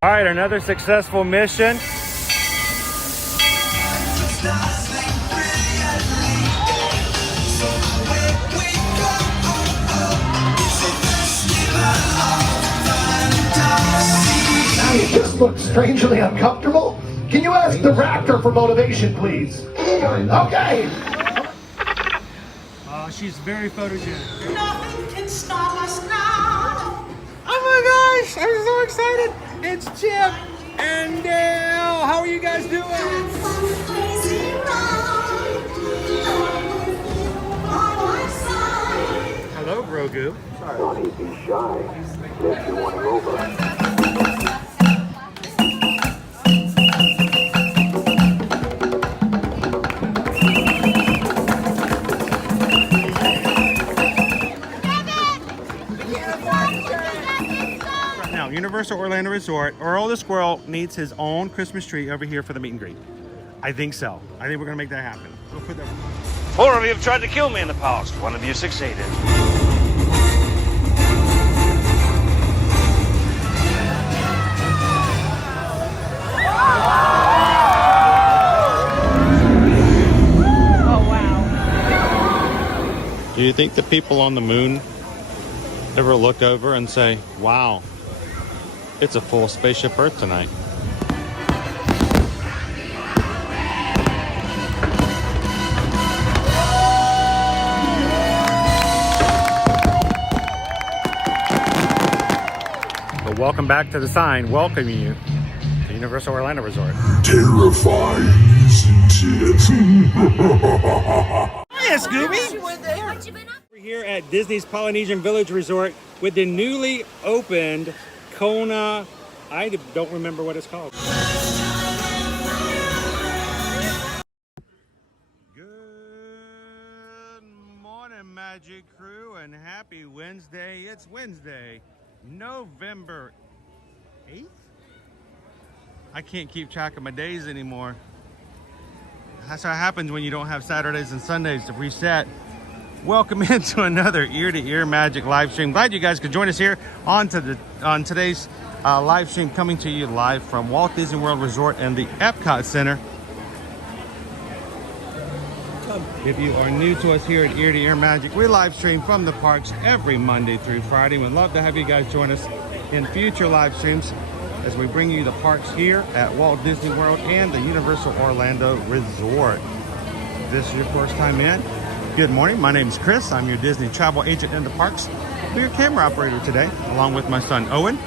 All right, another successful mission. You just look strangely uncomfortable. Can you ask the raptor for motivation, please? Okay. She's very photogenic. Nothing can stop us now. Oh my gosh, I'm so excited. It's Chip and Dale. How are you guys doing? Hello, Grogu. Don't be shy. If you want to over. Universal Orlando Resort, Earl the Squirrel needs his own Christmas tree over here for the meet and greet. I think so. I think we're gonna make that happen. We'll put that. 4 of you have tried to kill me in the past. 1 of you succeeded. Oh, wow. Do you think the people on the moon ever look over and say, wow, it's a full Spaceship Earth tonight? But welcome back to the sign welcoming you to Universal Orlando Resort. Terrifying, isn't it? Hiya, Scooby! We're here at Disney's Polynesian Village Resort with the newly opened Kona, I don't remember what it's called. Good morning, Magic Crew, and happy Wednesday. It's Wednesday, November 8th? I can't keep track of my days anymore. That's what happens when you don't have Saturdays and Sundays to reset. Welcome into another ear-to-ear magic live stream. Glad you guys could join us here on today's live stream, coming to you live from Walt Disney World Resort and the Epcot Center. If you are new to us here at Ear-to-Ear Magic, we live stream from the parks every Monday through Friday. We'd love to have you guys join us in future live streams as we bring you the parks here at Walt Disney World and the Universal Orlando Resort. If this is your first time in, good morning. My name is Chris. I'm your Disney travel agent in the parks. I'm your camera operator today, along with my son Owen,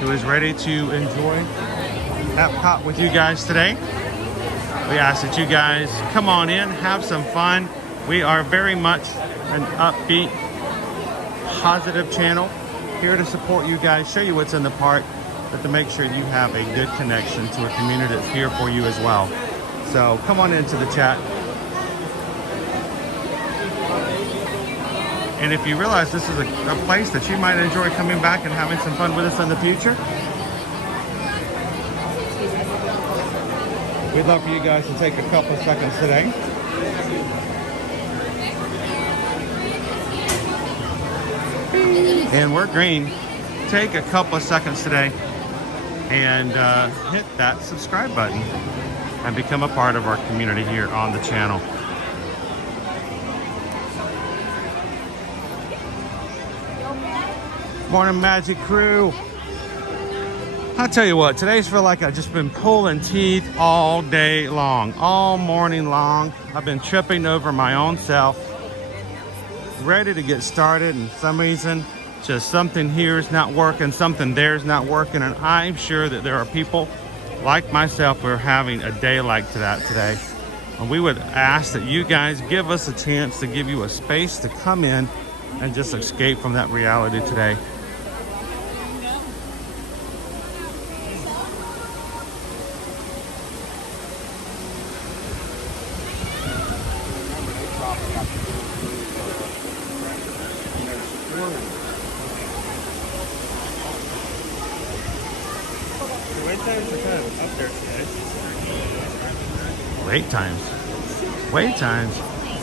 who is ready to enjoy Epcot with you guys today. We ask that you guys come on in, have some fun. We are very much an upbeat, positive channel, here to support you guys, show you what's in the park, but to make sure you have a good connection to a community that's here for you as well. So come on into the chat. And if you realize this is a place that you might enjoy coming back and having some fun with us in the future, we'd love for you guys to take a couple seconds today. And we're green. Take a couple of seconds today and hit that subscribe button and become a part of our community here on the channel. Morning, Magic Crew. I'll tell you what, today's feel like I've just been pulling teeth all day long, all morning long. I've been tripping over my own self, ready to get started, and for some reason, just something here is not working, something there is not working, and I'm sure that there are people like myself who are having a day like that today. And we would ask that you guys give us a chance to give you a space to come in and just escape from that reality today. Wait times. Wait times.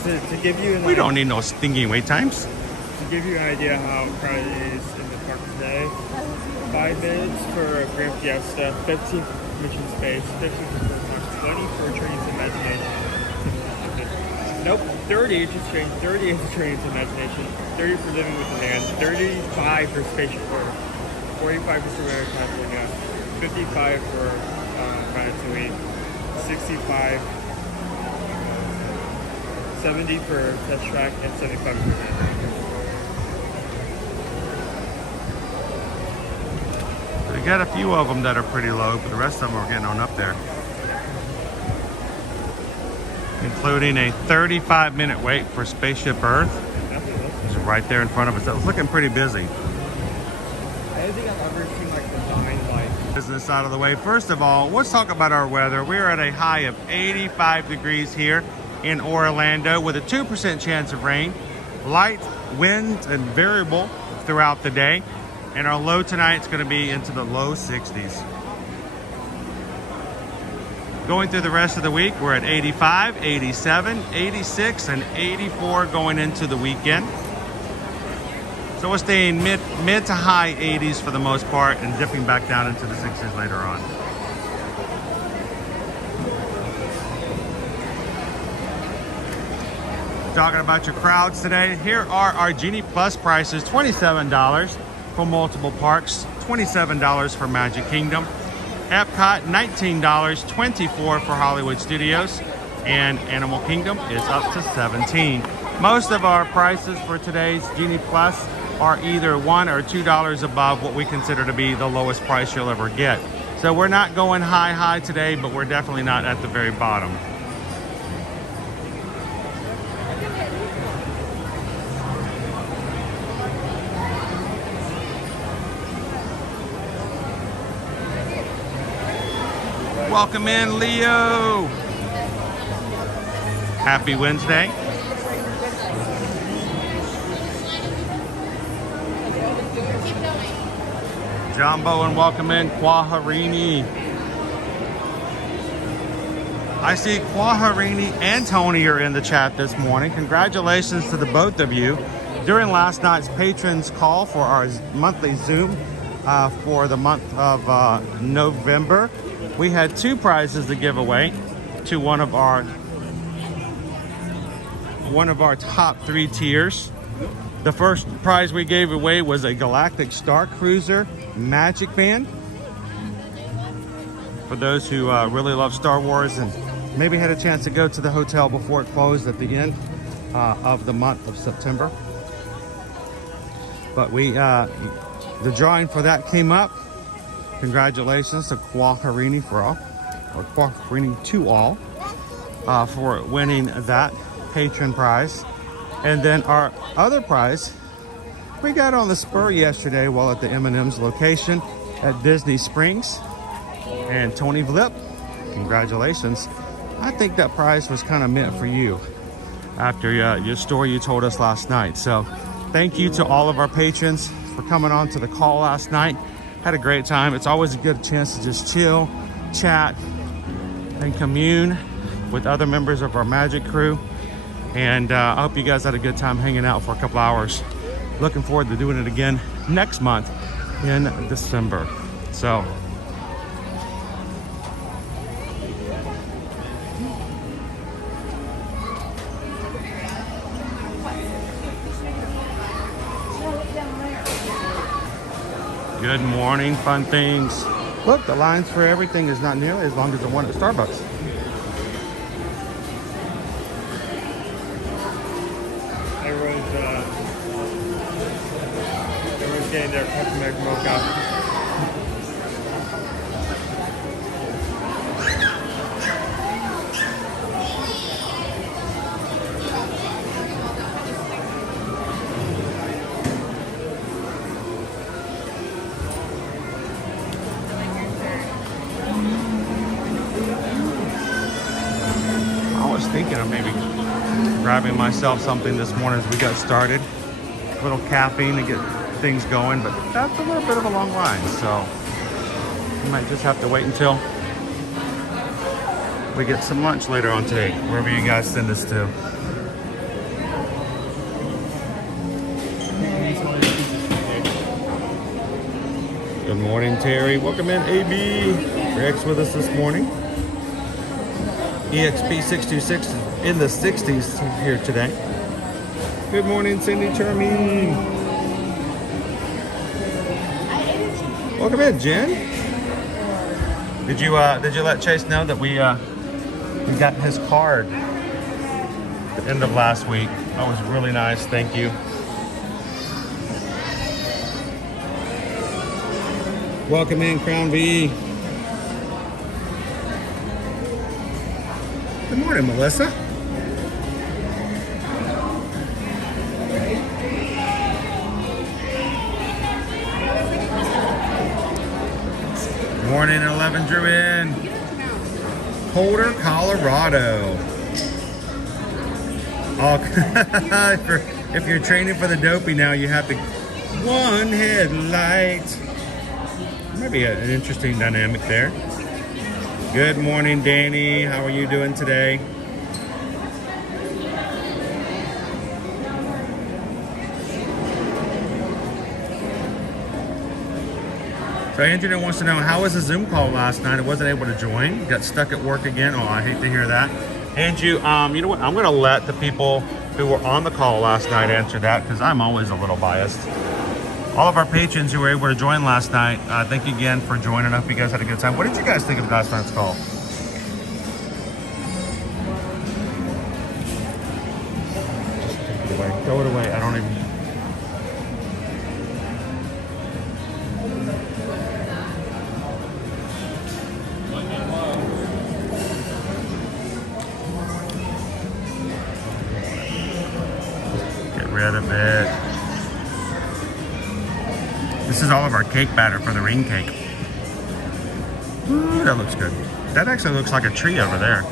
To give you We don't need no stinking wait times. To give you an idea how crowded it is in the park park today. 5 minutes for Grand Fiesta, 15 for Mission Space, 15 for Park, 20 for Trains Imagination. Nope, 30, it just changed. 30 is Trains Imagination, 30 for Living with the Land, 35 for Spaceship Earth, 45 for Super Mario California, 55 for Ratatouille, 65, 70 for Test Track, and 75 for Land. We got a few of them that are pretty low, but the rest of them are getting on up there. Including a 35-minute wait for Spaceship Earth. It's right there in front of us. That was looking pretty busy. I don't think I've ever seen like the line like Business out of the way. First of all, let's talk about our weather. We're at a high of 85 degrees here in Orlando with a 2% chance of rain. Light winds and variable throughout the day. And our low tonight is going to be into the low 60s. Going through the rest of the week, we're at 85, 87, 86, and 84 going into the weekend. So we're staying mid to high 80s for the most part and dipping back down into the 60s later on. Talking about your crowds today, here are our Genie Plus prices. $27 for multiple parks, $27 for Magic Kingdom. Epcot, $19, $24 for Hollywood Studios, and Animal Kingdom is up to $17. Most of our prices for today's Genie Plus are either $1 or $2 above what we consider to be the lowest price you'll ever get. So we're not going high today, but we're definitely not at the very bottom. Welcome in, Leo. Happy Wednesday. Jumbo and welcome in, Quaharini. I see Quaharini and Tony are in the chat this morning. Congratulations to the both of you. During last night's patrons call for our monthly Zoom for the month of November, we had 2 prizes to give away to one of our top 3 tiers. The first prize we gave away was a Galactic Star Cruiser Magic Band. For those who really love Star Wars and maybe had a chance to go to the hotel before it closed at the end of the month of September. But the drawing for that came up. Congratulations to Quaharini for all, or Quaharini to all, for winning that patron prize. And then our other prize, we got on the spur yesterday while at the M&M's location at Disney Springs. And Tony Vlip, congratulations. I think that prize was kind of meant for you after your story you told us last night. So thank you to all of our patrons for coming on to the call last night. Had a great time. It's always a good chance to just chill, chat, and commune with other members of our Magic crew. And I hope you guys had a good time hanging out for a couple hours. Looking forward to doing it again next month in December. So good morning, fun things. Look, the lines for everything is not nearly as long as the one at Starbucks. Everyone's getting their customary mocha. Thinking of maybe grabbing myself something this morning as we got started. A little caffeine to get things going, but that's a little bit of a long line, so we might just have to wait until we get some lunch later on today, wherever you guys send us to. Good morning, Terry. Welcome in, AB. Greg's with us this morning. EXP626 is in the 60s here today. Good morning, Cindy Charming. Welcome in, Jen. Did you let Chase know that we got his card at the end of last week? That was really nice. Thank you. Welcome in, Crown V. Good morning, Melissa. Morning, 11 drew in. Holder, Colorado. Oh, if you're training for the dopey now, you have to one headlight. Maybe an interesting dynamic there. Good morning, Danny. How are you doing today? So Andrew wants to know, how was the Zoom call last night? I wasn't able to join. Got stuck at work again. Oh, I hate to hear that. Andrew, you know what? I'm going to let the people who were on the call last night answer that, because I'm always a little biased. All of our patrons who were able to join last night, thank you again for joining. I hope you guys had a good time. What did you guys think of last night's call? Just take it away. Throw it away. I don't even... Get rid of it. This is all of our cake batter for the ring cake. Ooh, that looks good. That actually looks like a tree over there.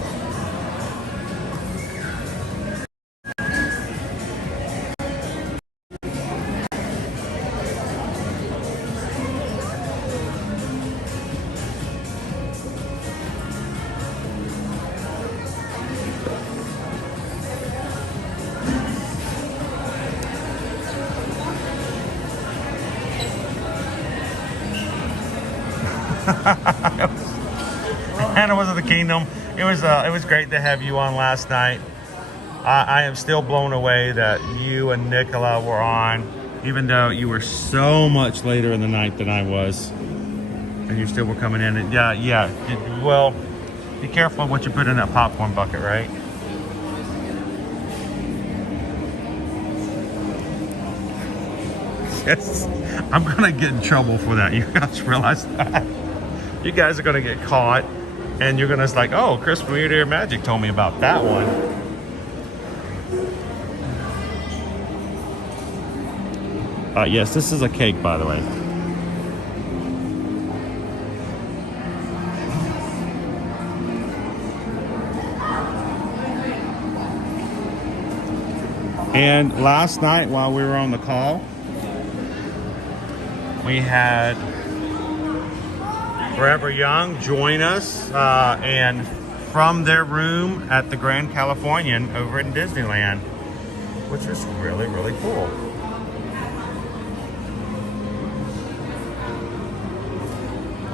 Hannah was at the Kingdom. It was great to have you on last night. I am still blown away that you and Nicola were on, even though you were so much later in the night than I was, and you still were coming in. And well, be careful of what you put in that popcorn bucket, right? Yes, I'm gonna get in trouble for that. You guys realize that? You guys are gonna get caught, and you're gonna like, oh, Chris from Ear to Ear Magic told me about that one. Yes, this is a cake, by the way. And last night while we were on the call, we had Forever Young join us, and from their room at the Grand Californian over in Disneyland, which was really, really cool.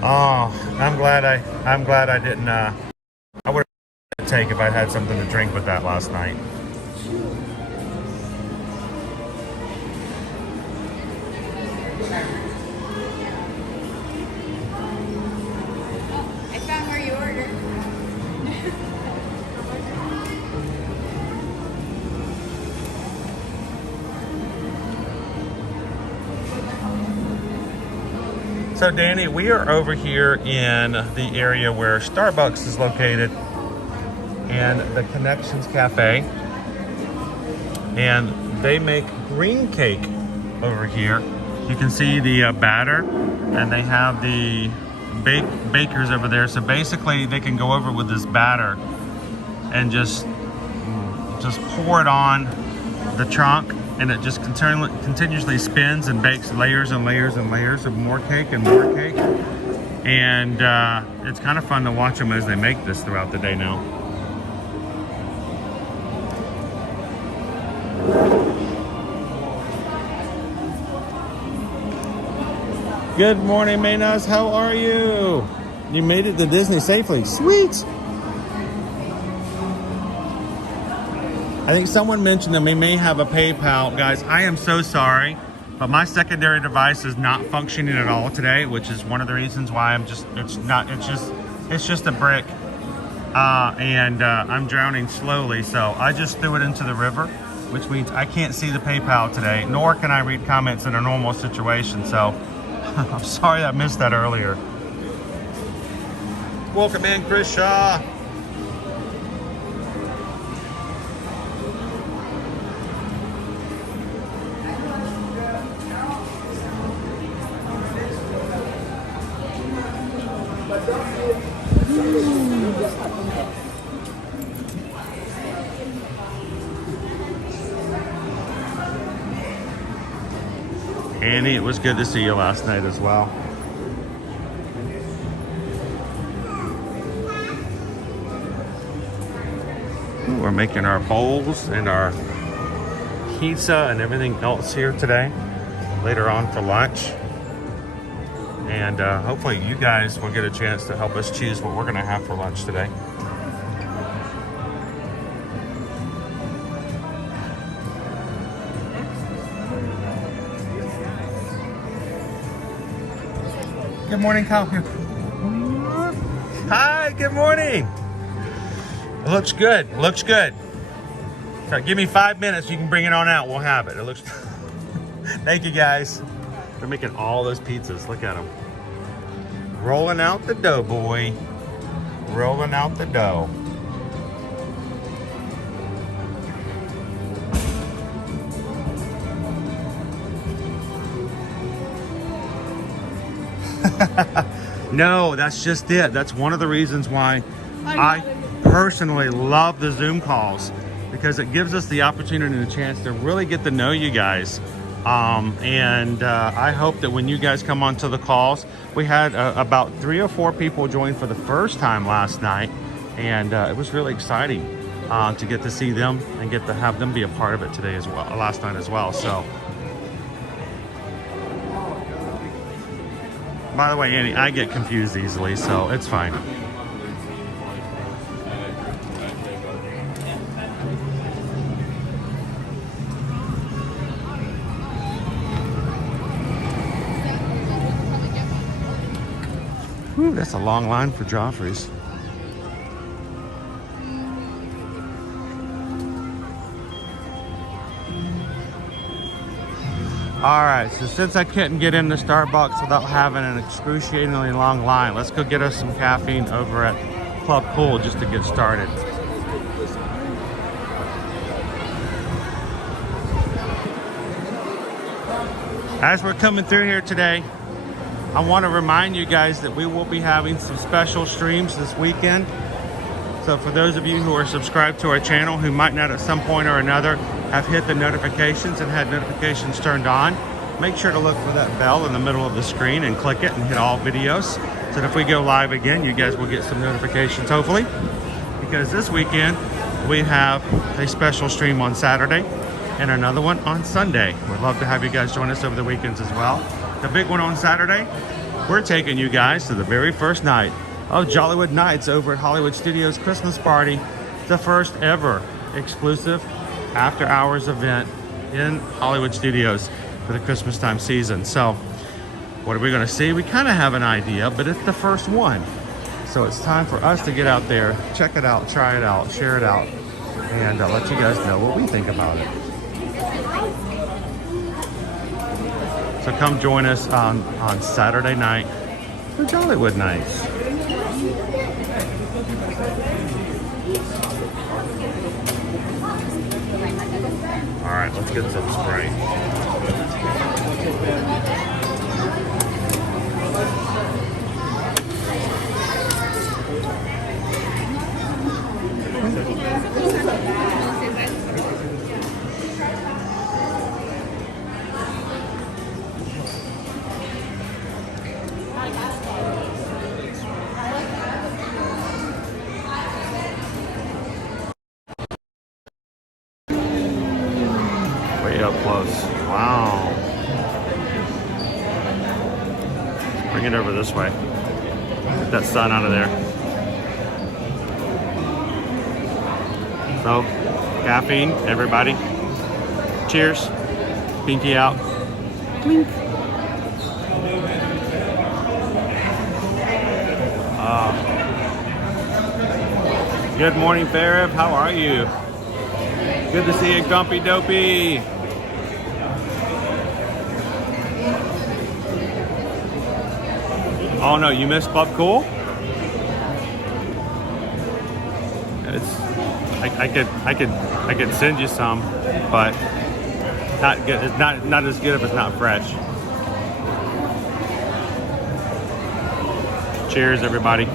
Oh, I'm glad I didn't. I would have take if I'd had something to drink with that last night. I found where you ordered. So Danny, we are over here in the area where Starbucks is located and the Connections Cafe, and they make green cake over here. You can see the batter, and they have the bakers over there. So basically they can go over with this batter and just pour it on the trunk, and it just continuously spins and bakes layers and layers and layers of more cake and more cake. And it's kind of fun to watch them as they make this throughout the day now. Good morning, Maynaz. How are you? You made it to Disney safely. Sweet. I think someone mentioned that we may have a PayPal. Guys, I am so sorry, but my secondary device is not functioning at all today, which is one of the reasons why it's just a brick. And I'm drowning slowly, so I just threw it into the river, which means I can't see the PayPal today, nor can I read comments in a normal situation, so I'm sorry I missed that earlier. Welcome in, Chris Shaw. Annie, it was good to see you last night as well. Ooh, we're making our bowls and our pizza and everything else here today, later on for lunch. And hopefully you guys will get a chance to help us choose what we're gonna have for lunch today. Good morning, Kyle. Hi, good morning. It looks good, looks good. So give me 5 minutes, you can bring it on out, we'll have it. It looks, thank you guys. They're making all those pizzas, look at them. Rolling out the dough, boy. Rolling out the dough. No, that's just it. That's one of the reasons why I personally love the Zoom calls, because it gives us the opportunity and the chance to really get to know you guys. I hope that when you guys come onto the calls, we had about 3 or 4 people join for the first time last night, and it was really exciting to get to see them and get to have them be a part of it today as well, last night as well. So. By the way, Annie, I get confused easily, so it's fine. Whew, that's a long line for Joffrey's. All right, so since I couldn't get into Starbucks without having an excruciatingly long line, let's go get us some caffeine over at Club Pool just to get started. As we're coming through here today, I want to remind you guys that we will be having some special streams this weekend. So for those of you who are subscribed to our channel who might not at some point or another have hit the notifications and had notifications turned on, make sure to look for that bell in the middle of the screen and click it and hit all videos, so that if we go live again, you guys will get some notifications, hopefully. Because this weekend we have a special stream on Saturday and another one on Sunday. We'd love to have you guys join us over the weekends as well. The big one on Saturday, we're taking you guys to the very first night of Jollywood Nights over at Hollywood Studios Christmas Party, the first ever exclusive after hours event in Hollywood Studios for the Christmas time season. So what are we going to see? We kind of have an idea, but it's the first one. So it's time for us to get out there, check it out, try it out, share it out, and let you guys know what we think about it. So come join us on Saturday night for Jollywood Nights. All right, let's get some Sprite. Way up close. Wow. bring it over this way. Get that sun out of there. So, caffeine, everybody. Cheers. Pinky out. Clink. Good morning, Farif. How are you? Good to see you, Grumpy Dopey. Oh no, you missed Bub Cool? I could send you some, but not good. It's not as good if it's not fresh. Cheers, everybody.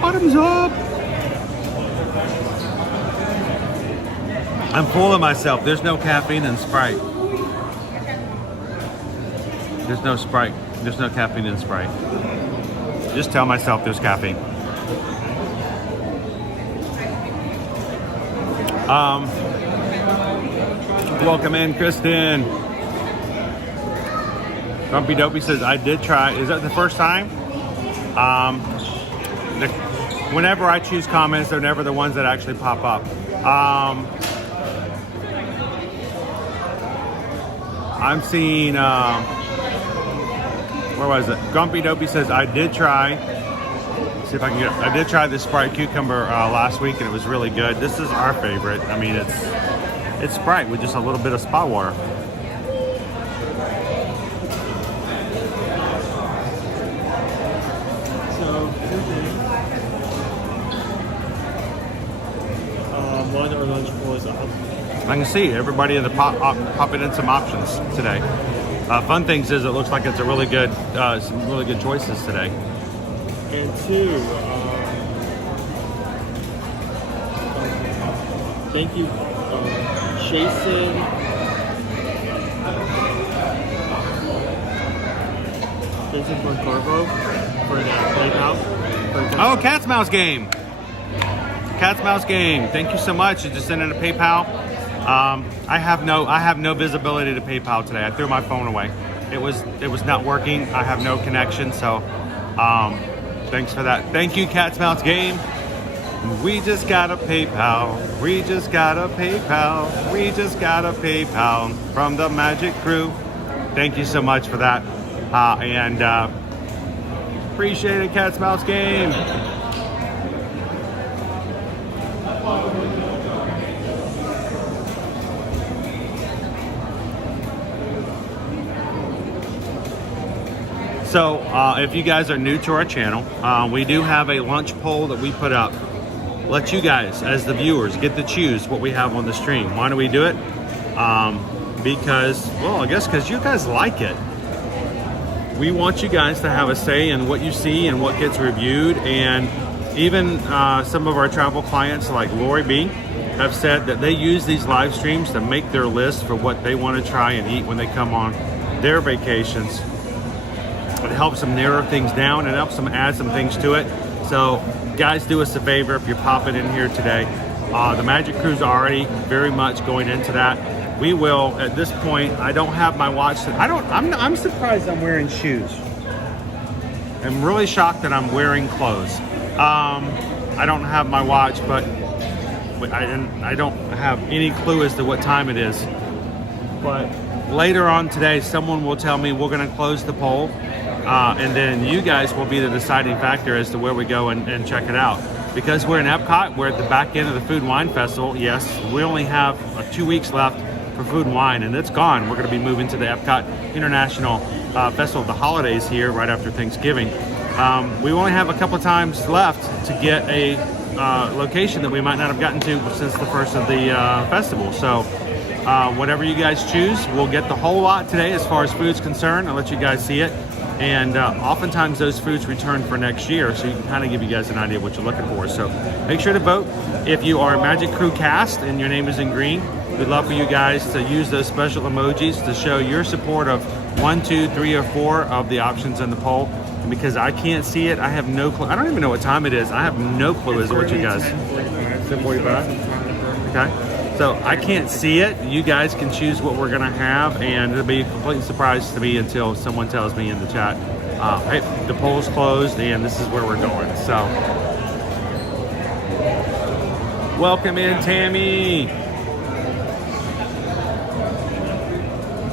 Bottoms up. I'm full of myself. There's no caffeine in Sprite. There's no Sprite. There's no caffeine in Sprite. Just tell myself there's caffeine. Welcome in, Kristen. Grumpy Dopey says, I did try. Is that the first time? Whenever I choose comments, they're never the ones that actually pop up. I'm seeing, where was it? Grumpy Dopey says, I did try. See if I can get it. I did try the Sprite Cucumber last week and it was really good. This is our favorite. I mean, it's Sprite with just a little bit of spa water. One or lunch was up. I can see everybody in the popping in some options today. Fun things is it looks like it's a really good, some really good choices today. And two, thank you, Jason. Jason from Corvo for the PayPal. Oh, Cat's Mouse game. Cat's Mouse game. Thank you so much. You just sent in a PayPal. I have no visibility to PayPal today. I threw my phone away. It was not working. I have no connection. So, thanks for that. Thank you, Cat's Mouse game. We just got a PayPal. We just got a PayPal. We just got a PayPal from the Magic Crew. Thank you so much for that. And appreciate it, Cat's Mouse game. So, if you guys are new to our channel, we do have a lunch poll that we put up. Let you guys, as the viewers, get to choose what we have on the stream. Why do we do it? Because, well, I guess because you guys like it. We want you guys to have a say in what you see and what gets reviewed. And even some of our travel clients, like Lori B, have said that they use these live streams to make their list for what they want to try and eat when they come on their vacations. It helps them narrow things down and helps them add some things to it. So guys, do us a favor if you're popping in here today. The Magic Crew's already very much going into that. We will, at this point, I don't have my watch. I'm surprised I'm wearing shoes. I'm really shocked that I'm wearing clothes. I don't have my watch, but I don't have any clue as to what time it is. But later on today, someone will tell me we're gonna close the poll. And then you guys will be the deciding factor as to where we go and check it out. Because we're in Epcot, we're at the back end of the Food and Wine Festival. Yes, we only have 2 weeks left for Food and Wine, and it's gone. We're going to be moving to the Epcot International Festival of the Holidays here right after Thanksgiving. We only have a couple times left to get a location that we might not have gotten to since the first of the festival. So whatever you guys choose, we'll get the whole lot today as far as food's concerned. I'll let you guys see it. And oftentimes those foods return for next year, so you can kind of give you guys an idea of what you're looking for. So make sure to vote. If you are a Magic Crew cast and your name is in green, we'd love for you guys to use those special emojis to show your support of 1, 2, 3, or 4 of the options in the poll. And because I can't see it, I have no clue. I don't even know what time it is. I have no clue as to what you guys. 10:45. Okay. So I can't see it. You guys can choose what we're gonna have, and it'll be a complete surprise to me until someone tells me in the chat. Hey, the poll's closed, and this is where we're going. So, welcome in, Tammy.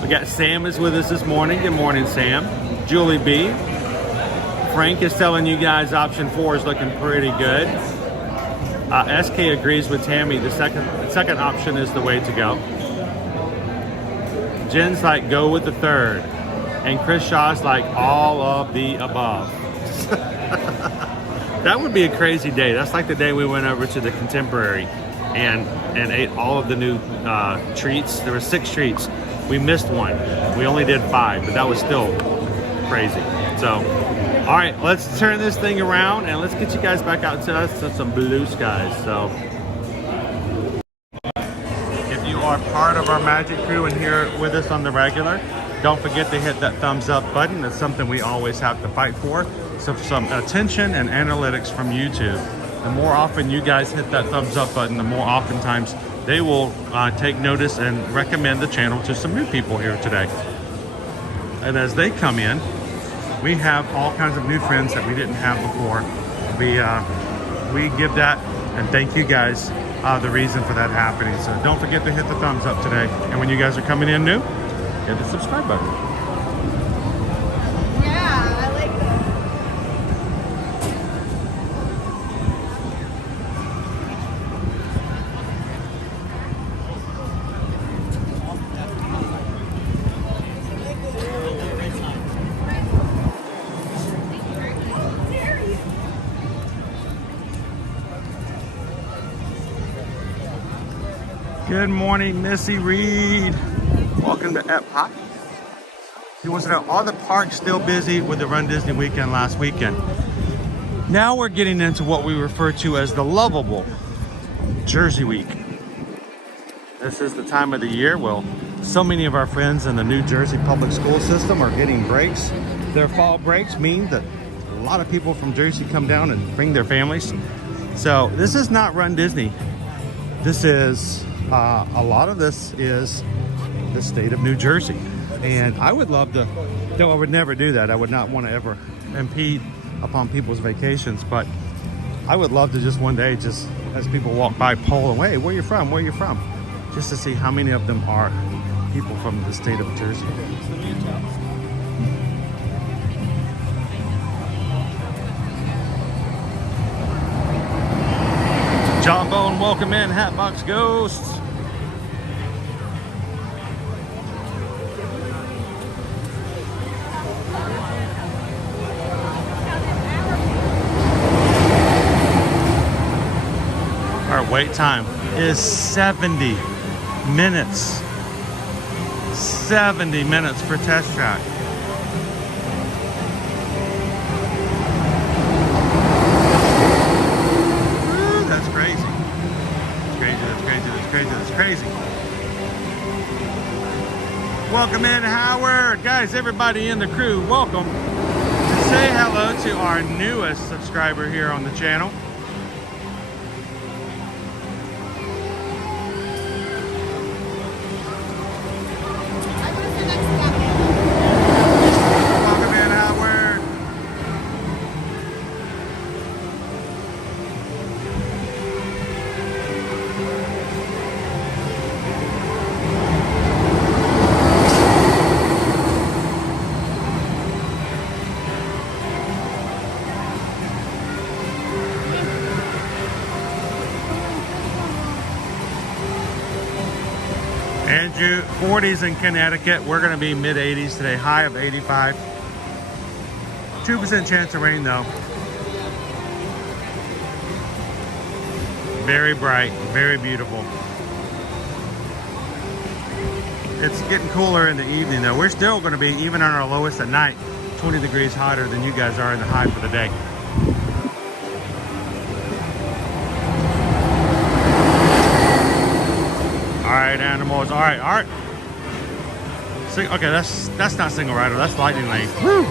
We got Sam is with us this morning. Good morning, Sam. Julie B. Frank is telling you guys option 4 is looking pretty good. SK agrees with Tammy. The second option is the way to go. Jen's like, go with the third. And Chris Shaw's like, all of the above. That would be a crazy day. That's like the day we went over to the Contemporary and ate all of the new treats. There were 6 treats. We missed one. We only did 5, but that was still crazy. So, all right, let's turn this thing around and let's get you guys back out to some blue skies. So, if you are part of our magic crew and here with us on the regular, don't forget to hit that thumbs up button. That's something we always have to fight for. So some attention and analytics from YouTube. The more often you guys hit that thumbs up button, the more oftentimes they will take notice and recommend the channel to some new people here today. And as they come in, we have all kinds of new friends that we didn't have before. We give that and thank you guys the reason for that happening. So don't forget to hit the thumbs up today. And when you guys are coming in new, hit the subscribe button. Yeah, I like that. Good morning, Missy Reed. Welcome to Epcot. He wants to know, are the parks still busy with the Run Disney weekend last weekend? Now we're getting into what we refer to as the lovable Jersey Week. This is the time of the year where so many of our friends in the New Jersey public school system are getting breaks. Their fall breaks mean that a lot of people from Jersey come down and bring their families. So this is not Run Disney. This is, a lot of this is the state of New Jersey. And I would love to, no, I would never do that. I would not want to ever impede upon people's vacations, but I would love to just one day, just as people walk by, poll away, where you from, where you from? Just to see how many of them are people from the state of Jersey. John Bone, welcome in, Hatbox Ghosts. Our wait time is 70 minutes. 70 minutes for test track. Woo, that's crazy. That's crazy, that's crazy, that's crazy, that's crazy. Welcome in, Howard. Guys, everybody in the crew, welcome. To say hello to our newest subscriber here on the channel. Andrew, 40s in Connecticut. We're going to be mid 80s today, high of 85. 2% chance of rain though. Very bright, very beautiful. It's getting cooler in the evening though. We're still going to be, even on our lowest at night, 20 degrees hotter than you guys are in the high for the day. All right, animals. All right, all right. Okay, that's not single rider. That's lightning lane. Woo!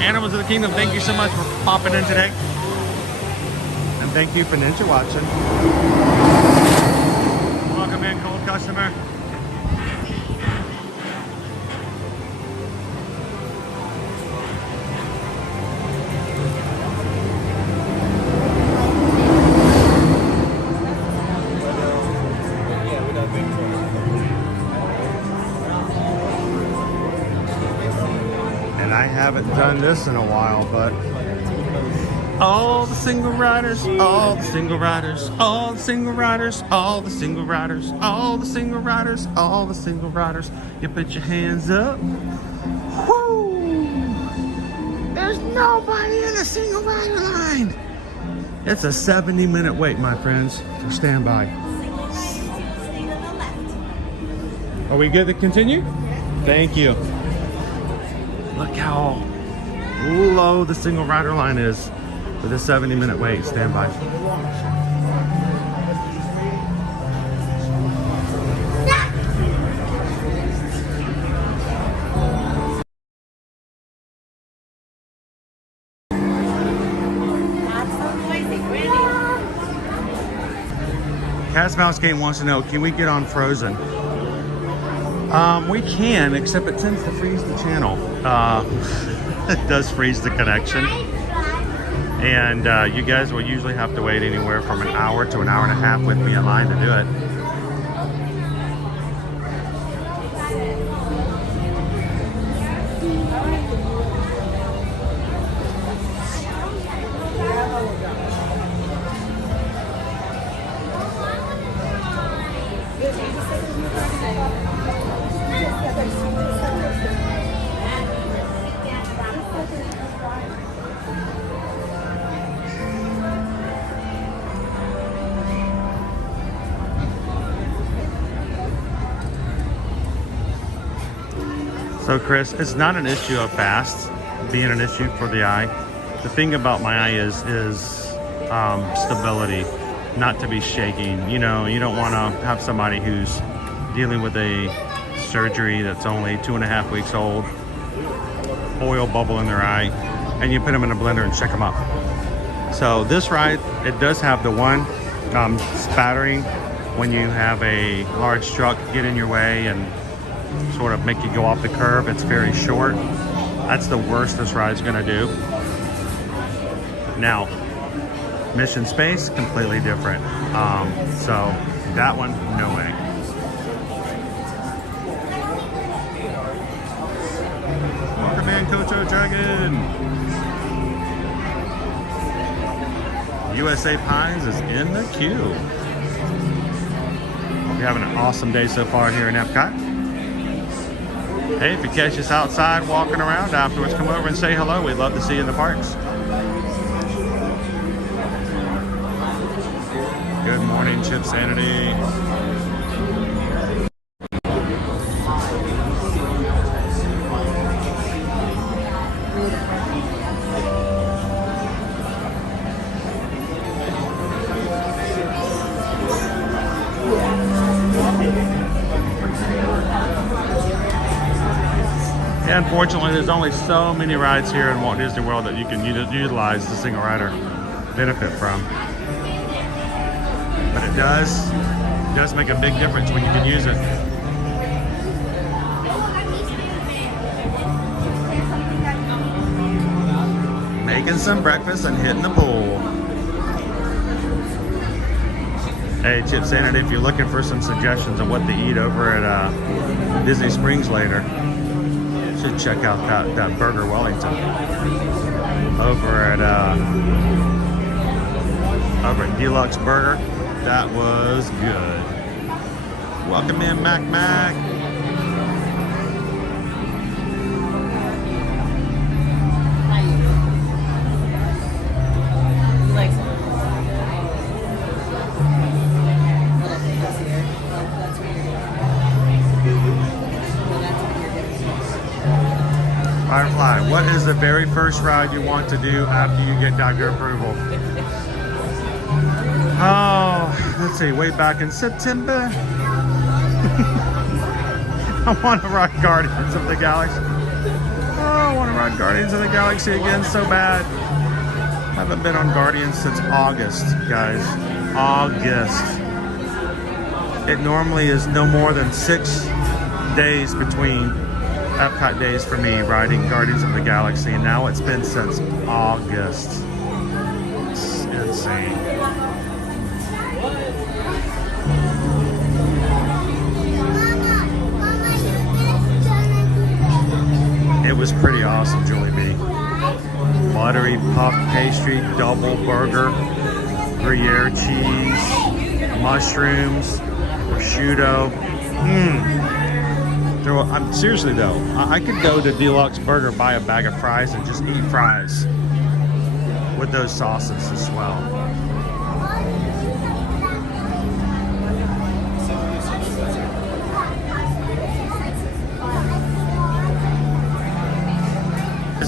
Animals of the Kingdom, thank you so much for popping in today. And thank you for Ninja watching. Welcome in, cold customer. haven't done this in a while, but all the single riders, all the single riders, all the single riders, all the single riders, all the single riders, all the single riders. You put your hands up. Woo! There's nobody in the single rider line. It's a 70-minute wait, my friends, so stand by. Are we good to continue? Thank you. Look how low the single rider line is with a 70-minute wait. Stand by. Cat's Mouse Game wants to know, can we get on Frozen? We can, except it tends to freeze the channel. It does freeze the connection. And you guys will usually have to wait anywhere from an hour to an hour and a half with me in line to do it. So Chris, it's not an issue of fast being an issue for the eye. The thing about my eye is stability, not to be shaking. You know, you don't want to have somebody who's dealing with a surgery that's only 2.5 weeks old, oil bubble in their eye, and you put them in a blender and check them up. So this ride, it does have the one spattering when you have a large truck get in your way and sort of make you go off the curb. It's very short. That's the worst this ride's gonna do. Now, Mission Space, completely different. So that one, no way. Welcome in, Kocho Dragon. USA Pines is in the queue. Hope you're having an awesome day so far here in Epcot. Hey, if you catch us outside walking around afterwards, come over and say hello. We'd love to see you in the parks. Good morning, Chip Sanity. Unfortunately, there's only so many rides here in Walt Disney World that you can utilize the single rider benefit from. But it does make a big difference when you can use it. Making some breakfast and hitting the pool. Hey, Chip Sanity, if you're looking for some suggestions on what to eat over at Disney Springs later, should check out that Burger Wellington over at Deluxe Burger. That was good. Welcome in, Mac Mac. Firefly, what is the very first ride you want to do after you get doctor approval? Oh, let's see, way back in September. I want to ride Guardians of the Galaxy. Oh, I want to ride Guardians of the Galaxy again so bad. I haven't been on Guardians since August, guys. August. It normally is no more than 6 days between Epcot days for me riding Guardians of the Galaxy, and now it's been since August. It's insane. It was pretty awesome, Julie B. blueberry puff pastry, double burger, Gruyere cheese, mushrooms, prosciutto. I'm seriously though, I could go to Deluxe Burger, buy a bag of fries, and just eat fries with those sauces as well.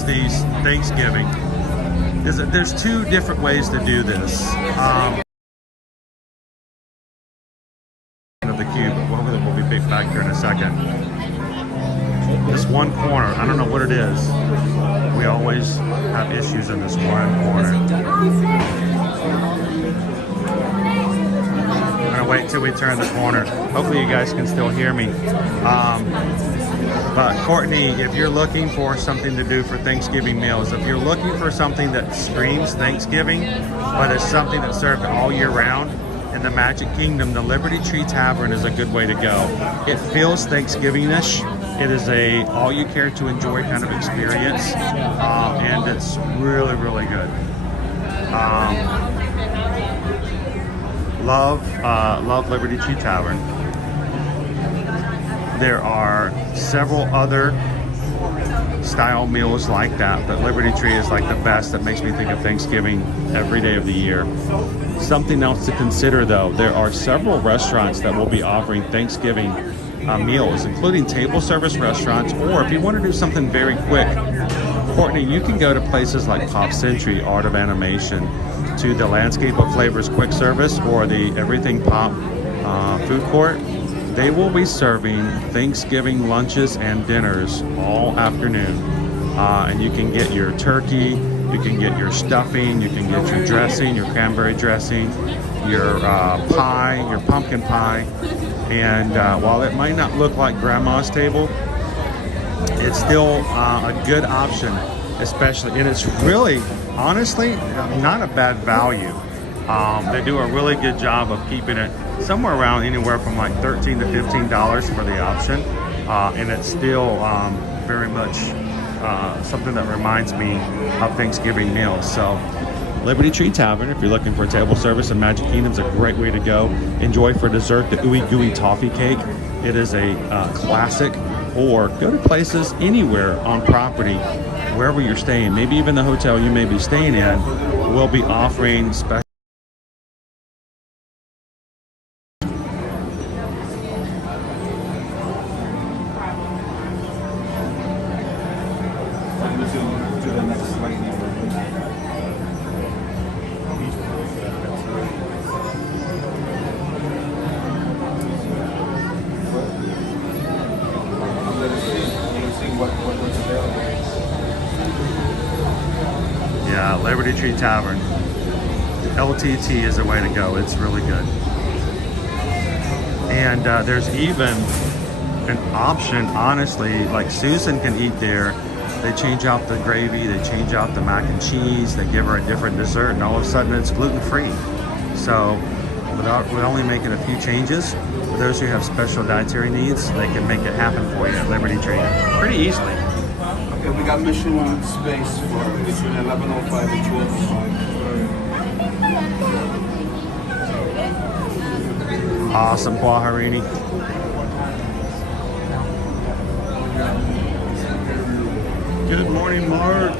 These Thanksgiving is that there's two different ways to do this. Of the cube, hopefully we'll be big back here in a second. This one corner, I don't know what it is. We always have issues in this one corner. I'm gonna wait till we turn the corner. Hopefully you guys can still hear me. But Courtney, if you're looking for something to do for Thanksgiving meals, if you're looking for something that screams Thanksgiving, but is something that's served all year round in the Magic Kingdom, the Liberty Tree Tavern is a good way to go. It feels Thanksgiving-ish. It is a all-you-care-to-enjoy kind of experience, and it's really, really good. Love Liberty Tree Tavern. There are several other style meals like that, but Liberty Tree is like the best. That makes me think of Thanksgiving every day of the year. Something else to consider though, there are several restaurants that will be offering Thanksgiving meals, including table service restaurants, or if you want to do something very quick, Courtney, you can go to places like Pop Century, Art of Animation, to the Landscape of Flavors quick service, or the Everything Pop food court. They will be serving Thanksgiving lunches and dinners all afternoon. And you can get your turkey, you can get your stuffing, you can get your dressing, your cranberry dressing, your pie, your pumpkin pie. And while it might not look like grandma's table, it's still a good option, especially, and it's really, honestly, not a bad value. They do a really good job of keeping it somewhere around anywhere from like $13 to $15 for the option, and it's still very much something that reminds me of Thanksgiving meals. So Liberty Tree Tavern, if you're looking for table service in Magic Kingdom, is a great way to go. Enjoy for dessert the Ooey Gooey Toffee Cake. It is a classic. Or go to places anywhere on property, wherever you're staying, maybe even the hotel you may be staying in, will be offering special. Yeah, Liberty Tree Tavern. LTT is a way to go. It's really good. And there's even an option, honestly, like Susan can eat there. They change out the gravy, they change out the mac and cheese, they give her a different dessert, and all of a sudden it's gluten-free. So with only making a few changes, for those who have special dietary needs, they can make it happen for you at Liberty Tree pretty easily. Okay, we got mission space for between 11:05 and 12:05. Awesome, Guajarini. Good morning, Mark.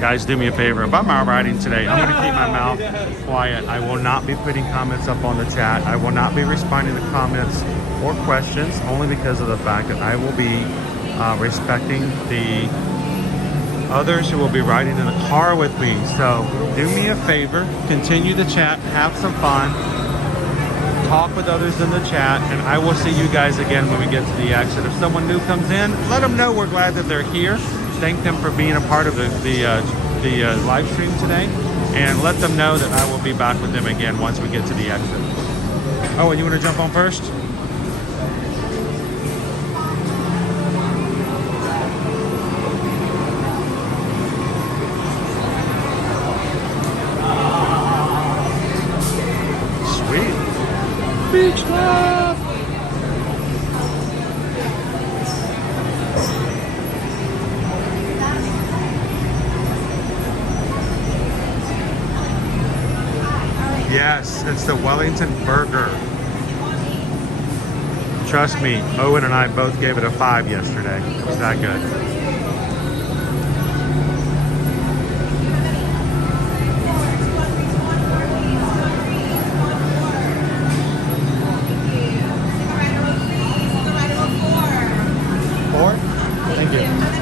Guys, do me a favor. If I'm out riding today, I'm going to keep my mouth quiet. I will not be putting comments up on the chat. I will not be responding to comments or questions, only because of the fact that I will be respecting the others who will be riding in the car with me. So do me a favor, continue the chat, have some fun, talk with others in the chat, and I will see you guys again when we get to the exit. If someone new comes in, let them know we're glad that they're here. Thank them for being a part of the live stream today, and let them know that I will be back with them again once we get to the exit. Oh, and you want to jump on first? Beach Club! Yes, it's the Wellington Burger. Trust me, Owen and I both gave it a 5 yesterday. It was that good. Four? Thank you.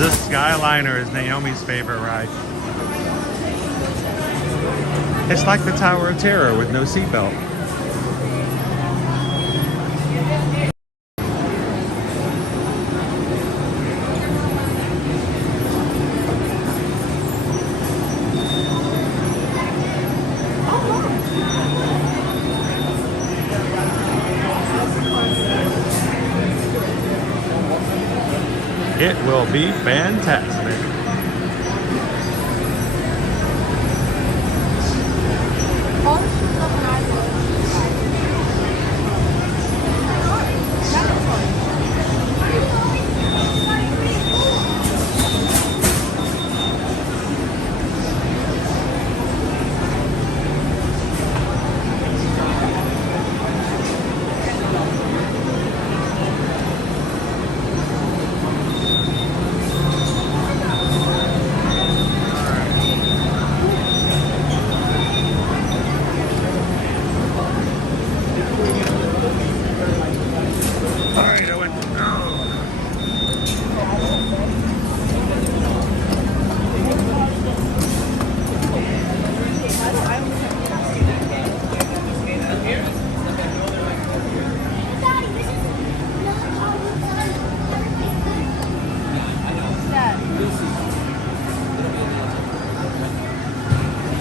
This Skyliner is Naomi's favorite ride. It's like the Tower of Terror with no seatbelt. It will be fantastic.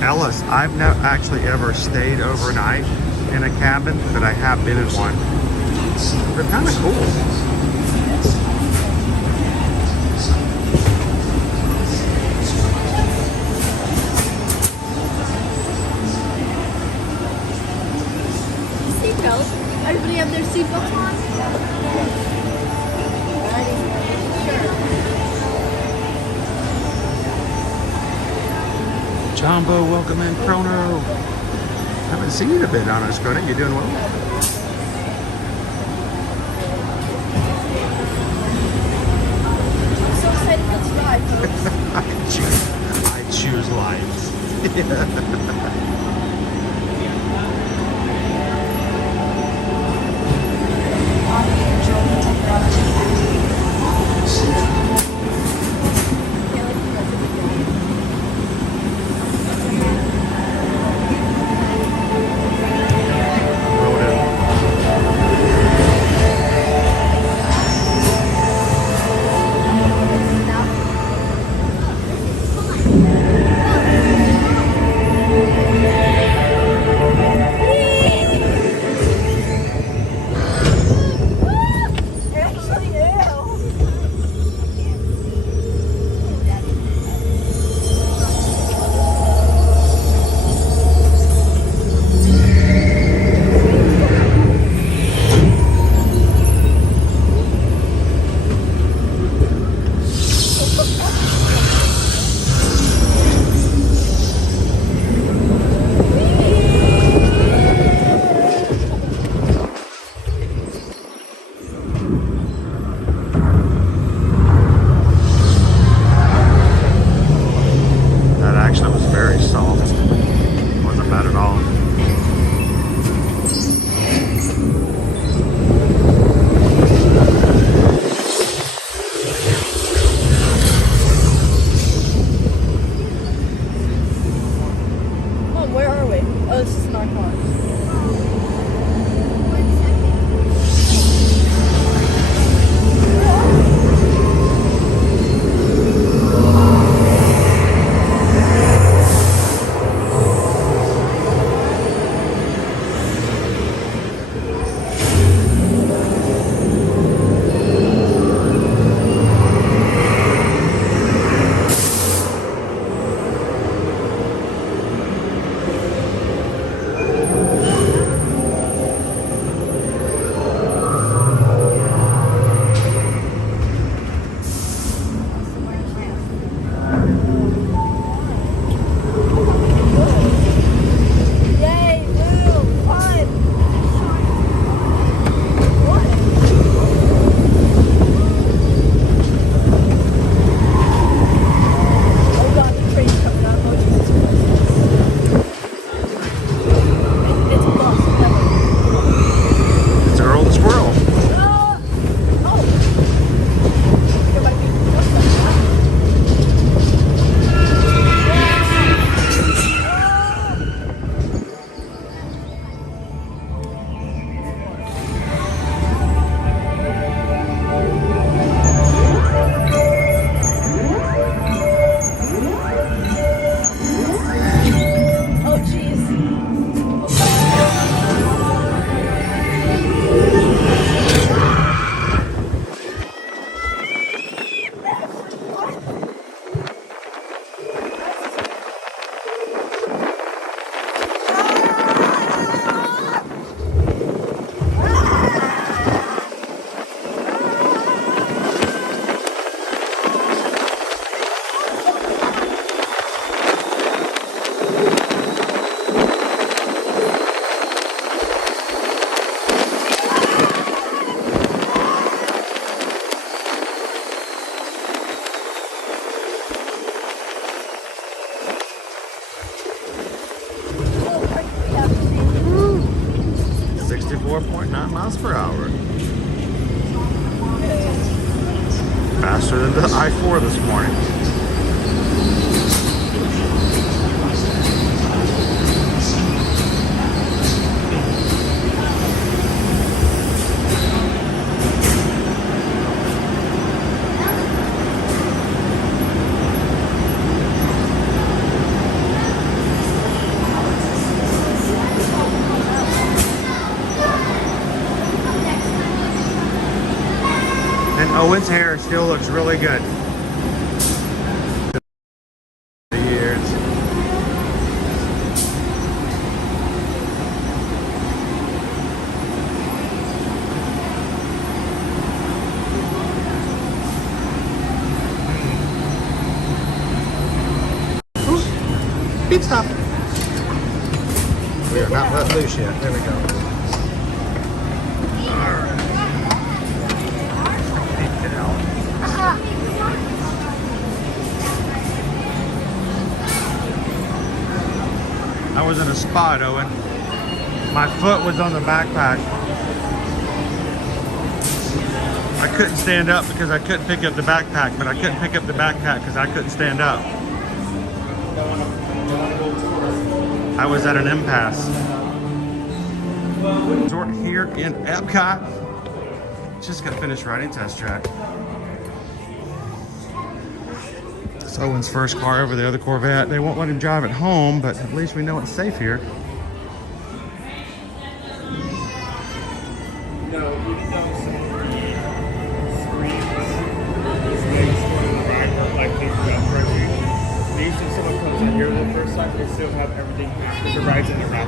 Ellis, I've not actually ever stayed overnight in a cabin, but I have been in one. They're kind of cool. Seatbelts? Everybody have their seatbelts on? Jumbo, welcome in, Chrono. Haven't seen you in a bit, honest, Chrono. You doing well? I'm so excited for this ride, folks. I choose life. 94.9 miles per hour. Faster than the I-4 this morning. And Owen's hair still looks really good. Years. Pit stop. We are not let loose yet. There we go. I was in a spot, Owen. My foot was on the backpack. I couldn't stand up because I couldn't pick up the backpack, but I couldn't pick up the backpack because I couldn't stand up. I was at an impasse. Resort here in Epcot. Just got finished riding test track. It's Owen's first car over the other Corvette. They won't let him drive it home, but at least we know it's safe here. No, even though some of the screens, these things for the ride weren't like they got crazy. Usually someone comes in here the first time, they still have everything because the ride's in the wrap.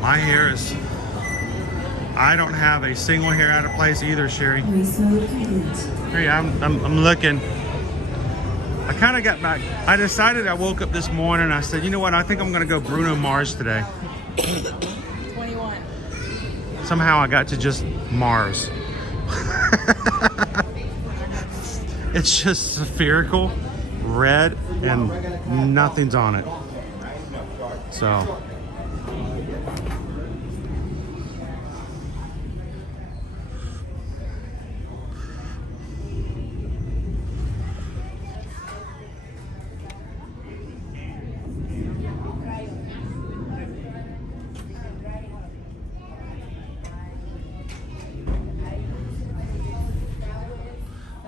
My hair is, I don't have a single hair out of place either, Sherry. Hey, I'm looking. I kind of got back. I decided, I woke up this morning, I said, you know what, I think I'm going to go Bruno Mars today. 21. Somehow I got to just Mars. It's just spherical, red, and nothing's on it. So.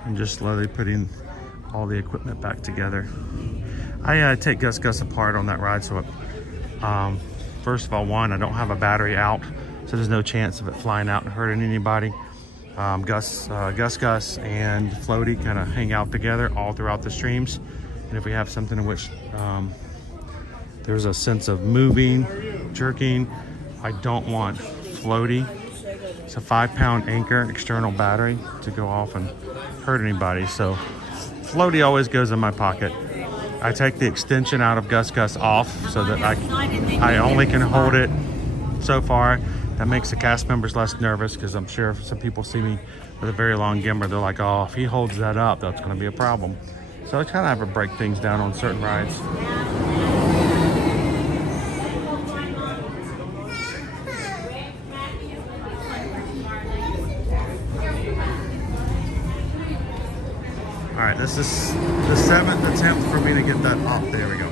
I'm just slowly putting all the equipment back together. I take Gus apart on that ride, so first of all, one, I don't have a battery out, so there's no chance of it flying out and hurting anybody. Gus and Floaty kind of hang out together all throughout the streams, and if we have something in which there's a sense of moving, jerking, I don't want Floaty. It's a 5-pound Anchor external battery to go off and hurt anybody, so Floaty always goes in my pocket. I take the extension out of Gus off so that I only can hold it so far. That makes the cast members less nervous, because I'm sure if some people see me with a very long gimmer, they're like, oh, if he holds that up, that's going to be a problem. So I kind of have to break things down on certain rides. All right, this is the 7th attempt for me to get that off. There we go.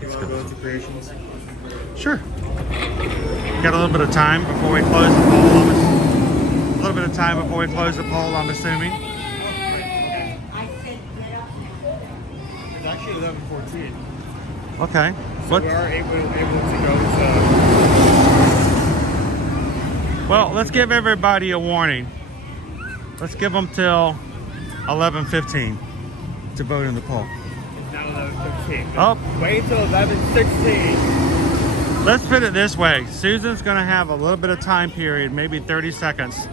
Let's go to creations. Sure. Got a little bit of time before we close the poll. A little bit of time before we close the poll, I'm assuming. It's actually 11:14. Okay. So we are able to go to... Well, let's give everybody a warning. Let's give them till 11:15 to vote in the poll. It's now 11:15. Oh. Wait till 11:16. Let's put it this way. Susan's going to have a little bit of time period, maybe 30 seconds,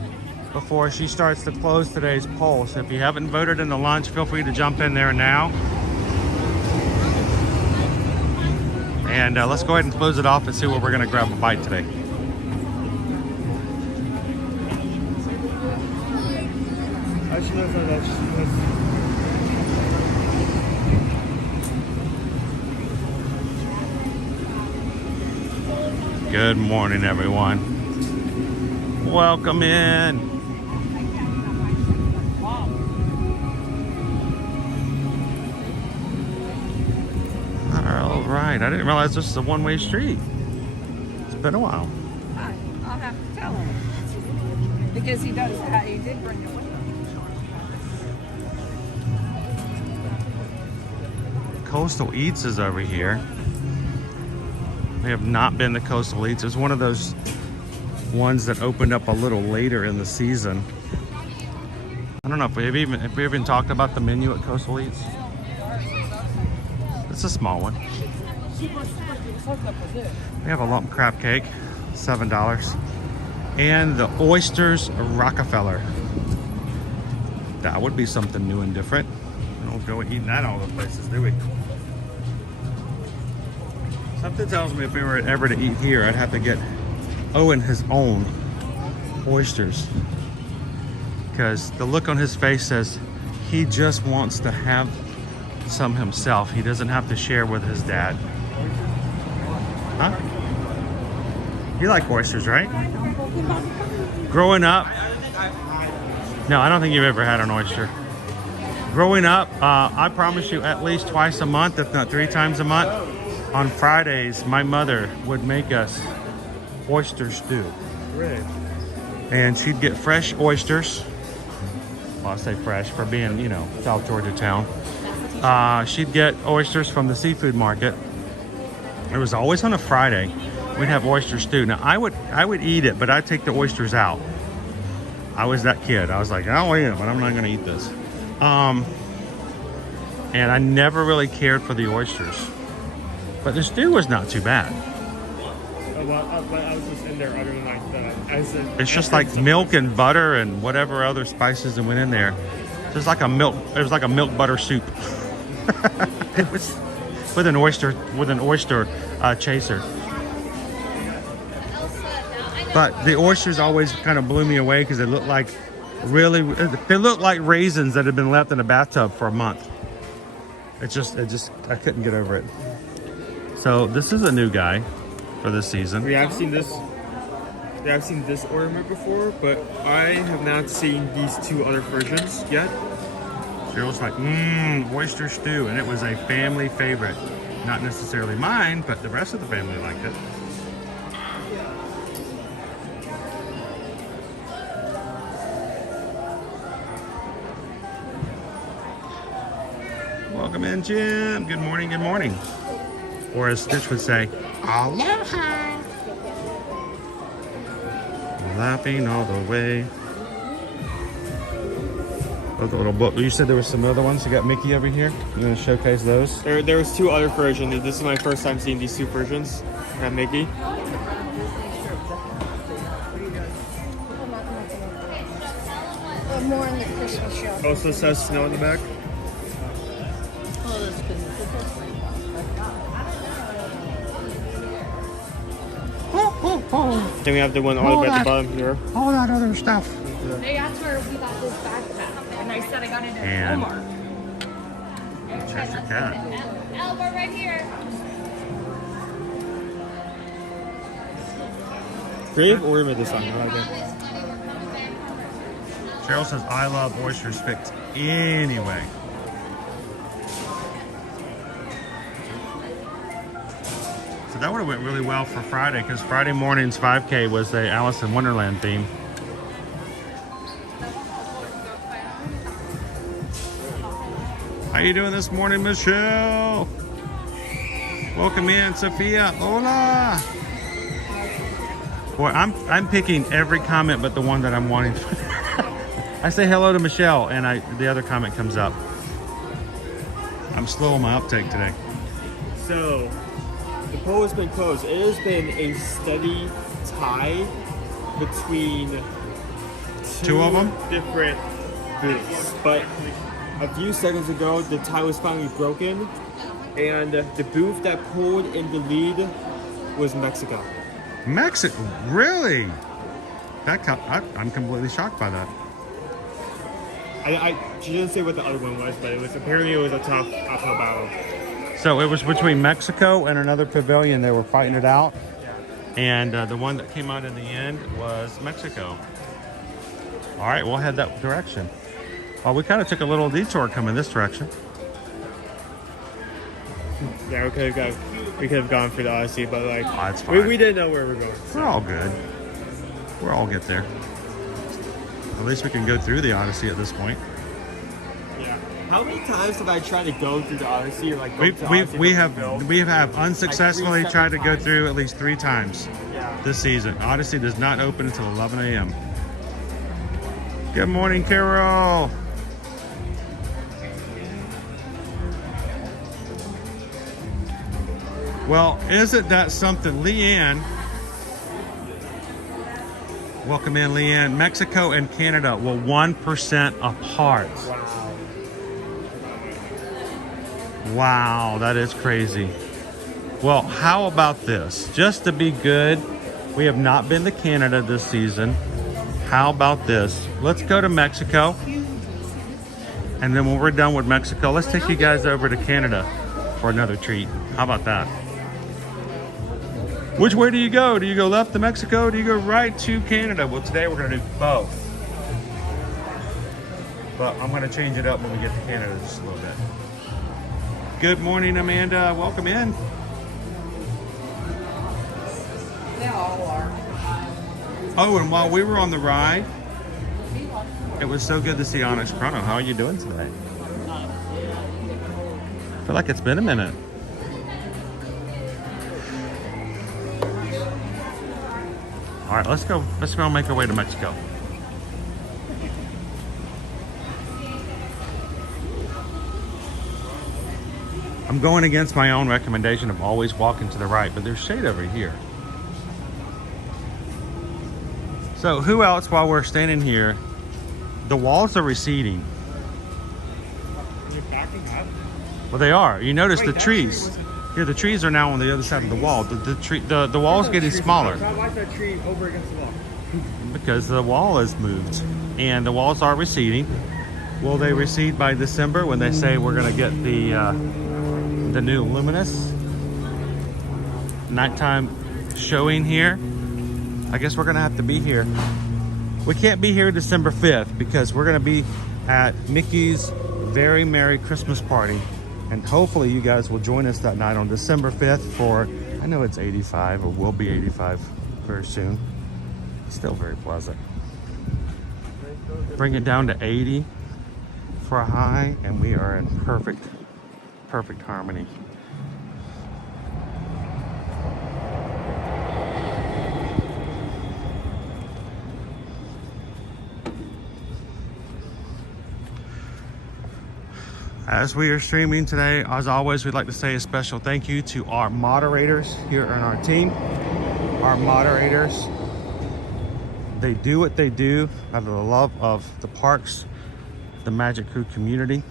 before she starts to close today's poll. So if you haven't voted in the lunch, feel free to jump in there now. And let's go ahead and close it off and see where we're going to grab a bite today. Actually, no, that's Good morning, everyone. Welcome in. All right, I didn't realize this is a one-way street. It's been a while. I'll have to tell him. Because he does that. He did bring it with him. Coastal Eats is over here. We have not been to Coastal Eats. It's one of those ones that opened up a little later in the season. I don't know if we even talked about the menu at Coastal Eats. It's a small one. We have a lump crab cake, $7. And the oysters Rockefeller. That would be something new and different. We don't go eating that all the places, do we? Something tells me if we were ever to eat here, I'd have to get Owen his own oysters. Because the look on his face says he just wants to have some himself. He doesn't have to share with his dad. Huh? You like oysters, right? Growing up, no, I don't think you've ever had an oyster. Growing up, I promise you at least twice a month, if not 3 times a month, on Fridays, my mother would make us oyster stew. Really? And she'd get fresh oysters. Well, I say fresh for being, you know, South Georgia town. She'd get oysters from the seafood market. It was always on a Friday. We'd have oyster stew. Now, I would eat it, but I'd take the oysters out. I was that kid. I was like, I'll eat it, but I'm not going to eat this. And I never really cared for the oysters. But the stew was not too bad. I was just in there other than like that. It's just like milk and butter and whatever other spices that went in there. It was like a milk butter soup. It was with an oyster chaser. But the oysters always kind of blew me away because they looked like raisins that had been left in a bathtub for a month. I couldn't get over it. So this is a new guy for this season. We have seen this ornament before, but I have not seen these 2 other versions yet. Cheryl's like, oyster stew, and it was a family favorite. Not necessarily mine, but the rest of the family liked it. Welcome in, Jim. Good morning, good morning. Or as Stitch would say, aloha. Laughing all the way. Oh, the little book. You said there was some other ones. You got Mickey over here. You going to showcase those? There was 2 other versions. This is my first time seeing these 2 versions. I have Mickey. More in the Christmas show. Also says snow in the back. Then we have the one all the way at the bottom here. All that other stuff. They asked where we got this backpack, and I said I got it at Walmart. Chester Cat. Elbow right here. Creative ornament this time. I like it. Cheryl says, I love oysters fixed anyway. So that would have went really well for Friday because Friday morning's 5K was the Alice in Wonderland theme. How you doing this morning, Michelle? Welcome in, Sophia. Hola. Boy, I'm picking every comment but the one that I'm wanting to. I say hello to Michelle and the other comment comes up. I'm slow on my uptake today. So, the poll has been closed. It has been a steady tie between 2 of them? Different booths. But a few seconds ago, the tie was finally broken. And the booth that pulled in the lead was Mexico. Mexico? Really? I'm completely shocked by that. She didn't say what the other one was, but apparently it was a tough uphill battle. So it was between Mexico and another pavilion. They were fighting it out. And the one that came out in the end was Mexico. All right, we'll head that direction. Well, we kind of took a little detour coming this direction. Yeah, we could have gone for the Odyssey, but like, Oh, it's fine. we didn't know where we were going. We're all good. We'll all get there. At least we can go through the Odyssey at this point. Yeah. How many times have I tried to go through the Odyssey or like go to the Odyssey We have unsuccessfully like tried to go through at least 3 times this season. Odyssey does not open until 11 a.m. Good morning, Carol. Well, isn't that something? Leanne. Welcome in, Leanne. Mexico and Canada will 1% apart. Wow, that is crazy. Well, how about this? Just to be good, we have not been to Canada this season. How about this? Let's go to Mexico. And then when we're done with Mexico, let's take you guys over to Canada for another treat. How about that? Which way do you go? Do you go left to Mexico? Do you go right to Canada? Well, today we're going to do both. But I'm going to change it up when we get to Canada just a little bit. Good morning, Amanda. Welcome in. They all are. Oh, and while we were on the ride, it was so good to see Onyx Chrono. How are you doing today? I feel like it's been a minute. All right, let's go and make our way to Mexico. I'm going against my own recommendation of always walking to the right, but there's shade over here. So who else, while we're standing here, the walls are receding. You're backing up? Well, they are. You notice the trees. Here, the trees are now on the other side of the wall. The wall's getting smaller. Why is that tree over against the wall? Because the wall has moved and the walls are receding. Will they recede by December when they say we're going to get the new luminous nighttime showing here? I guess we're going to have to be here. We can't be here December 5th because we're going to be at Mickey's Very Merry Christmas Party. And hopefully you guys will join us that night on December 5th for, I know it's 85 or will be 85 very soon. Still very pleasant. Bring it down to 80 for a high and we are in perfect harmony. As we are streaming today, as always, we'd like to say a special thank you to our moderators here on our team. Our moderators, they do what they do out of the love of the parks, the Magic Crew community.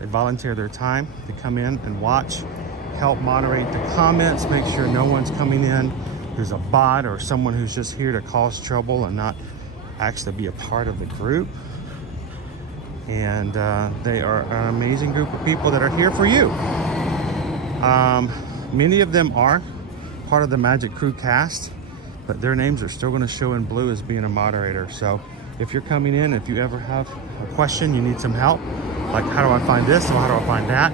They volunteer their time to come in and watch, help moderate the comments, make sure no one's coming in who's a bot or someone who's just here to cause trouble and not actually be a part of the group. And they are an amazing group of people that are here for you. Many of them are part of the Magic Crew cast, but their names are still going to show in blue as being a moderator. So if you're coming in, if you ever have a question, you need some help, like how do I find this or how do I find that?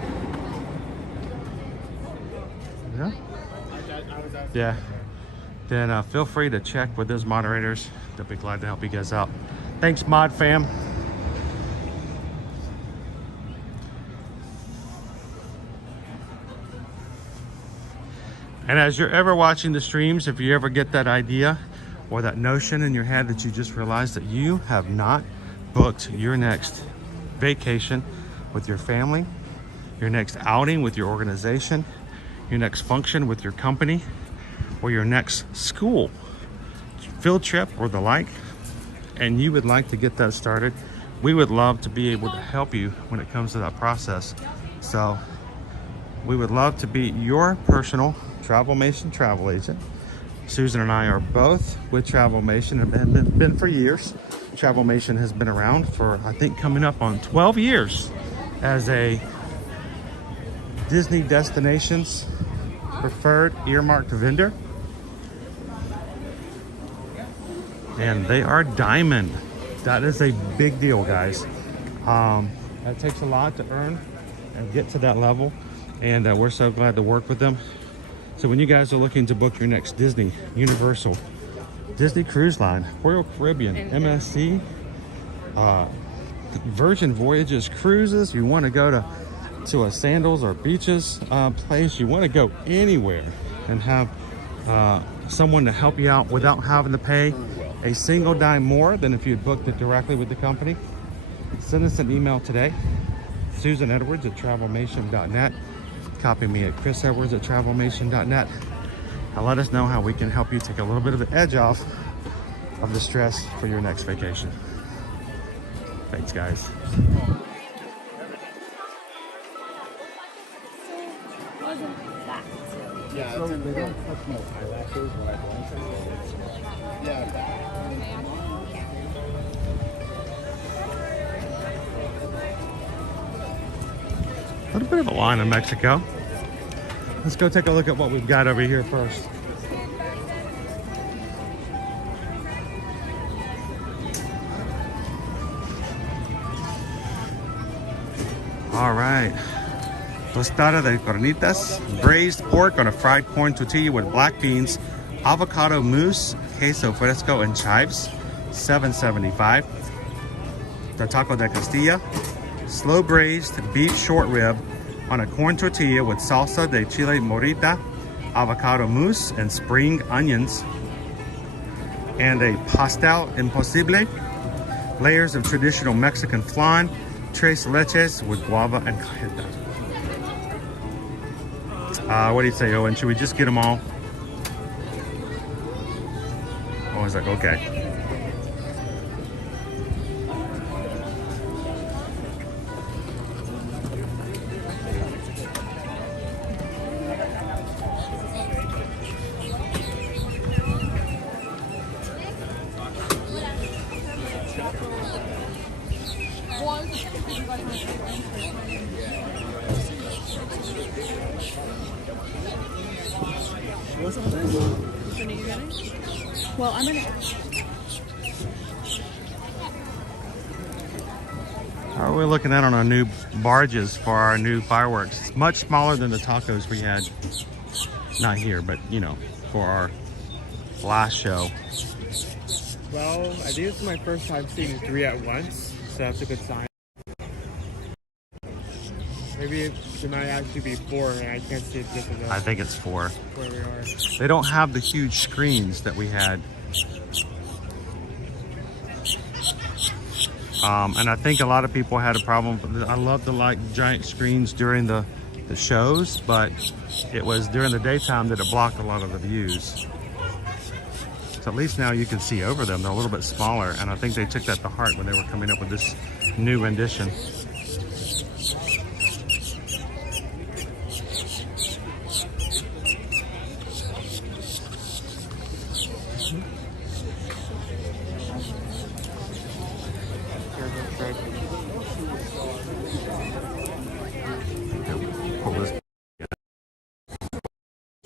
Yeah. Then feel free to check with those moderators. They'll be glad to help you guys out. Thanks, Mod Fam. And as you're ever watching the streams, if you ever get that idea or that notion in your head that you just realized that you have not booked your next vacation with your family, your next outing with your organization, your next function with your company, or your next school field trip or the like, and you would like to get that started, we would love to be able to help you when it comes to that process. So we would love to be your personal Travelmation travel agent. Susan and I are both with Travelmation and have been for years. Travelmation has been around for, I think, coming up on 12 years as a Disney Destinations preferred earmarked vendor. And they are diamond. That is a big deal, guys. It takes a lot to earn and get to that level, and we're so glad to work with them. So when you guys are looking to book your next Disney, Universal, Disney Cruise Line, Royal Caribbean, MSC, Virgin Voyages cruises, you want to go to a sandals or beaches place, you want to go anywhere and have someone to help you out without having to pay a single dime more than if you had booked it directly with the company, send us an email today, susanedwards@travelmation.net. Copy me at chrisedwards@travelmation.net, and let us know how we can help you take a little bit of the edge off of the stress for your next vacation. Thanks, guys. Yeah, so they don't touch no eyelashes when I go. Yeah. A little bit of a line in Mexico. Let's go take a look at what we've got over here first. All right. Tostada de carnitas, braised pork on a fried corn tortilla with black beans, avocado mousse, queso fresco, and chives, $7.75. The taco de Castilla, slow braised beef short rib on a corn tortilla with salsa de chile morita, avocado mousse, and spring onions. And a pastel imposible, layers of traditional Mexican flan, tres leches with guava and cajeta. What do you say, Owen? Should we just get them all? Owen's like, okay. Well, I'm gonna. How are we looking at on our new barges for our new fireworks? It's much smaller than the tacos we had. Not here, but you know, for our last show. Well, I think this is my first time seeing 3 at once, so that's a good sign. Maybe there might actually be 4, and I can't see it just enough. I think it's 4. Where we are. They don't have the huge screens that we had. And I think a lot of people had a problem. I love the giant screens during the shows, but it was during the daytime that it blocked a lot of the views. So at least now you can see over them. They're a little bit smaller, and I think they took that to heart when they were coming up with this new rendition.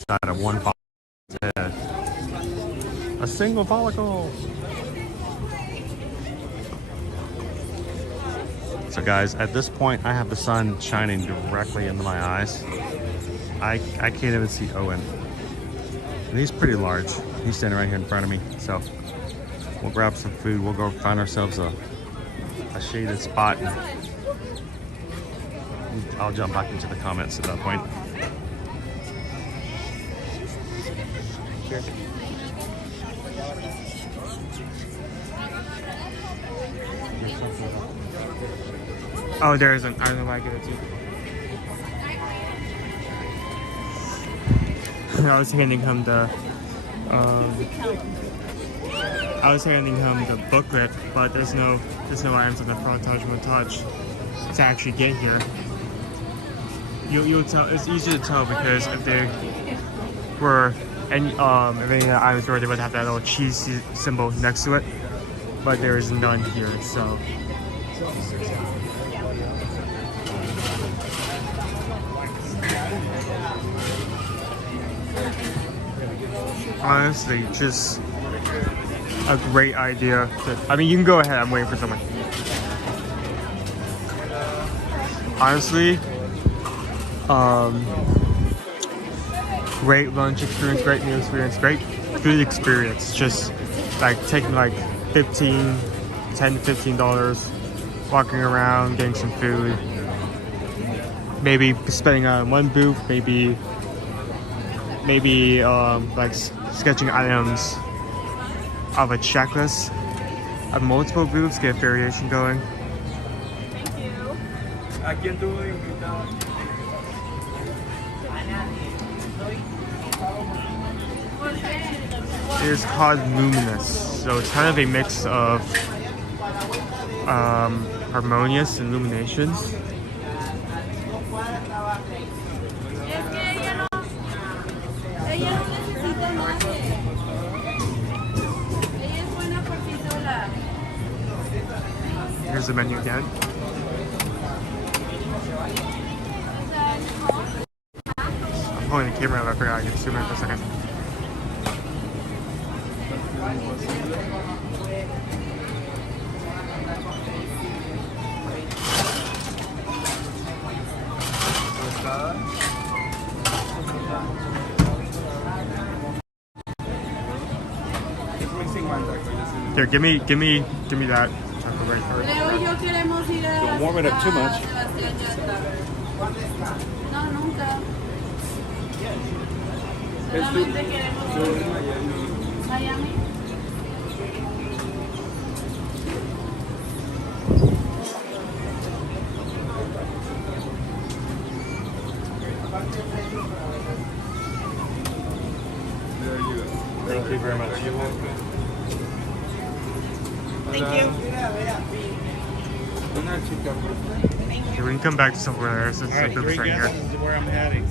Side of one head. A single follicle. So guys, at this point I have the sun shining directly into my eyes. I can't even see Owen. And he's pretty large. He's standing right here in front of me. So we'll grab some food. We'll go find ourselves a shaded spot. And I'll jump back into the comments at that point. Here. Oh, there isn't. I don't know why I get it too. I was handing him the booklet, but there's no items on the Frontage Montage to actually get here. You'll tell. It's easy to tell because if there were any items where they would have that little cheese symbol next to it. but there is none here, so. Honestly, just a great idea. I mean, you can go ahead. I'm waiting for someone. Honestly, great lunch experience, great meal experience, great food experience. Just like taking like $10 to $15, walking around, getting some food, maybe spending on one booth, maybe like sketching items of a checklist of multiple booths, get variation going. It is called Luminous, so it's kind of a mix of harmonious illuminations. Here's the menu again. I'm holding the camera up. I forgot I could zoom in for a second. Here, give me that. Don't warm it up too much. Thank you very much. Thank you. Okay, we can come back to somewhere there. So it's All right, like 3 right here. guesses is where I'm heading.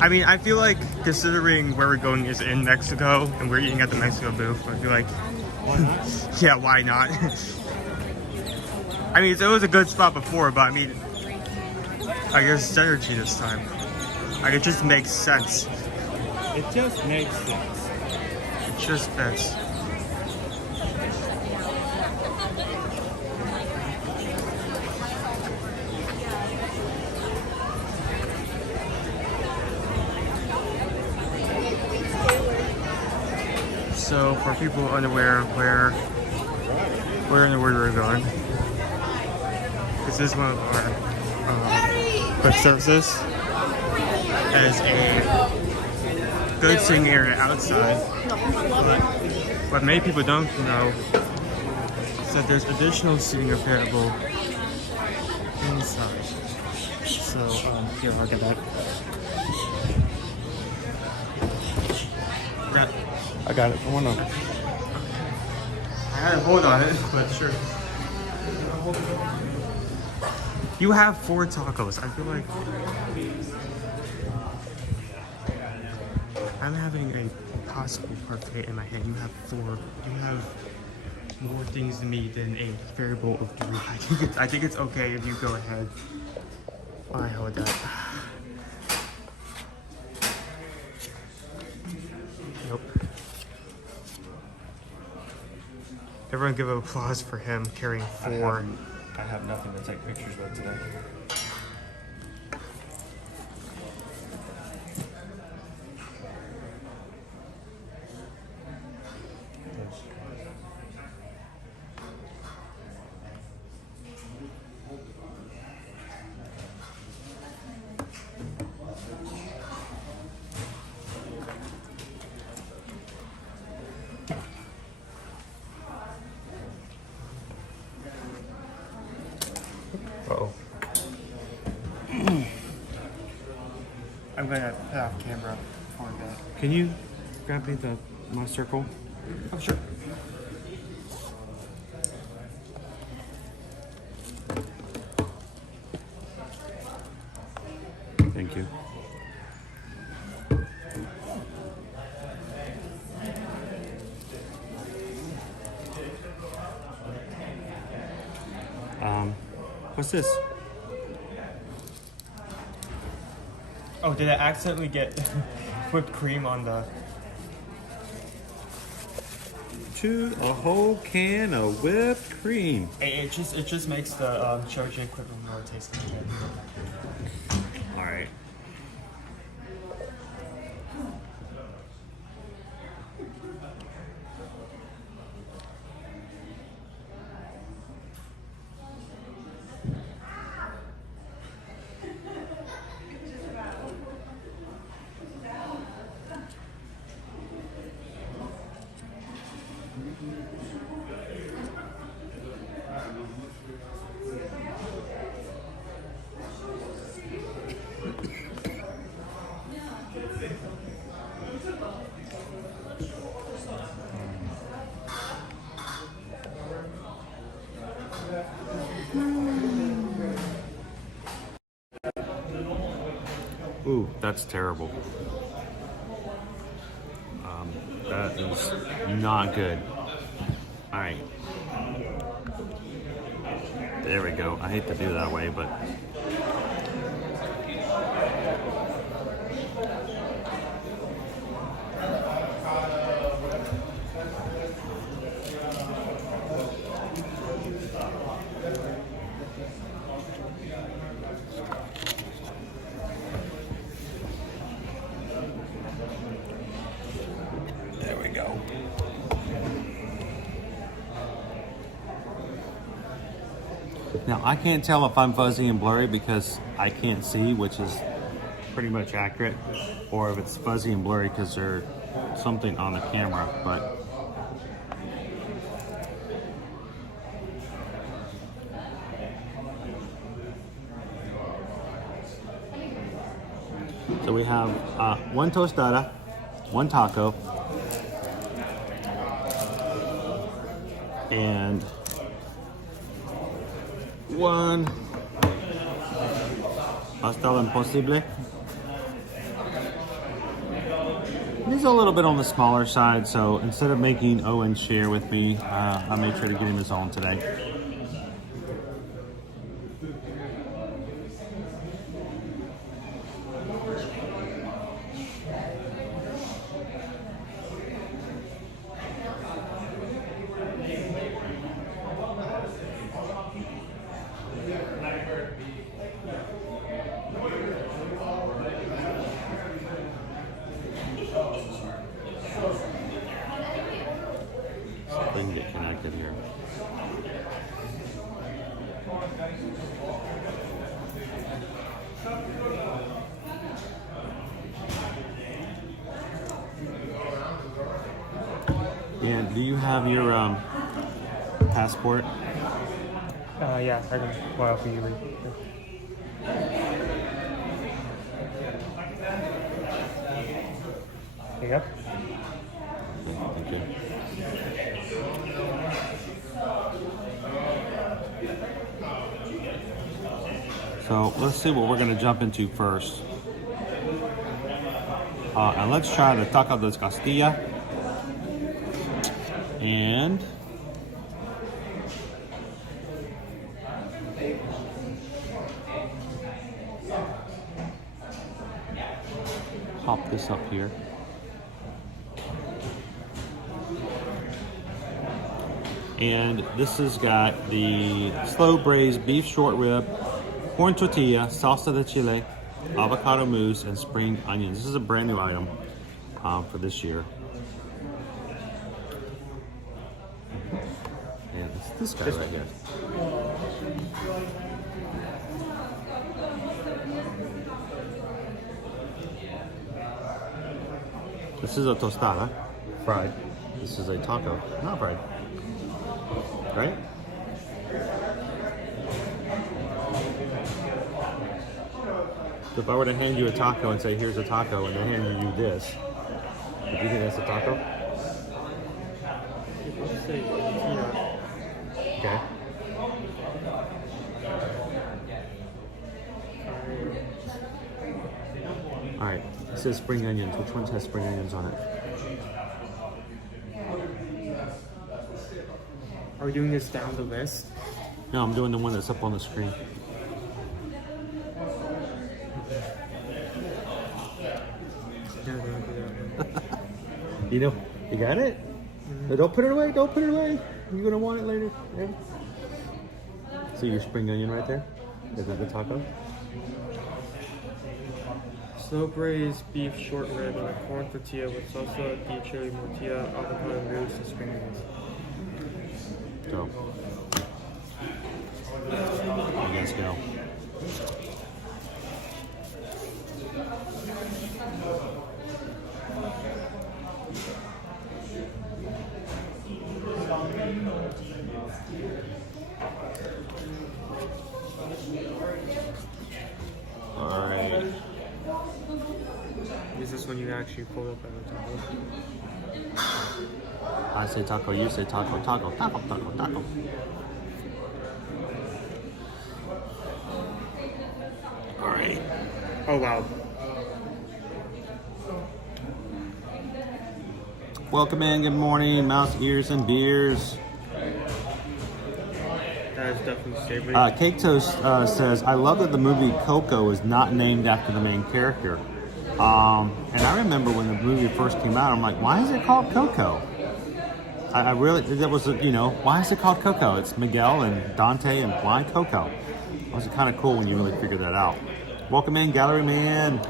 I mean, I feel like considering where we're going is in Mexico and we're eating at the Mexico booth, I feel like, yeah, why not? I mean, it was a good spot before, but I mean, I guess it's energy this time. Like, it just makes sense. It just makes sense. It just fits. So, for people unaware where in the world we're going, this is one of our quick services as a good sitting area outside. But what many people don't know is that there's additional seating available inside. So, here, I'll get that. I got it. Come on over. I had a hold on it, but sure. You have 4 tacos. I feel like I'm having a possible parfait in my hand. You have 4. You have more things than me than a fair bowl of 3. I think it's okay if you go ahead. I hold that. Nope. Everyone give an applause for him carrying 4. I have nothing to take pictures with today. Uh-oh. I'm gonna put off camera for that. Can you grab me my circle? Oh, sure. Thank you. What's this? Oh, did I accidentally get whipped cream on the... A whole can of whipped cream. It just makes the charging equipment more tasty. All right. Ooh, that's terrible. That is not good. All right. There we go. I hate to do it that way, but there we go. Now, I can't tell if I'm fuzzy and blurry because I can't see, which is pretty much accurate, or if it's fuzzy and blurry because there's something on the camera, but so we have one tostada, one taco, and one pastel imposible. He's a little bit on the smaller side, so instead of making Owen share with me, I made sure to get him his own today. Something get connected here. And do you have your passport? Yeah, I can file for you. There you go. Thank you. So let's see what we're going to jump into first. And let's try the taco de Castilla. And pop this up here. And this has got the slow braised beef short rib, corn tortilla, salsa de chile, avocado mousse, and spring onions. This is a brand new item for this year. And it's this guy right here. This is a tostada, fried. This is a taco, not fried. Right? So if I were to hand you a taco and say, here's a taco, and then hand you this, do you think that's a taco? Okay. All right, it says spring onions. Which one has spring onions on it? Are we doing this down the list? No, I'm doing the one that's up on the screen. You know, you got it? No, don't put it away. Don't put it away. You're going to want it later. Yeah. See your spring onion right there? Is that the taco? Slow braised beef short rib on a corn tortilla with salsa de chili mortilla, avocado roots, and spring onions. Go. You guys go. Alright. Is this when you actually pull up at the taco? I say taco, you say taco, taco, taco, taco, taco. Alright. Oh wow. Welcome in, good morning, mouse ears and beers. That is definitely savory. Cake Toast says, I love that the movie Coco is not named after the main character. And I remember when the movie first came out, I'm like, why is it called Coco? I really, that was, why is it called Coco? It's Miguel and Dante and why Coco? It was kind of cool when you really figured that out. Welcome in, Gallery Man.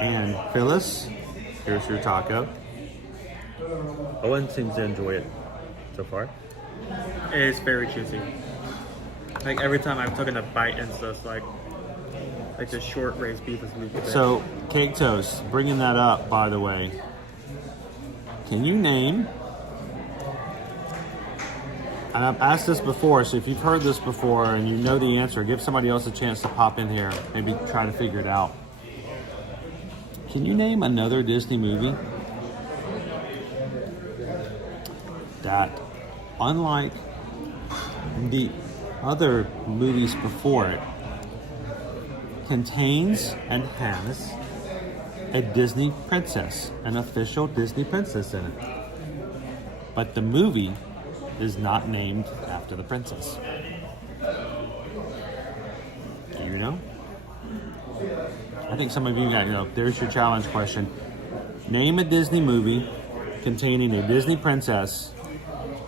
And Phyllis, here's your taco. Owen seems to enjoy it so far. It is very juicy. Like every time I've taken a bite, it's just like the short raised beef is really good. So, Cake Toast, bringing that up, by the way, can you name, and I've asked this before, so if you've heard this before and you know the answer, give somebody else a chance to pop in here, maybe try to figure it out. Can you name another Disney movie that, unlike the other movies before it, contains and has a Disney princess, an official Disney princess in it, but the movie is not named after the princess? Do you know? I think some of you got, there's your challenge question. Name a Disney movie containing a Disney princess,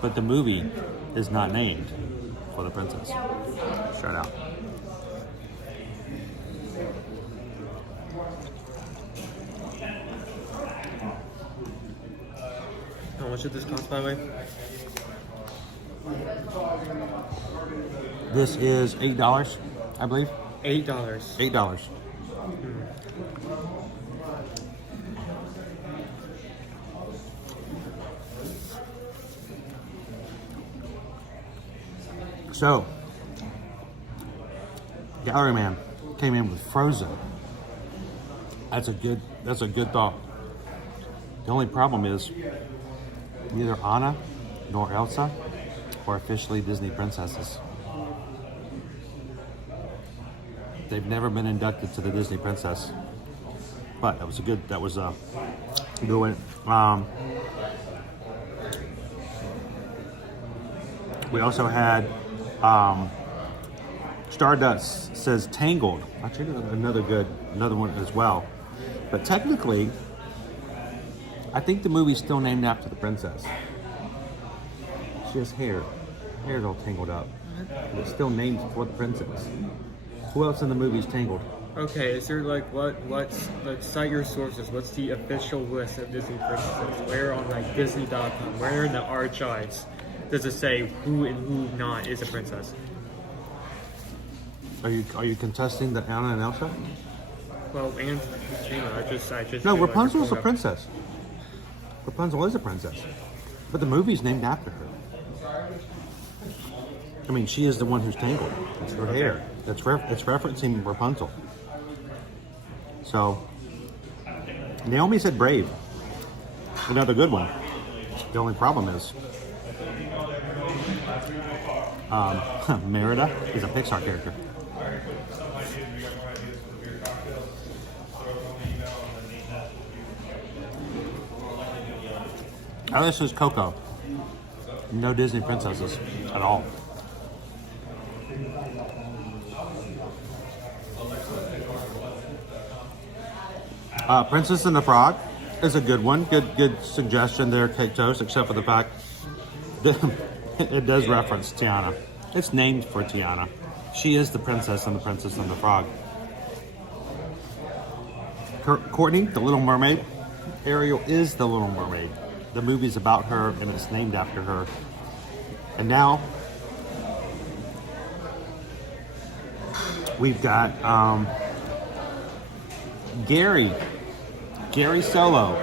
but the movie is not named for the princess. Try it out. How much did this cost, by the way? This is $8, I believe. $8. $8. So, Gallery Man came in with Frozen. That's a good thought. The only problem is neither Anna nor Elsa are officially Disney princesses. They've never been inducted to the Disney Princess. But that was a good one. We also had Stardust says Tangled. Actually, another one as well. But technically, I think the movie's still named after the princess. She has hair. Hair's all tangled up. But it's still named for the princess. Who else in the movie is Tangled? Okay, is there let's cite your sources. What's the official list of Disney princesses? Where on Disney.com? Where in the archives does it say who and who not is a princess? Are you contesting the Anna and Elsa? Well, and I just No, feel Rapunzel's like a princess. Rapunzel is a princess, but the movie's named after her. I mean, she is the one who's tangled. It's her hair. It's referencing Rapunzel. So, Naomi said Brave. Another good one. The only problem is Merida is a Pixar character. Now this is Coco. No Disney princesses at all. Princess and the Frog is a good one. Good suggestion there, Cake Toast, except for the fact that it does reference Tiana. It's named for Tiana. She is the princess and the Princess and the Frog. Courtney, the Little Mermaid. Ariel is the Little Mermaid. The movie's about her and it's named after her. And now we've got Gary Solo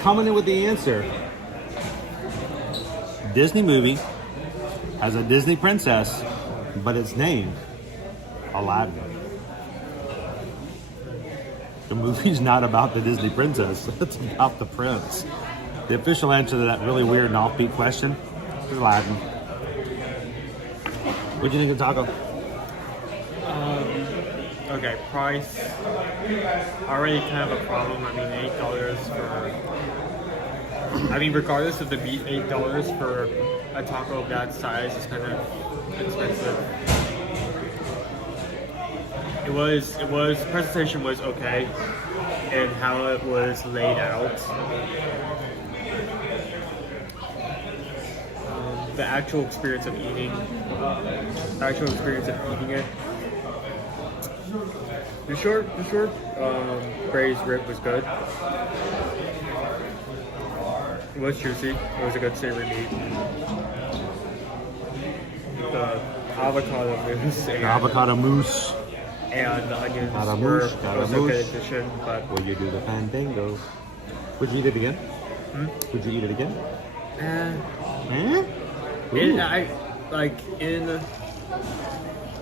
coming in with the answer. Disney movie has a Disney princess, but it's named Aladdin. The movie's not about the Disney princess, it's about the prince. The official answer to that really weird and offbeat question is Aladdin. What do you think of Taco? Okay, price. Already kind of a problem. I mean, $8 for. I mean, regardless of the beat, $8 for a taco of that size is kind of expensive. It was. Presentation was okay, and how it was laid out. The actual experience of eating it. For sure. Braised rib was good. It was juicy. It was a good savory meat. The avocado mousse and the onions were a good addition. But will you do the fandango? Would you eat it again? Would you eat it again?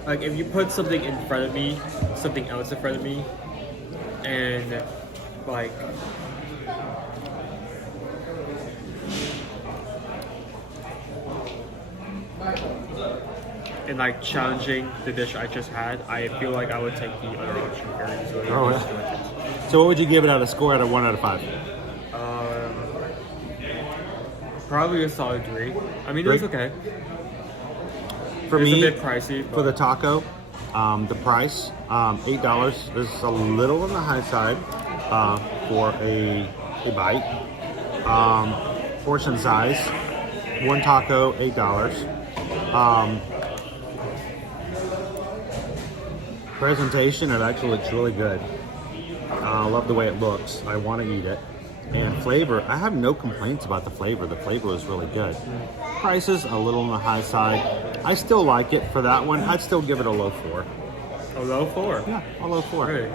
If you put something in front of me, something else in front of me, and challenging the dish I just had, I feel like I would take the other option very easily. Oh, yeah. So what would you give it out of score out of 1 out of 5? Probably a solid 3. I mean, it was okay. For it's me, a bit pricey. For the taco, the price, $8 is a little on the high side for a bite. Portion size, 1 taco, $8. Presentation, it actually looks really good. I love the way it looks. I want to eat it. And flavor, I have no complaints about the flavor. The flavor is really good. Prices, a little on the high side. I still like it. For that one, I'd still give it a low 4. A low 4? Yeah, a low 4. Great.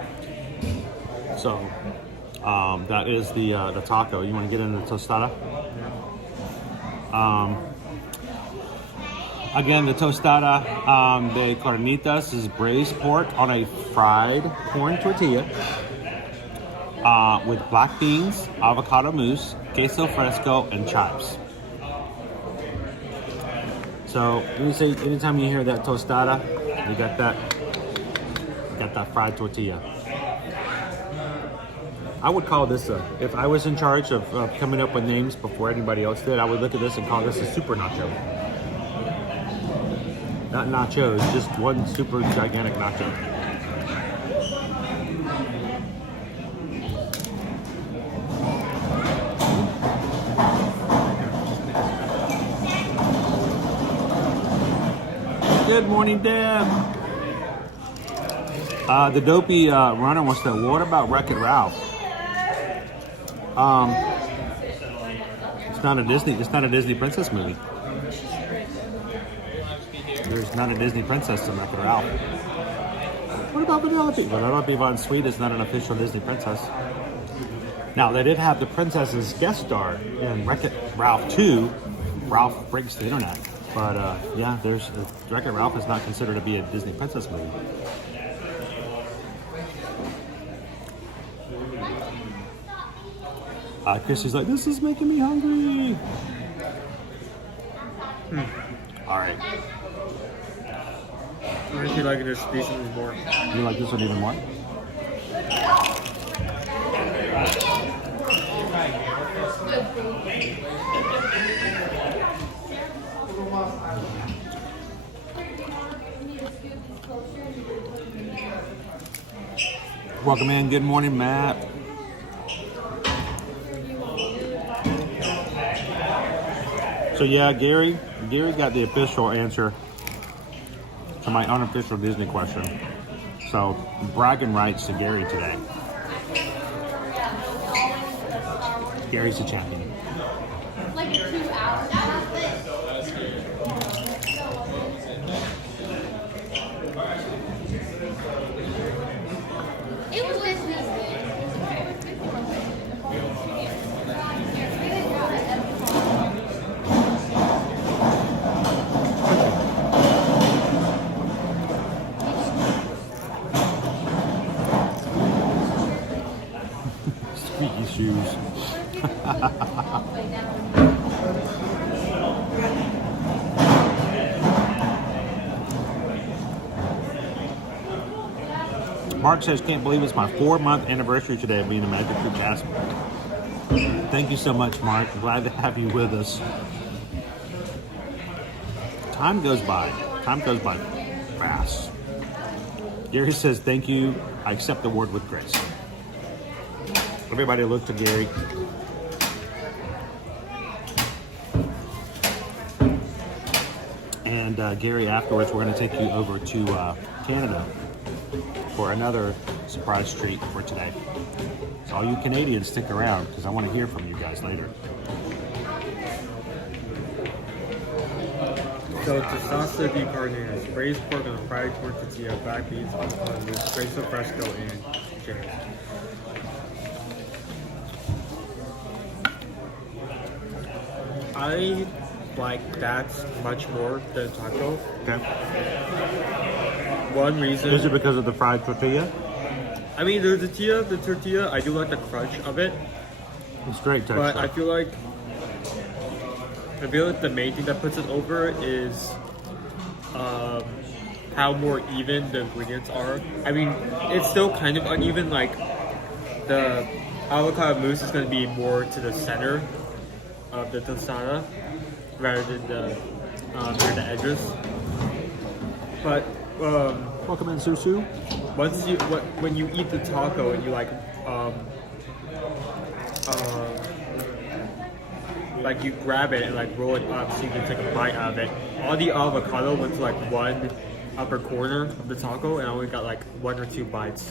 So, that is the taco. You want to get into the tostada? Again, the tostada de carnitas is braised pork on a fried corn tortilla with black beans, avocado mousse, queso fresco, and chives. So, let me say, anytime you hear that tostada, you got that fried tortilla. I would call this if I was in charge of coming up with names before anybody else did, I would look at this and call this a super nacho. Not nachos, just one super gigantic nacho. Good morning, Deb. The dopey runner wants to know, what about Wreck-It Ralph? It's not a Disney princess movie. There's not a Disney princess in Wreck-It Ralph. What about Vanellope? Vanellope Von Sweet is not an official Disney princess. Now, they did have the princess's guest star in Wreck-It Ralph 2. Ralph Breaks the Internet. But, yeah, Wreck-It Ralph is not considered to be a Disney princess movie. Chrissy's like, this is making me hungry. All right. I feel like this piece even more. You like this one even more? Welcome in. Good morning, Matt. So yeah, Gary got the official answer to my unofficial Disney question. So bragging rights to Gary today. Gary's the champion. Like 2 hours. It was this week. Squeaky shoes. Mark says, can't believe it's my 4-month anniversary today of being a Magic Crew cast. Thank you so much, Mark. Glad to have you with us. Time goes by. Time goes by fast. Gary says, thank you. I accept the award with grace. Everybody look to Gary. And Gary, afterwards, we're going to take you over to Canada for another surprise treat for today. So all you Canadians, stick around because I want to hear from you guys later. So to salsa di carne, braised pork on a fried tortilla, black beans, queso fresco, and chicken. I like that much more than taco. Okay. One reason Is it because of the fried tortilla? I mean, the tortilla, I do like the crunch of it, It's great texture. but I feel like the main thing that puts it over is how more even the ingredients are. I mean, it's still kind of uneven. Like the avocado mousse is going to be more to the center of the tostada rather than the near the edges. But Welcome in, Susu. when you eat the taco and you like you grab it and like roll it up so you can take a bite out of it. All the avocado went to like one upper corner of the taco, and I only got like 1 or 2 bites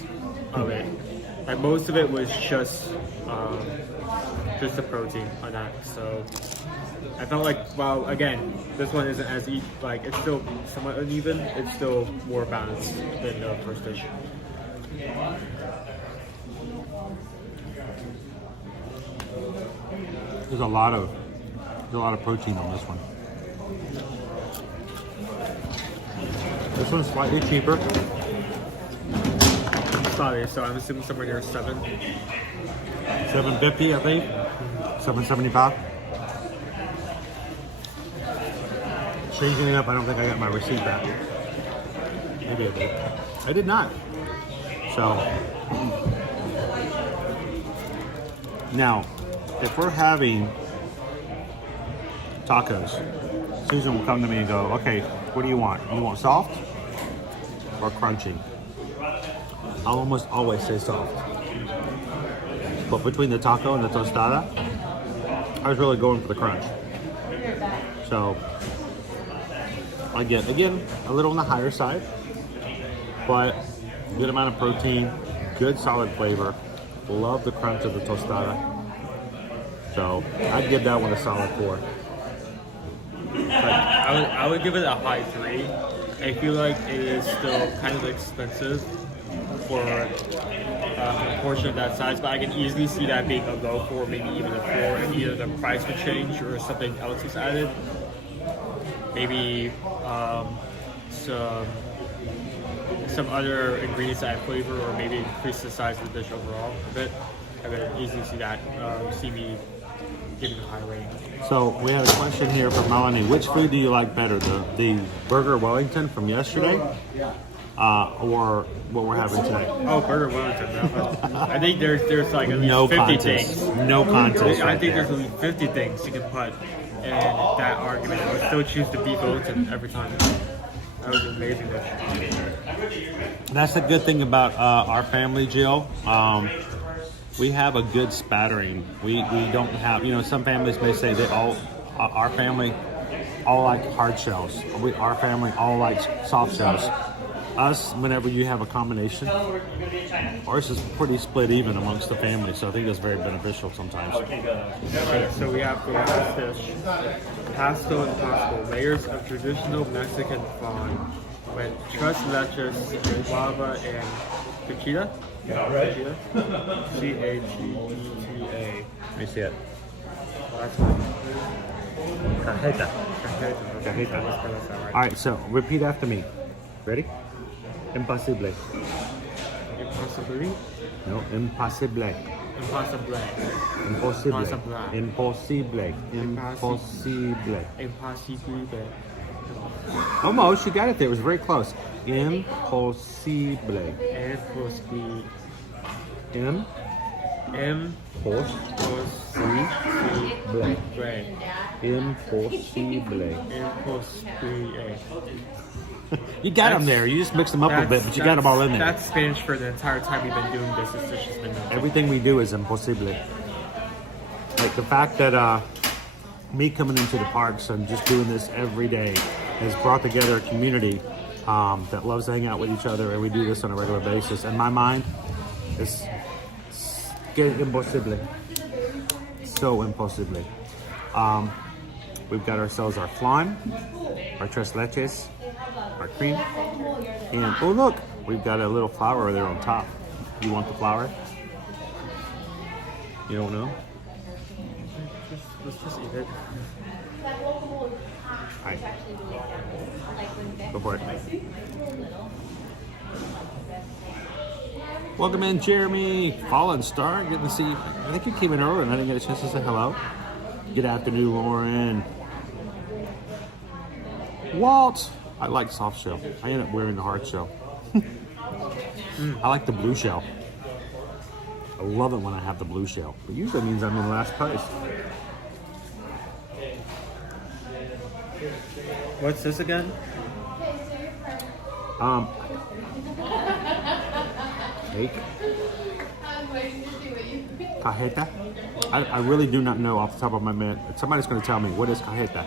of it. Like most of it was just the protein on that. So I felt like, well, again, this one isn't as like it's still somewhat uneven. It's still more balanced than the first dish. There's a lot of protein on this one. This one's slightly cheaper. Sorry, so I'm assuming somewhere near 7. $7.50, I think. $7.75. Strangely enough, I don't think I got my receipt back. Maybe I did. I did not. So now, if we're having tacos, Susan will come to me and go, okay, what do you want? You want soft or crunchy? I'll almost always say soft. But between the taco and the tostada, I was really going for the crunch. So I get, again, a little on the higher side, but good amount of protein, good solid flavor. Love the crunch of the tostada. So I'd give that one a solid 4. I would give it a high 3. I feel like it is still kind of expensive for a portion of that size, but I can easily see that being a low 4, maybe even a 4, if either the price would change or something else is added. Maybe some other ingredients add flavor, or maybe increase the size of the dish overall a bit. I could easily see that, see me giving a high rating. So we have a question here from Melanie. Which food do you like better, the Burger Wellington from yesterday, or what we're having today? Oh, Burger Wellington. I think there's like at least No 50 contest. things. No contest. I right think there. there's at least 50 things you can put and that argument, I would still choose the beef Wellington every time. That was an amazing dish. That's the good thing about our family, Jill. We have a good spattering. We don't have, some families may say our family all like hard shells. Our family all likes soft shells. Us, whenever you have a combination, ours is pretty split even amongst the family, so I think that's very beneficial sometimes. Okay, so we have the last dish, Pasto Impossible, layers of traditional Mexican flan with tres leches, guava, and cachita. C-A-G-E-T-A. Let me see it. That's one. Cajeta. Cajeta. All right, so repeat after me. Ready? Impossible. Impossible. No, impossible. Impossible. Impossible. Impossible. Impossible. Impossible. Almost, you got it there. It was very close. Impossible. Impossible. Impossible. You got them there. You just mixed them up a bit, but you got them all in there. That's Spanish for the entire time we've been doing this. This dish has been done. Everything we do is impossible. Like the fact that me coming into the parks and just doing this every day has brought together a community that loves to hang out with each other, and we do this on a regular basis. In my mind, it's impossible. So impossible. We've got ourselves our flan, our tres leches, our cream, and oh look, we've got a little flour there on top. You want the flour? You don't know? Let's just eat it. Alright. Go for it. Welcome in, Jeremy. Fallen Star. Getting to see you. I think you came in earlier and I didn't get a chance to say hello. Good afternoon, Lauren. Walt. I like soft shell. I end up wearing the hard shell. I like the blue shell. I love it when I have the blue shell. But usually means I'm in last place. What's this again? Cake. Cajeta. I really do not know off the top of my head. Somebody's going to tell me, what is cajeta?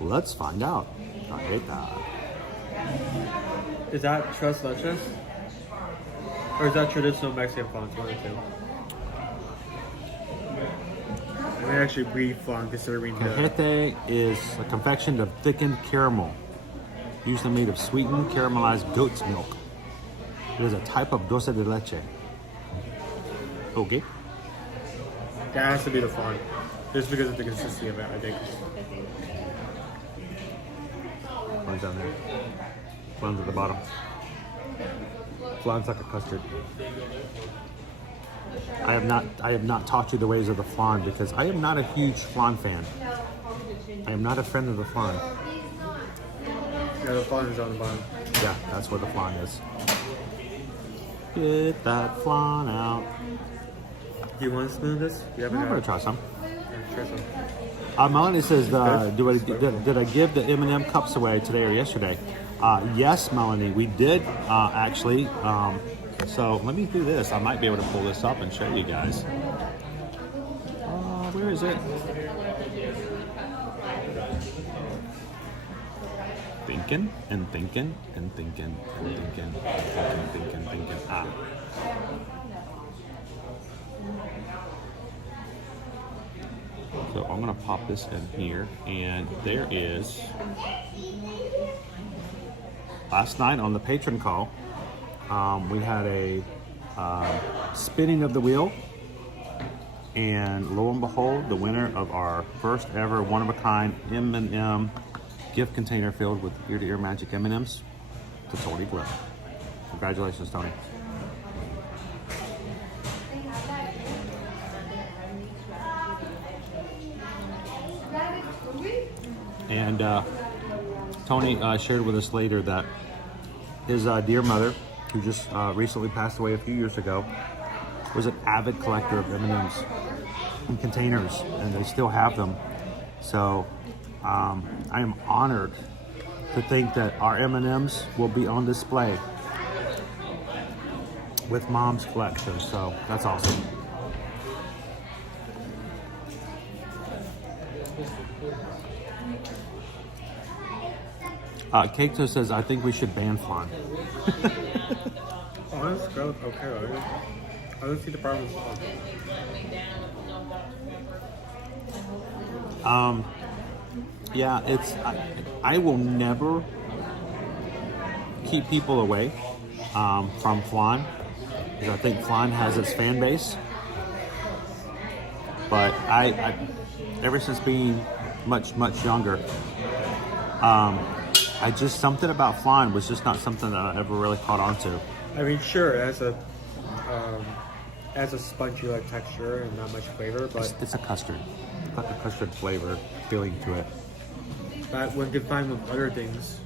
Let's find out. Cajeta. Is that tres leches? Or is that traditional Mexican flan? One or two? I may actually breathe flan considering the... Cajete is a confection of thickened caramel, usually made of sweetened, caramelized goat's milk. It is a type of dulce de leche. Okay. That has to be the flan. Just because of the consistency of it, I think. Flan's down there. Flan's at the bottom. Flan's like a custard. I have not taught you the ways of the flan because I am not a huge flan fan. I am not a friend of the flan. Yeah, the flan is on the bottom. Yeah, that's where the flan is. Get that flan out. Do you want to spoon this? I'm gonna try some. Yeah, try some. Melanie says, did I give the M&M cups away today or yesterday? Yes, Melanie, we did actually. So let me do this. I might be able to pull this up and show you guys. Where is it? Thinking and thinking and thinking and thinking and thinking. So I'm gonna pop this in here, and there is. Last night on the Patron call, we had a spinning of the wheel, and lo and behold, the winner of our first ever one-of-a-kind M&M gift container filled with ear-to-ear magic M&Ms to Tony Glenn. Congratulations, Tony. And Tony shared with us later that his dear mother, who just recently passed away a few years ago, was an avid collector of M&Ms. in containers, and they still have them. So I am honored to think that our M&Ms will be on display with Mom's collection. So that's awesome. Keito says, I think we should ban flan. Oh, that's good. Okay, I don't see the problem with flan. Yeah, I will never keep people away from flan, because I think flan has its fan base. But I ever since being much younger, something about flan was just not something that I ever really caught on to. I mean, sure, it has a spongy like texture and not much flavor, but It's a custard. It's got the custard flavor feeling to it. that when combined with other things,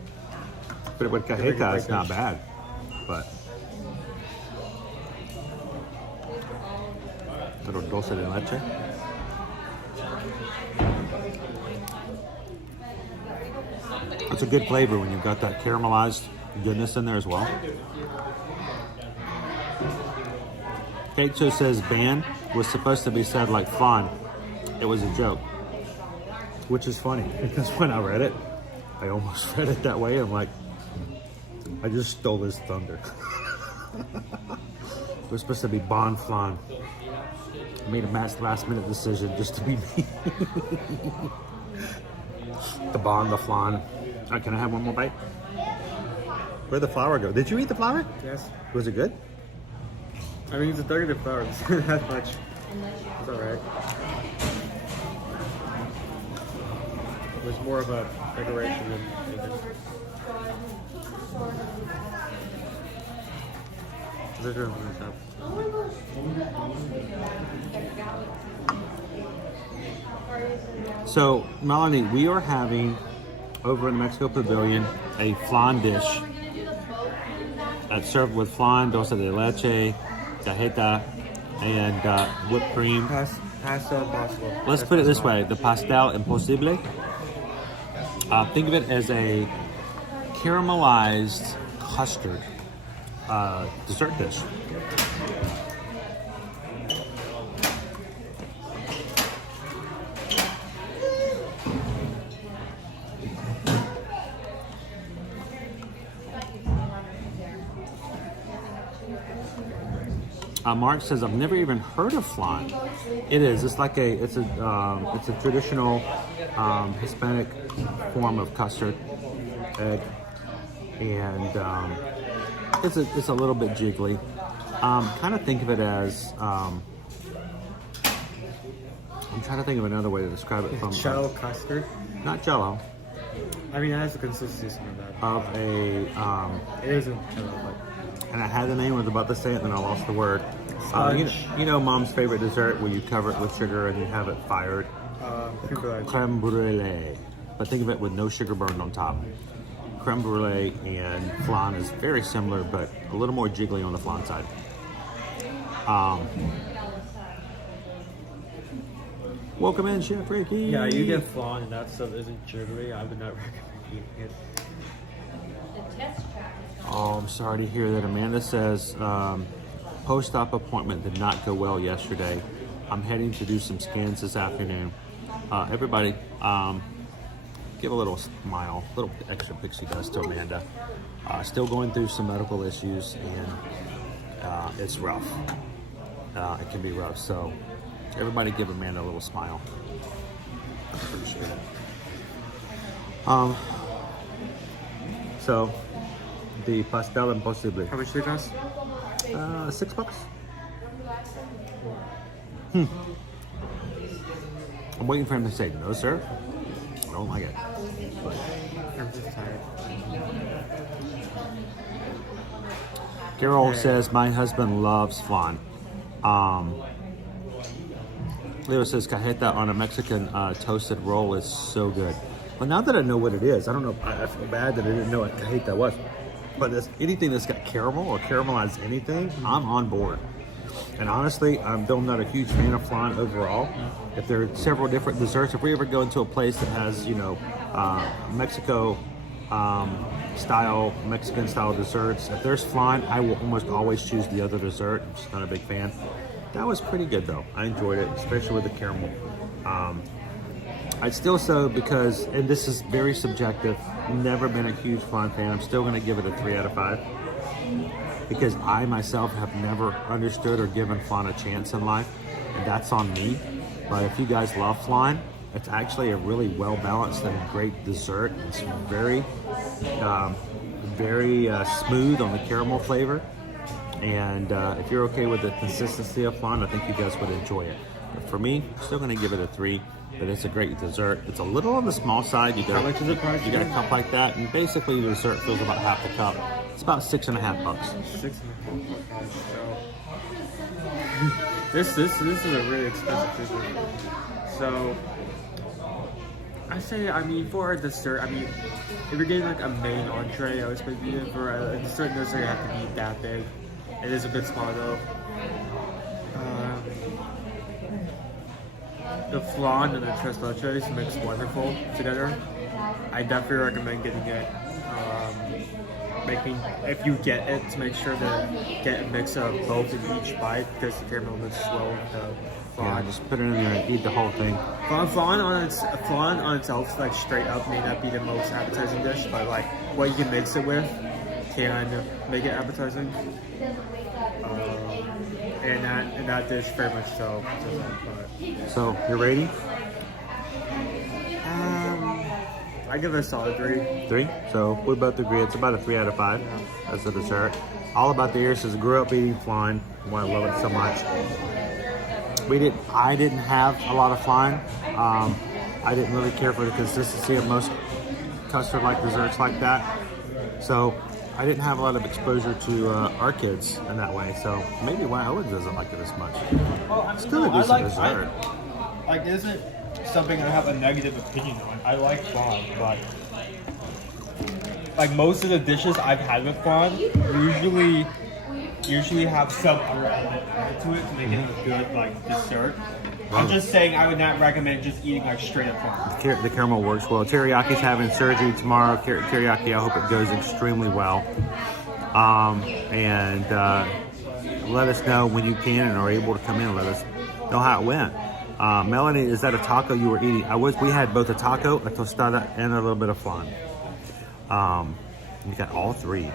But with cajeta, it's not bad. But little dulce de leche. It's a good flavor when you've got that caramelized goodness in there as well. Keito says ban was supposed to be said like flan. It was a joke. Which is funny, because when I read it, I almost read it that way. I'm like, I just stole his thunder. It was supposed to be bon flan. I made a last minute decision just to be me. The bon, the flan. Can I have one more bite? Where'd the flour go? Did you eat the flour? yes. Was it good? I mean, it's a decorative flower. It's not that much. It's alright. It was more of a decoration than anything. They're doing this up. So, Melanie, we are having over in the Mexico Pavilion a flan dish that's served with flan, dulce de leche, cajeta, and whipped cream. Pasta impossible. Let's put it this way: the pastel imposible. Think of it as a caramelized custard dessert dish. Mark says, I've never even heard of flan. It is. It's like it's a traditional Hispanic form of custard egg, and it's a little bit jiggly. Kind of think of it as I'm trying to think of another way to describe it. From Jello custard. Not Jello. I mean, it has the consistency of that. It isn't Jello, but. And I had the name, I was about to say it, and then I lost the word. You know Mom's favorite dessert where you cover it with sugar and you have it fired? Creme brulee. But think of it with no sugar burned on top. Creme brulee and flan is very similar, but a little more jiggly on the flan side. Welcome in, Chef Ricky. Yeah, you get flan and that stuff isn't jittery. I would not recommend eating it. Oh, I'm sorry to hear that. Amanda says, post-op appointment did not go well yesterday. I'm heading to do some scans this afternoon. Everybody, give a little smile, a little extra pixie dust to Amanda. Still going through some medical issues, and it's rough. It can be rough, so everybody give Amanda a little smile. I appreciate it. So, the pastel imposible. How much do they cost? $6. I'm waiting for him to say, no, sir. I don't like it. But I'm just tired. Carol says, my husband loves flan. Leo says, cajeta on a Mexican toasted roll is so good. Well, now that I know what it is, I don't know, I feel bad that I didn't know what cajeta was. But anything that's got caramel or caramelized anything, I'm on board. And honestly, I'm still not a huge fan of flan overall. If there are several different desserts, if we ever go into a place that has, Mexican style desserts, if there's flan, I will almost always choose the other dessert. I'm just not a big fan. That was pretty good though. I enjoyed it, especially with the caramel. I'd still say, because, and this is very subjective, never been a huge flan fan. I'm still going to give it a 3 out of 5 because I myself have never understood or given flan a chance in life, and that's on me. But if you guys love flan, it's actually a really well balanced and great dessert. It's very smooth on the caramel flavor, and if you're okay with the consistency of flan, I think you guys would enjoy it. But for me, I'm still going to give it a 3. But it's a great dessert. It's a little on the small side. How much is it priced? You got a cup like that, and basically the dessert fills about half the cup. It's about $6.50. $6.50. So this is a really expensive dessert. So I say, for a dessert, if you're getting like a main entree, I was expecting for a dessert doesn't have to be that big. It is a good spot though. The flan and the tres leches mix wonderful together. I definitely recommend getting it. If you get it, to make sure to get a mix of both in each bite because the caramel mixes well with the flan. Yeah, just put it in there and eat the whole thing. Flan on itself, like straight up, may not be the most appetizing dish, but like what you can mix it with can make it appetizing. And that dish very much so. So, your rating? I give it a solid 3. 3? So, we both agree it's about a 3 out of 5 as a dessert. All About the Ears says, grew up eating flan. Why I love it so much. I didn't have a lot of flan. I didn't really care for the consistency of most custard-like desserts like that. So, I didn't have a lot of exposure to our kids in that way, so maybe why Owen doesn't like it as much. Still a decent dessert. Like, isn't something I have a negative opinion on. I like flan, but like most of the dishes I've had with flan usually have some other element added to it to make it a good like dessert. I'm just saying I would not recommend just eating like straight up flan. The caramel works well. Teriyaki's having surgery tomorrow. Teriyaki, I hope it goes extremely well. And let us know when you can and are able to come in and let us know how it went. Melanie, is that a taco you were eating? We had both a taco, a tostada, and a little bit of flan. We got all 3.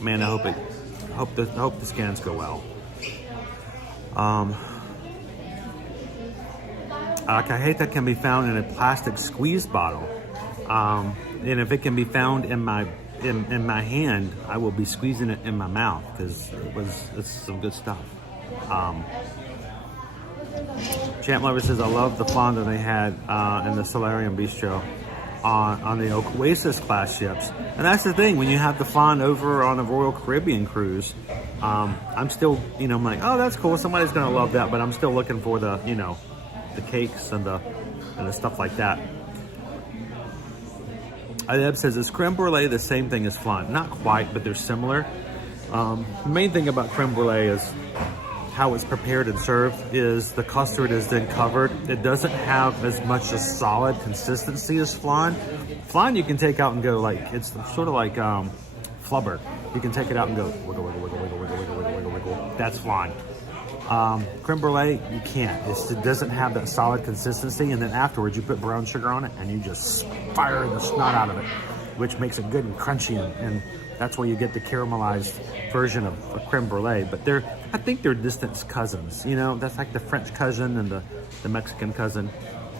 Man, I hope the scans go well. Cajeta can be found in a plastic squeeze bottle, and if it can be found in my hand, I will be squeezing it in my mouth because it's some good stuff. Champ Lover says, I love the flan that they had in the Solarium Bistro on the Oasis class ships. And that's the thing, when you have the flan over on a Royal Caribbean cruise, I'm still, I'm like, oh, that's cool, somebody's gonna love that, but I'm still looking for the, the cakes and the stuff like that. Adeb says, is creme brulee the same thing as flan? Not quite, but they're similar. The main thing about creme brulee is how it's prepared and served is the custard is then covered. It doesn't have as much a solid consistency as flan. Flan you can take out and go like, it's sort of like flubber. You can take it out and go wiggle, wiggle, wiggle, wiggle, wiggle, wiggle, wiggle, wiggle, wiggle. That's flan. Creme brulee, you can't. It doesn't have that solid consistency, and then afterwards you put brown sugar on it and you just fire the snot out of it, which makes it good and crunchy, and that's where you get the caramelized version of creme brulee. But I think they're distant cousins. That's like the French cousin and the Mexican cousin.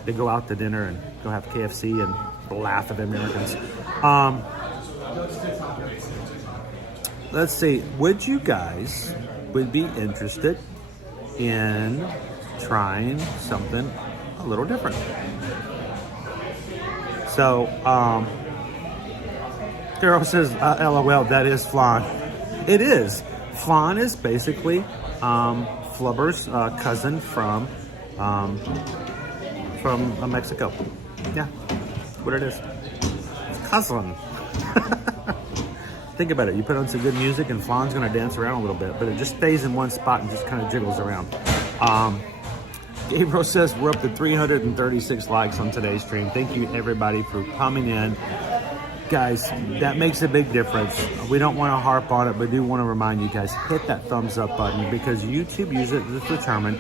They go out to dinner and go have KFC and laugh at the Americans. Let's see. Would you guys be interested in trying something a little different? So, Carol says, LOL, that is flan. It is. Flan is basically flubber's cousin from Mexico. Yeah, what it is. It's cousin. think about it. You put on some good music and Flan's gonna dance around a little bit, but it just stays in one spot and just kind of jiggles around. Gabriel says we're up to 336 likes on today's stream. Thank you everybody for coming in. Guys, that makes a big difference. We don't want to harp on it, but do want to remind you guys, hit that thumbs up button because YouTube uses it to determine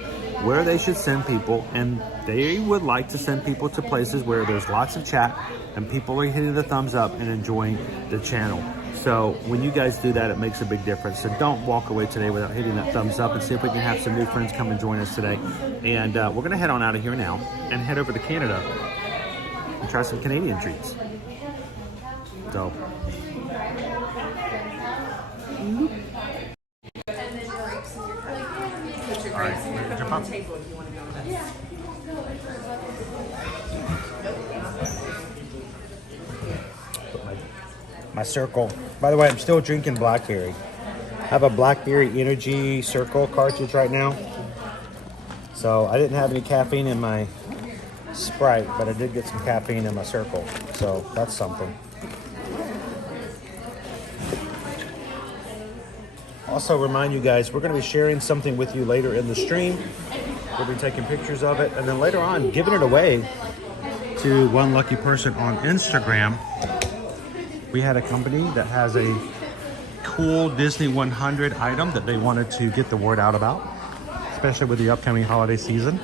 where they should send people, and they would like to send people to places where there's lots of chat and people are hitting the thumbs up and enjoying the channel. So when you guys do that, it makes a big difference. So don't walk away today without hitting that thumbs up, and see if we can have some new friends come and join us today. And we're gonna head on out of here now and head over to Canada and try some Canadian treats. So. All right, ready to jump up? My circle. By the way, I'm still drinking blackberry. I have a blackberry energy circle cartridge right now. So I didn't have any caffeine in my Sprite, but I did get some caffeine in my circle. So that's something. Also remind you guys, we're going to be sharing something with you later in the stream. We'll be taking pictures of it, and then later on giving it away to one lucky person on Instagram. We had a company that has a cool Disney 100 item that they wanted to get the word out about, especially with the upcoming holiday season.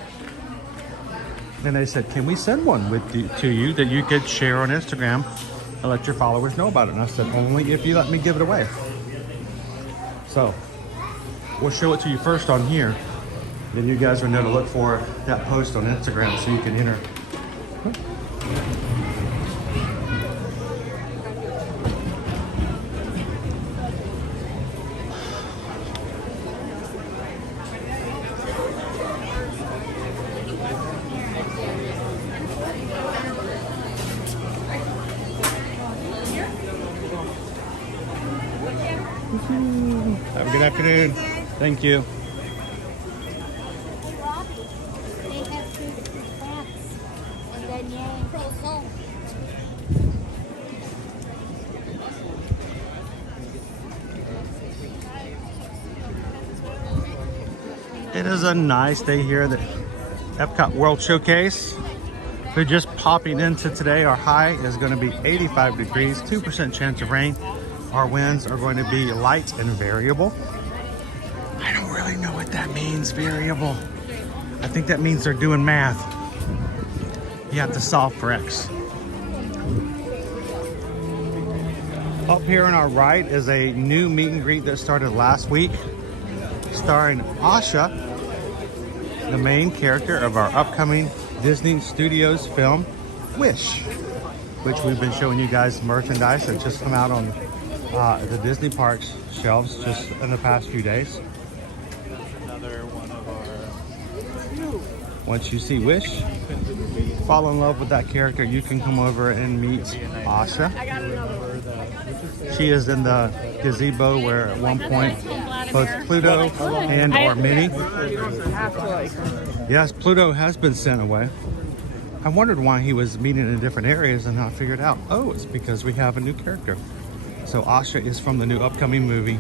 And they said, can we send one to you that you could share on Instagram and let your followers know about it? And I said, only if you let me give it away. So we'll show it to you first on here. Then you guys will know to look for that post on Instagram so you can enter. Have a good afternoon. Thank you. It is a nice day here at the Epcot World Showcase. We're just popping into today. Our high is going to be 85 degrees, 2% chance of rain. Our winds are going to be light and variable. I don't really know what that means, variable. I think that means they're doing math. You have to solve for X. Up here on our right is a new meet and greet that started last week, starring Asha, the main character of our upcoming Disney Studios film, Wish, which we've been showing you guys merchandise that just come out on the Disney parks shelves just in the past few days. Another one of our... Once you see Wish, fall in love with that character, you can come over and meet Asha. She is in the gazebo where at one point both Pluto and or Minnie. Yes, Pluto has been sent away. I wondered why he was meeting in different areas, and I figured out, oh, it's because we have a new character. So Asha is from the new upcoming movie.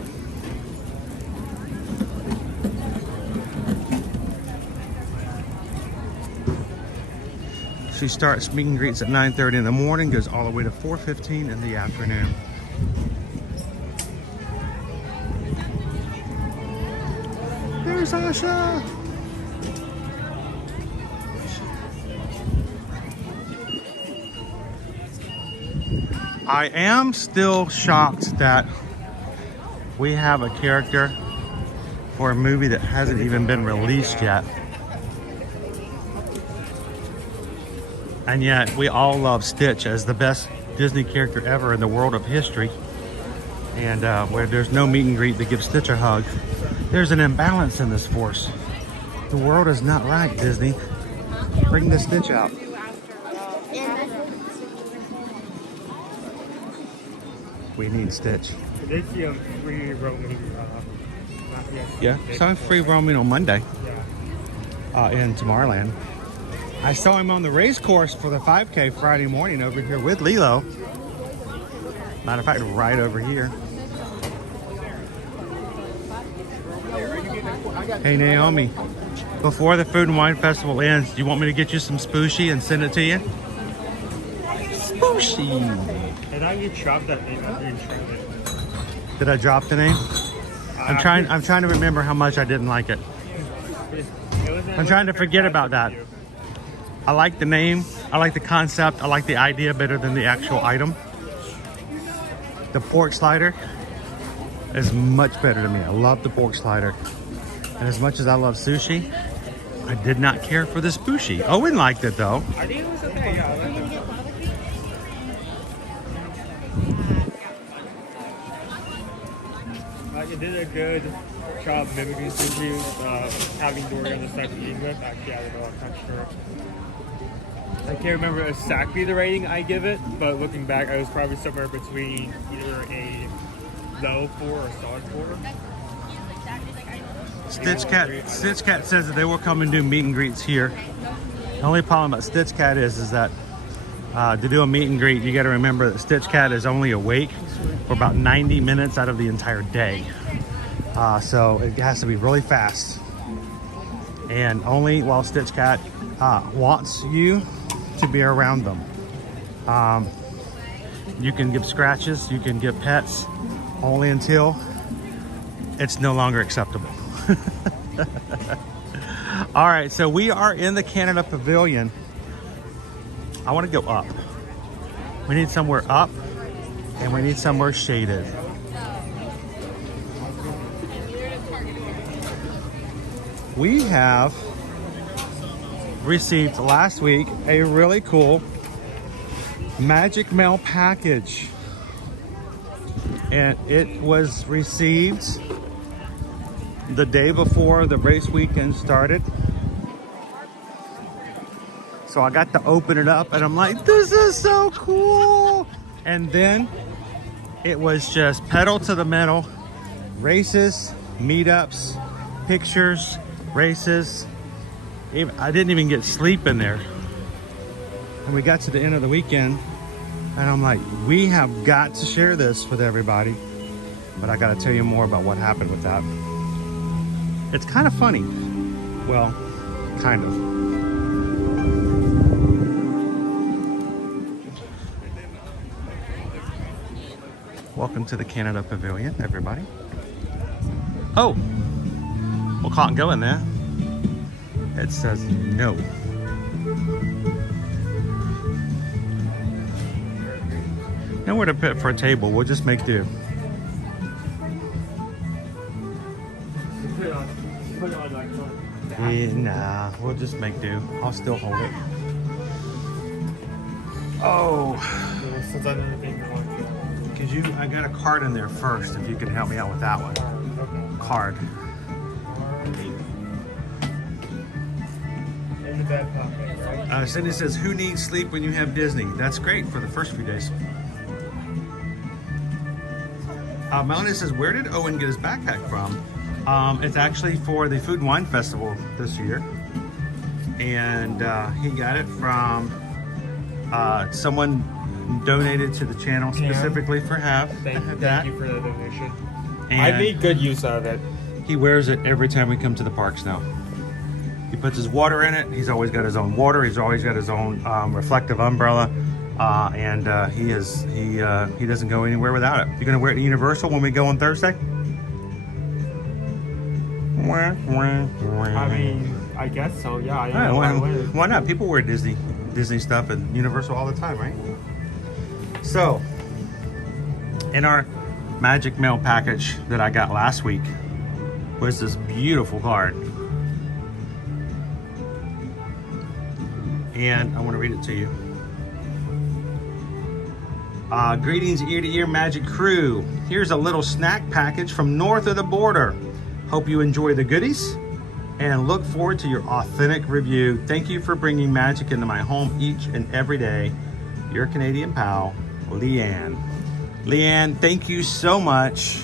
She starts meet and greets at 9:30 in the morning, goes all the way to 4:15 in the afternoon. There's Asha! I am still shocked that we have a character for a movie that hasn't even been released yet. And yet we all love Stitch as the best Disney character ever in the world of history. And where there's no meet and greet to give Stitch a hug. There's an imbalance in this force. The world is not right, Disney. Bring the Stitch out. We need Stitch. They see a free roaming. Yeah, saw free roaming on Monday in Tomorrowland. I saw him on the race course for the 5K Friday morning over here with Lilo. Matter of fact, right over here. Hey Naomi, before the Food and Wine Festival ends, do you want me to get you some spooshy and send it to you? Spooshy. And I get dropped that name. I didn't try it. Did I drop the name? I'm trying to remember how much I didn't like it. I'm trying to forget about that. I like the name, I like the concept, I like the idea better than the actual item. The pork slider is much better to me. I love the pork slider. And as much as I love sushi, I did not care for the spooshy. Owen liked it though. I think it was okay, yeah, I liked it. Like, it did a good job mimicking sushi, having Dory on the side to eat with. Actually, I don't know, I'm not sure. I can't remember exactly the rating I give it, but looking back, I was probably somewhere between either a low 4 or a solid 4. Stitch Cat says that they will come and do meet and greets here. The only problem about Stitch Cat is that to do a meet and greet, you got to remember that Stitch Cat is only awake for about 90 minutes out of the entire day. So it has to be really fast. And only while Stitch Cat wants you to be around them. You can give scratches, you can give pets, only until it's no longer acceptable. All right, so we are in the Canada Pavilion. I want to go up. We need somewhere up and we need somewhere shaded. We have received last week a really cool Magic Mail package, and it was received the day before the race weekend started. So I got to open it up and I'm like, this is so cool. And then it was just pedal to the metal, races, meetups, pictures, races. I didn't even get sleep in there. And we got to the end of the weekend and I'm like, we have got to share this with everybody. But I got to tell you more about what happened with that. It's kind of funny. Well, kind of. Welcome to the Canada Pavilion, everybody. Oh, well, can't go in there. It says no. Nowhere to put for a table. We'll just make do. Yeah, nah, we'll just make do. I'll still hold it. Oh. Could you, I got a card in there first, if you could help me out with that one. Card. In the back pocket, right? Cindy says, who needs sleep when you have Disney? That's great for the first few days. Melanie says, where did Owen get his backpack from? It's actually for the Food and Wine Festival this year. And he got it from someone donated to the channel specifically for Hav. Thank you for the donation. And I made good use out of it. He wears it every time we come to the parks now. He puts his water in it. He's always got his own water. He's always got his own reflective umbrella. And he doesn't go anywhere without it. You're gonna wear it at Universal when we go on Thursday? I mean, I guess so, yeah. I don't know why not? People wear Disney stuff at Universal all the time, right? So, in our Magic Mail package that I got last week was this beautiful card. And I want to read it to you. Greetings, Ear to Ear Magic Crew. Here's a little snack package from north of the border. Hope you enjoy the goodies and look forward to your authentic review. Thank you for bringing magic into my home each and every day. Your Canadian pal, Leanne. Leanne, thank you so much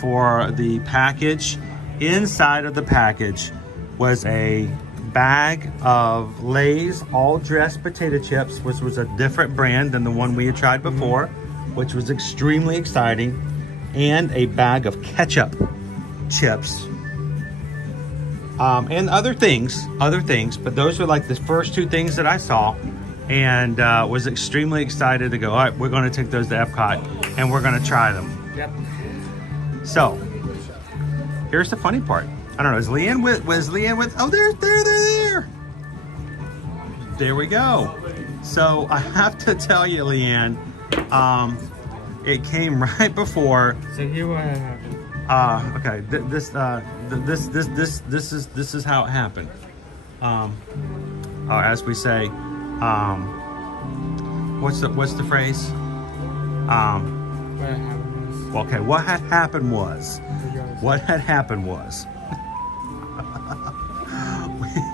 for the package. Inside of the package was a bag of Lay's all-dressed potato chips, which was a different brand than the one we had tried before, which was extremely exciting, and a bag of ketchup chips. and other things, but those were like the first two things that I saw, and was extremely excited to go, all right, we're going to take those to Epcot and we're going to try them. Yep. So here's the funny part. I don't know, was Leanne with, oh, they're there. There we go. So I have to tell you, Leanne, it came right before. So here what happened. Okay, this is how it happened. As we say, what's the phrase? What happened was. What had happened was,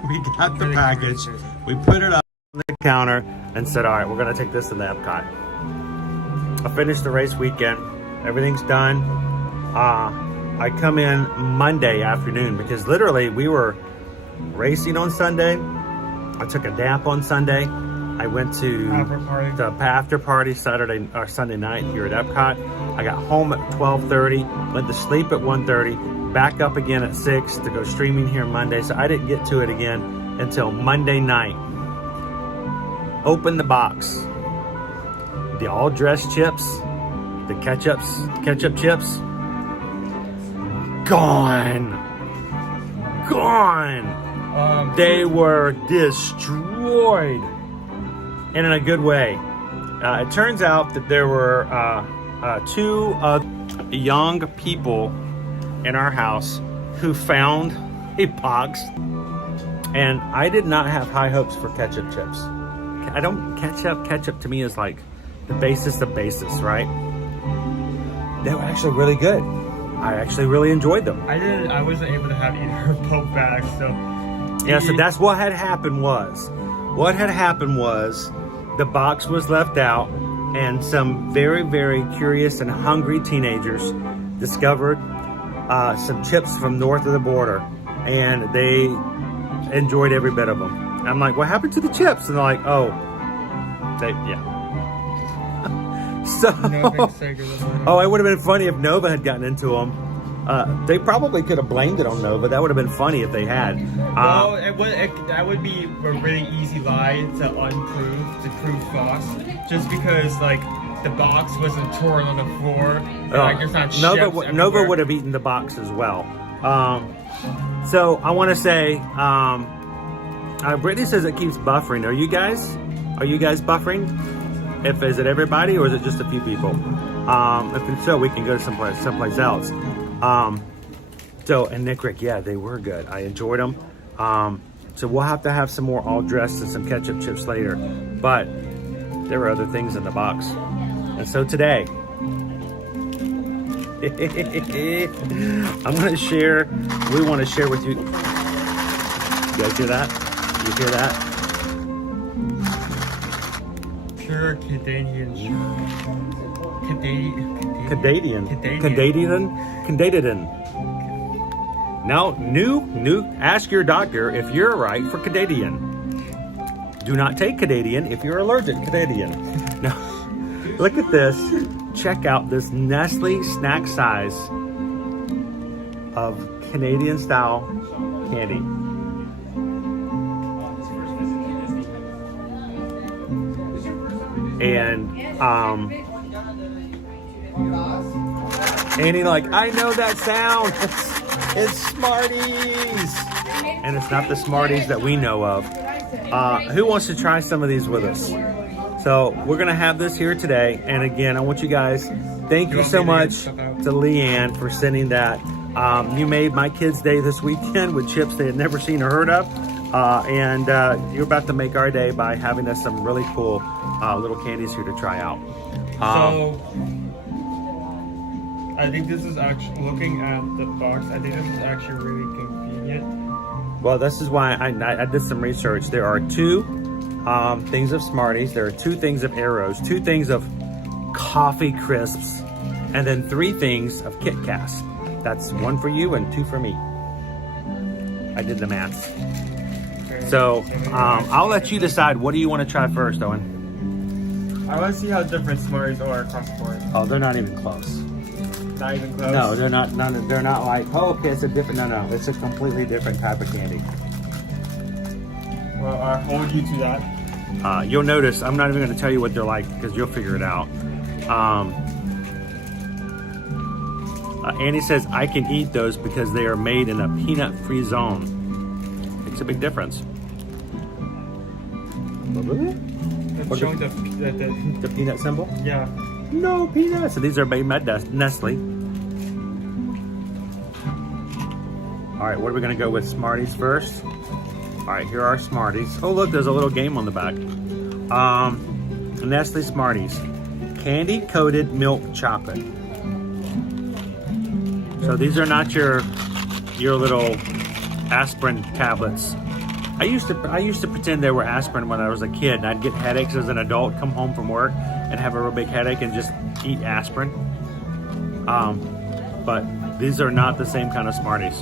we got the package, we put it up on the counter and said, all right, we're gonna take this to the Epcot. I finished the race weekend, everything's done. I come in Monday afternoon because literally we were racing on Sunday. I took a nap on Sunday. I went to the after party Saturday or Sunday night here at Epcot. I got home at 12:30, went to sleep at 1:30, back up again at 6 to go streaming here Monday. So I didn't get to it again until Monday night. Open the box. The all dressed chips, the ketchup chips, gone. They were destroyed, and in a good way. It turns out that there were two young people in our house who found a box, and I did not have high hopes for ketchup chips. Ketchup to me is like the basis of basis, right? They were actually really good. I actually really enjoyed them. I wasn't able to have either of both bags, so. Yeah, so that's what had happened was. What had happened was the box was left out, and some very, very curious and hungry teenagers discovered some chips from north of the border, and they enjoyed every bit of them. And I'm like, what happened to the chips? And they're like, oh, yeah. So, oh, it would have been funny if Nova had gotten into them. They probably could have blamed it on Nova. That would have been funny if they had. Well, that would be a really easy lie to prove false. Just because, like, the box wasn't torn on the floor. Like, it's not Nova would have eaten the box as well. So I want to say, Brittany says it keeps buffering. Are you guys buffering? Is it everybody or is it just a few people? If so, we can go to someplace else. And Nick Rick, yeah, they were good. I enjoyed them. So we'll have to have some more all dressed and some ketchup chips later. But there were other things in the box. And so today, I'm going to share, we want to share with you. You guys hear that? You hear that? Pure Canadian. Canadian. Now, new, ask your doctor if you're right for Canadian. Do not take Canadian if you're allergic to Canadian. Now, look at this. Check out this Nestle snack size of Canadian style candy. And Annie, like, I know that sound. It's Smarties. And it's not the Smarties that we know of. Who wants to try some of these with us? So we're going to have this here today. And again, I want you guys, thank you so much to Leanne for sending that. You made my kids' day this weekend with chips they had never seen or heard of. And you're about to make our day by having us some really cool little candies here to try out. So I think this is actually, looking at the box, I think this is actually really convenient. Well, this is why I did some research. There are 2 things of Smarties, there are 2 things of Arrows, 2 things of Coffee Crisps, and then 3 things of Kit Kats. That's 1 for you and 2 for me. I did the math. Okay. So I'll let you decide. What do you want to try first, Owen? I want to see how different Smarties are across the board. Oh, they're not even close. Not even close. No, they're not. They're not like. Oh, okay, it's a different. No, it's a completely different type of candy. Well, I'll hold you to that. You'll notice. I'm not even going to tell you what they're like because you'll figure it out. Annie says I can eat those because they are made in a peanut-free zone. Makes a big difference. Really? It's showing The peanut symbol? yeah. No peanuts. So these are made by Nestle. All right, what are we going to go with? Smarties first. All right, here are Smarties. Oh, look, there's a little game on the back. Nestle Smarties. Candy coated milk chocolate. So these are not your little aspirin tablets. I used to pretend they were aspirin when I was a kid, and I'd get headaches as an adult, come home from work and have a real big headache and just eat aspirin. But these are not the same kind of Smarties.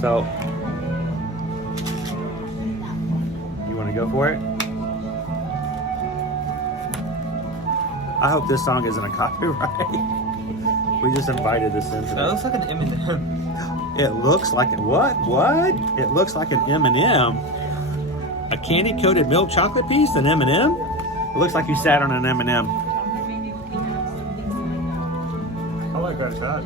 So you want to go for it? I hope this song isn't a copyright. We just invited this in. That looks like an M&M. It looks like what? What? It looks like an M&M. A candy-coated milk chocolate piece, an M&M? It looks like you sat on an M&M. I like that.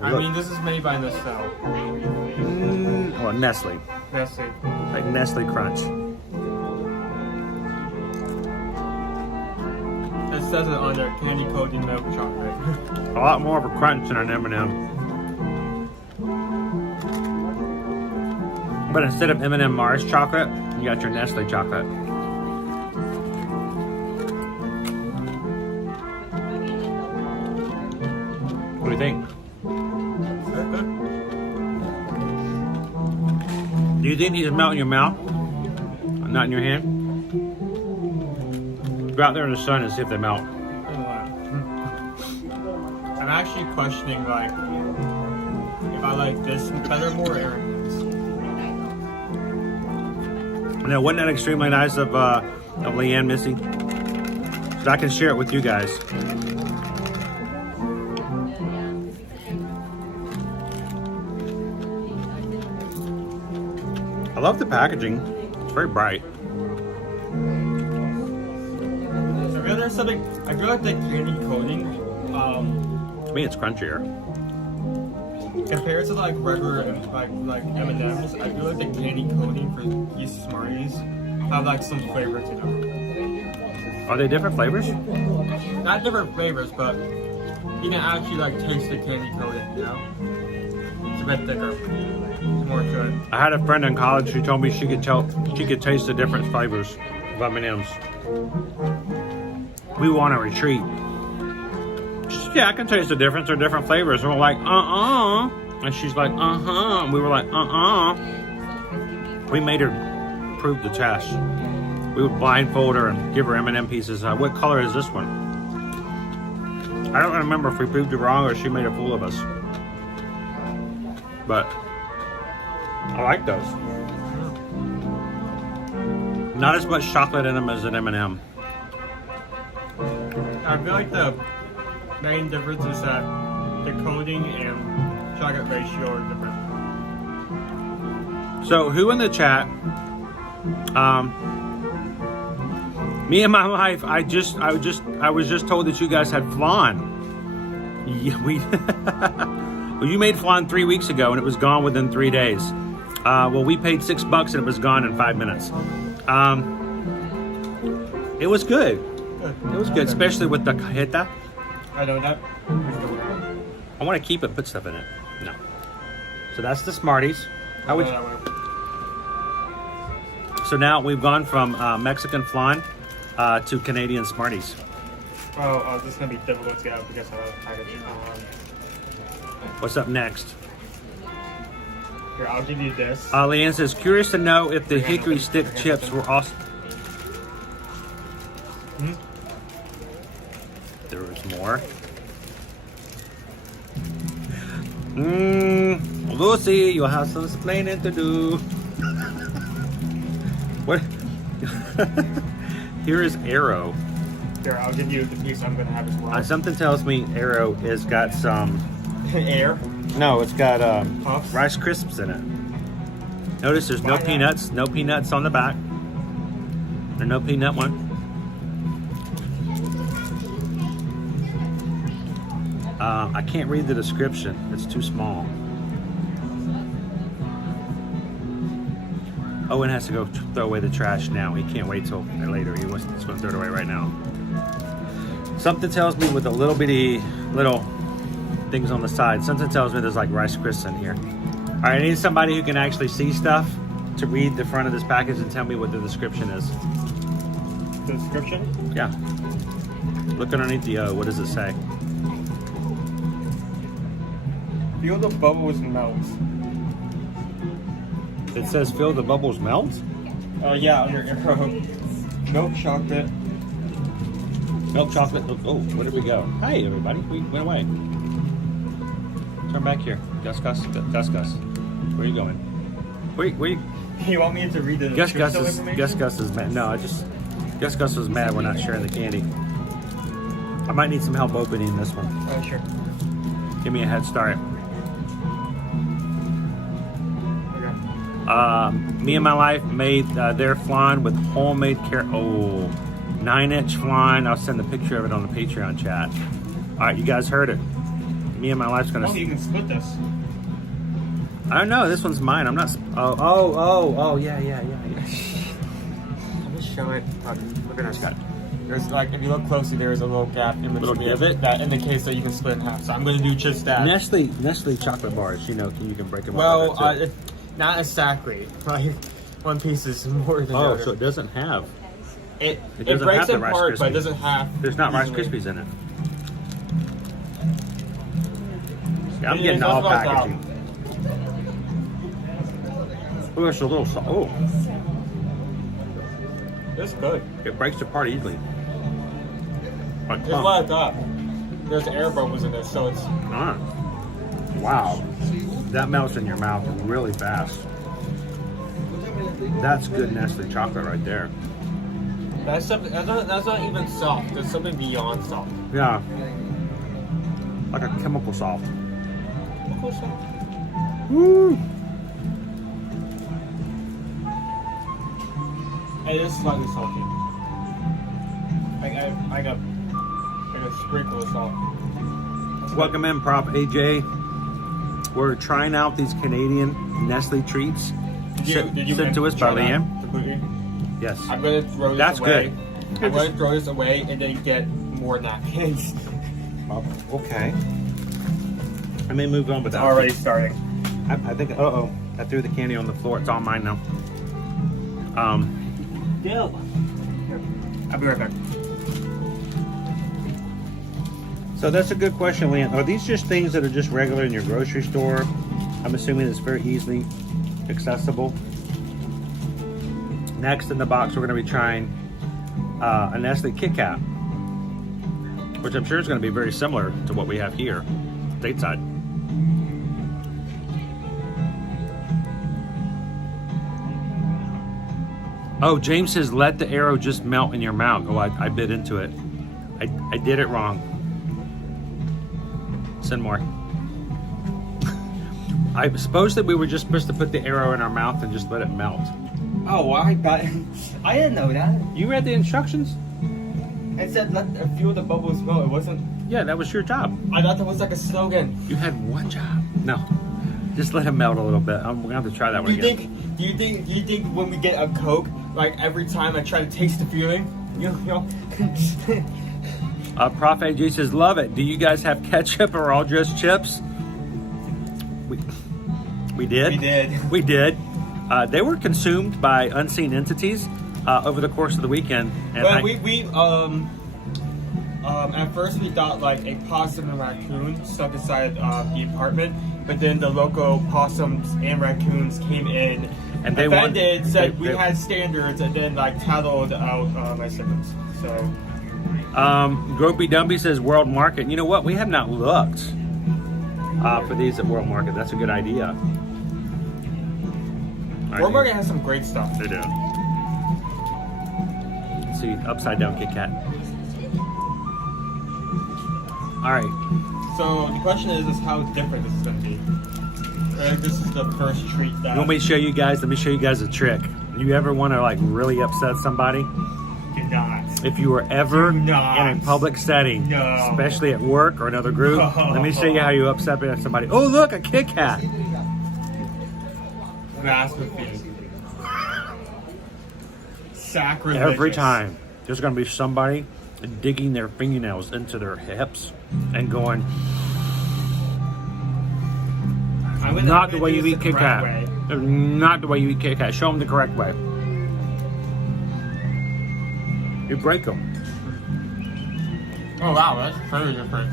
I mean, this is made by Nestle. Or Nestle. Nestle. Like Nestle Crunch. It says it on there, candy coated milk chocolate. A lot more of a crunch than an M&M. But instead of M&M Mars chocolate, you got your Nestle chocolate. What do you think? Do you think these melt in your mouth? Not in your hand? Go out there in the sun and see if they melt. I'm actually questioning, like, if I like this better more or Now, wasn't that extremely nice of Leanne, Missy? So I can share it with you guys. I love the packaging. It's very bright. there's something, I feel like the candy coating, to me it's crunchier. Compared to like regular like M&Ms, I feel like the candy coating for these Smarties have like some flavor to them. Are they different flavors? Not different flavors, but you can actually like taste the candy coating, you know? It's a bit thicker. It's more to it. I had a friend in college who told me she could taste the different flavors of M&Ms. We were on a retreat. She said, yeah, I can taste the difference. They're different flavors. And we're like, and she's like, and we were like, We made her prove the test. We would blindfold her and give her M&M pieces. What color is this one? I don't remember if we proved it wrong or she made a fool of us. But I like those. Not as much chocolate in them as an M&M. I feel like the main difference is that the coating and chocolate ratio are different. So who in the chat, me and my wife, I was just told that you guys had flan. Yeah, well, you made flan 3 weeks ago and it was gone within 3 days. Well, we paid $6 and it was gone in 5 minutes. It was good. It was good, especially with the cajeta. I know that. I want to keep it, put stuff in it. No. So that's the Smarties. How would you? So now we've gone from Mexican flan to Canadian Smarties. Oh, this is going to be difficult to get out because of the packaging. What's up next? Here, I'll give you this. Leanne says, curious to know if the hickory stick chips were also... There was more. Lucy, you'll have some explaining to do. What? Here is Arrow. Here, I'll give you the piece I'm gonna have as well. Something tells me Arrow has got some... Air? No, it's got Puffs? Rice Crisps in it. Notice there's no peanuts. No peanuts on the back. There's no peanut one. I can't read the description. It's too small. Owen has to go throw away the trash now. He can't wait till later. He wants to throw it away right now. Something tells me with a little bitty little things on the side. Something tells me there's like Rice Crisps in here. All right, I need somebody who can actually see stuff to read the front of this package and tell me what the description is. The description? Yeah. Look underneath the O. What does it say? Feel the bubbles melt. It says feel the bubbles melt? Yeah, under Arrow. Milk chocolate. Milk chocolate. Oh, where did we go? Hey, everybody. We went away. Turn back here. Gus. Where are you going? Where you? You want me to read the Gus information? is mad. No, Gus was mad we're not sharing the candy. I might need some help opening this one. Oh, sure. Give me a head start. Me and my wife made their flan with homemade carrot. Oh, 9-inch flan. I'll send a picture of it on the Patreon chat. All right, you guys heard it. Me and my wife's gonna. Oh, you can split this. I don't know. This one's mine. I'm not. Oh, yeah. I'm just showing. Look at this. There's like, if you look closely, there's a little gap in between. Little divot that indicates that you can split in half. So I'm going to do just that. Nestle chocolate bars. You can break them. Well, not exactly. Like one piece is more than the other. So it doesn't have. It doesn't breaks have the apart, Rice but it Krispies. doesn't have. There's not Rice easily. Krispies in it. Yeah, I'm getting all packaging. Oh, it's a little soft. Oh, It's good. it breaks apart easily. Like Just let it up. There's air bubbles in there, so it's. Wow, that melts in your mouth really fast. That's good Nestle chocolate right there. That's something. That's not even soft. There's something beyond soft. Yeah, like a chemical soft. Chemical soft. Woo! It is slightly salty. I got a sprinkle of salt. Welcome in, Prop AJ. We're trying out these Canadian Nestle treats sent to us by Liam. Yes. I'm going to throw this That's away. good. I'm going to throw this away and then get more napkins. Okay. I may move on with that. Already starting. I think, I threw the candy on the floor. It's all mine now. Dill. I'll be right back. So that's a good question, Liam. Are these just things that are just regular in your grocery store? I'm assuming it's very easily accessible. Next in the box, we're going to be trying a Nestle Kit Kat, which I'm sure is going to be very similar to what we have here, stateside. Oh, James says, let the arrow just melt in your mouth. Oh, I bit into it. I did it wrong. Send more. I suppose that we were just supposed to put the arrow in our mouth and just let it melt. Oh, I didn't know that. You read the instructions? It said let a few of the bubbles melt. It wasn't. Yeah, that was your job. I thought that was like a slogan. You had one job. No, just let it melt a little bit. We're gonna have to try that one again. Do you think when we get a Coke, like every time I try to taste the feeling, you know? Prof AJ says, love it. Do you guys have ketchup or all just chips? We did. We did. They were consumed by unseen entities over the course of the weekend. And at first we thought like a possum and raccoon stuck inside the apartment, but then the local possums and raccoons came in and they said we had standards, and then like tattled out my siblings. So Gropey Dumpy says World Market. You know what? We have not looked for these at World Market. That's a good idea. World Market has some great stuff. They do. see, upside down Kit Kat. All right. So the question is how different this is going to be. Right? This is the first treat that... You want me to show you guys? Let me show you guys a trick. You ever want to like really upset somebody? Do not. If you were ever in not. a public setting, No. especially at work or another group, let me show you how you upset somebody. Oh, look, a Kit Kat. Blasphemy. Sacrilegious. Every time, there's going to be somebody digging their fingernails into their hips and going, not the way you eat Kit Kat. Not the way you eat Kit Kat. Show them the correct way. You break them. Oh wow, that's very different.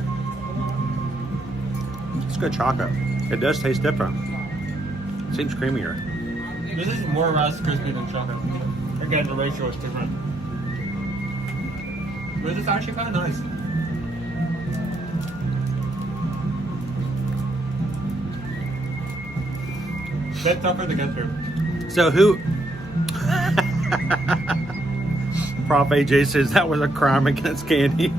It's good chocolate. It does taste different. It seems creamier. This is more Rice Krispie than chocolate. Again, the ratio is different. But this is actually kind of nice. Bit tougher to get through. So who... Prof. AJ says that was a crime against candy.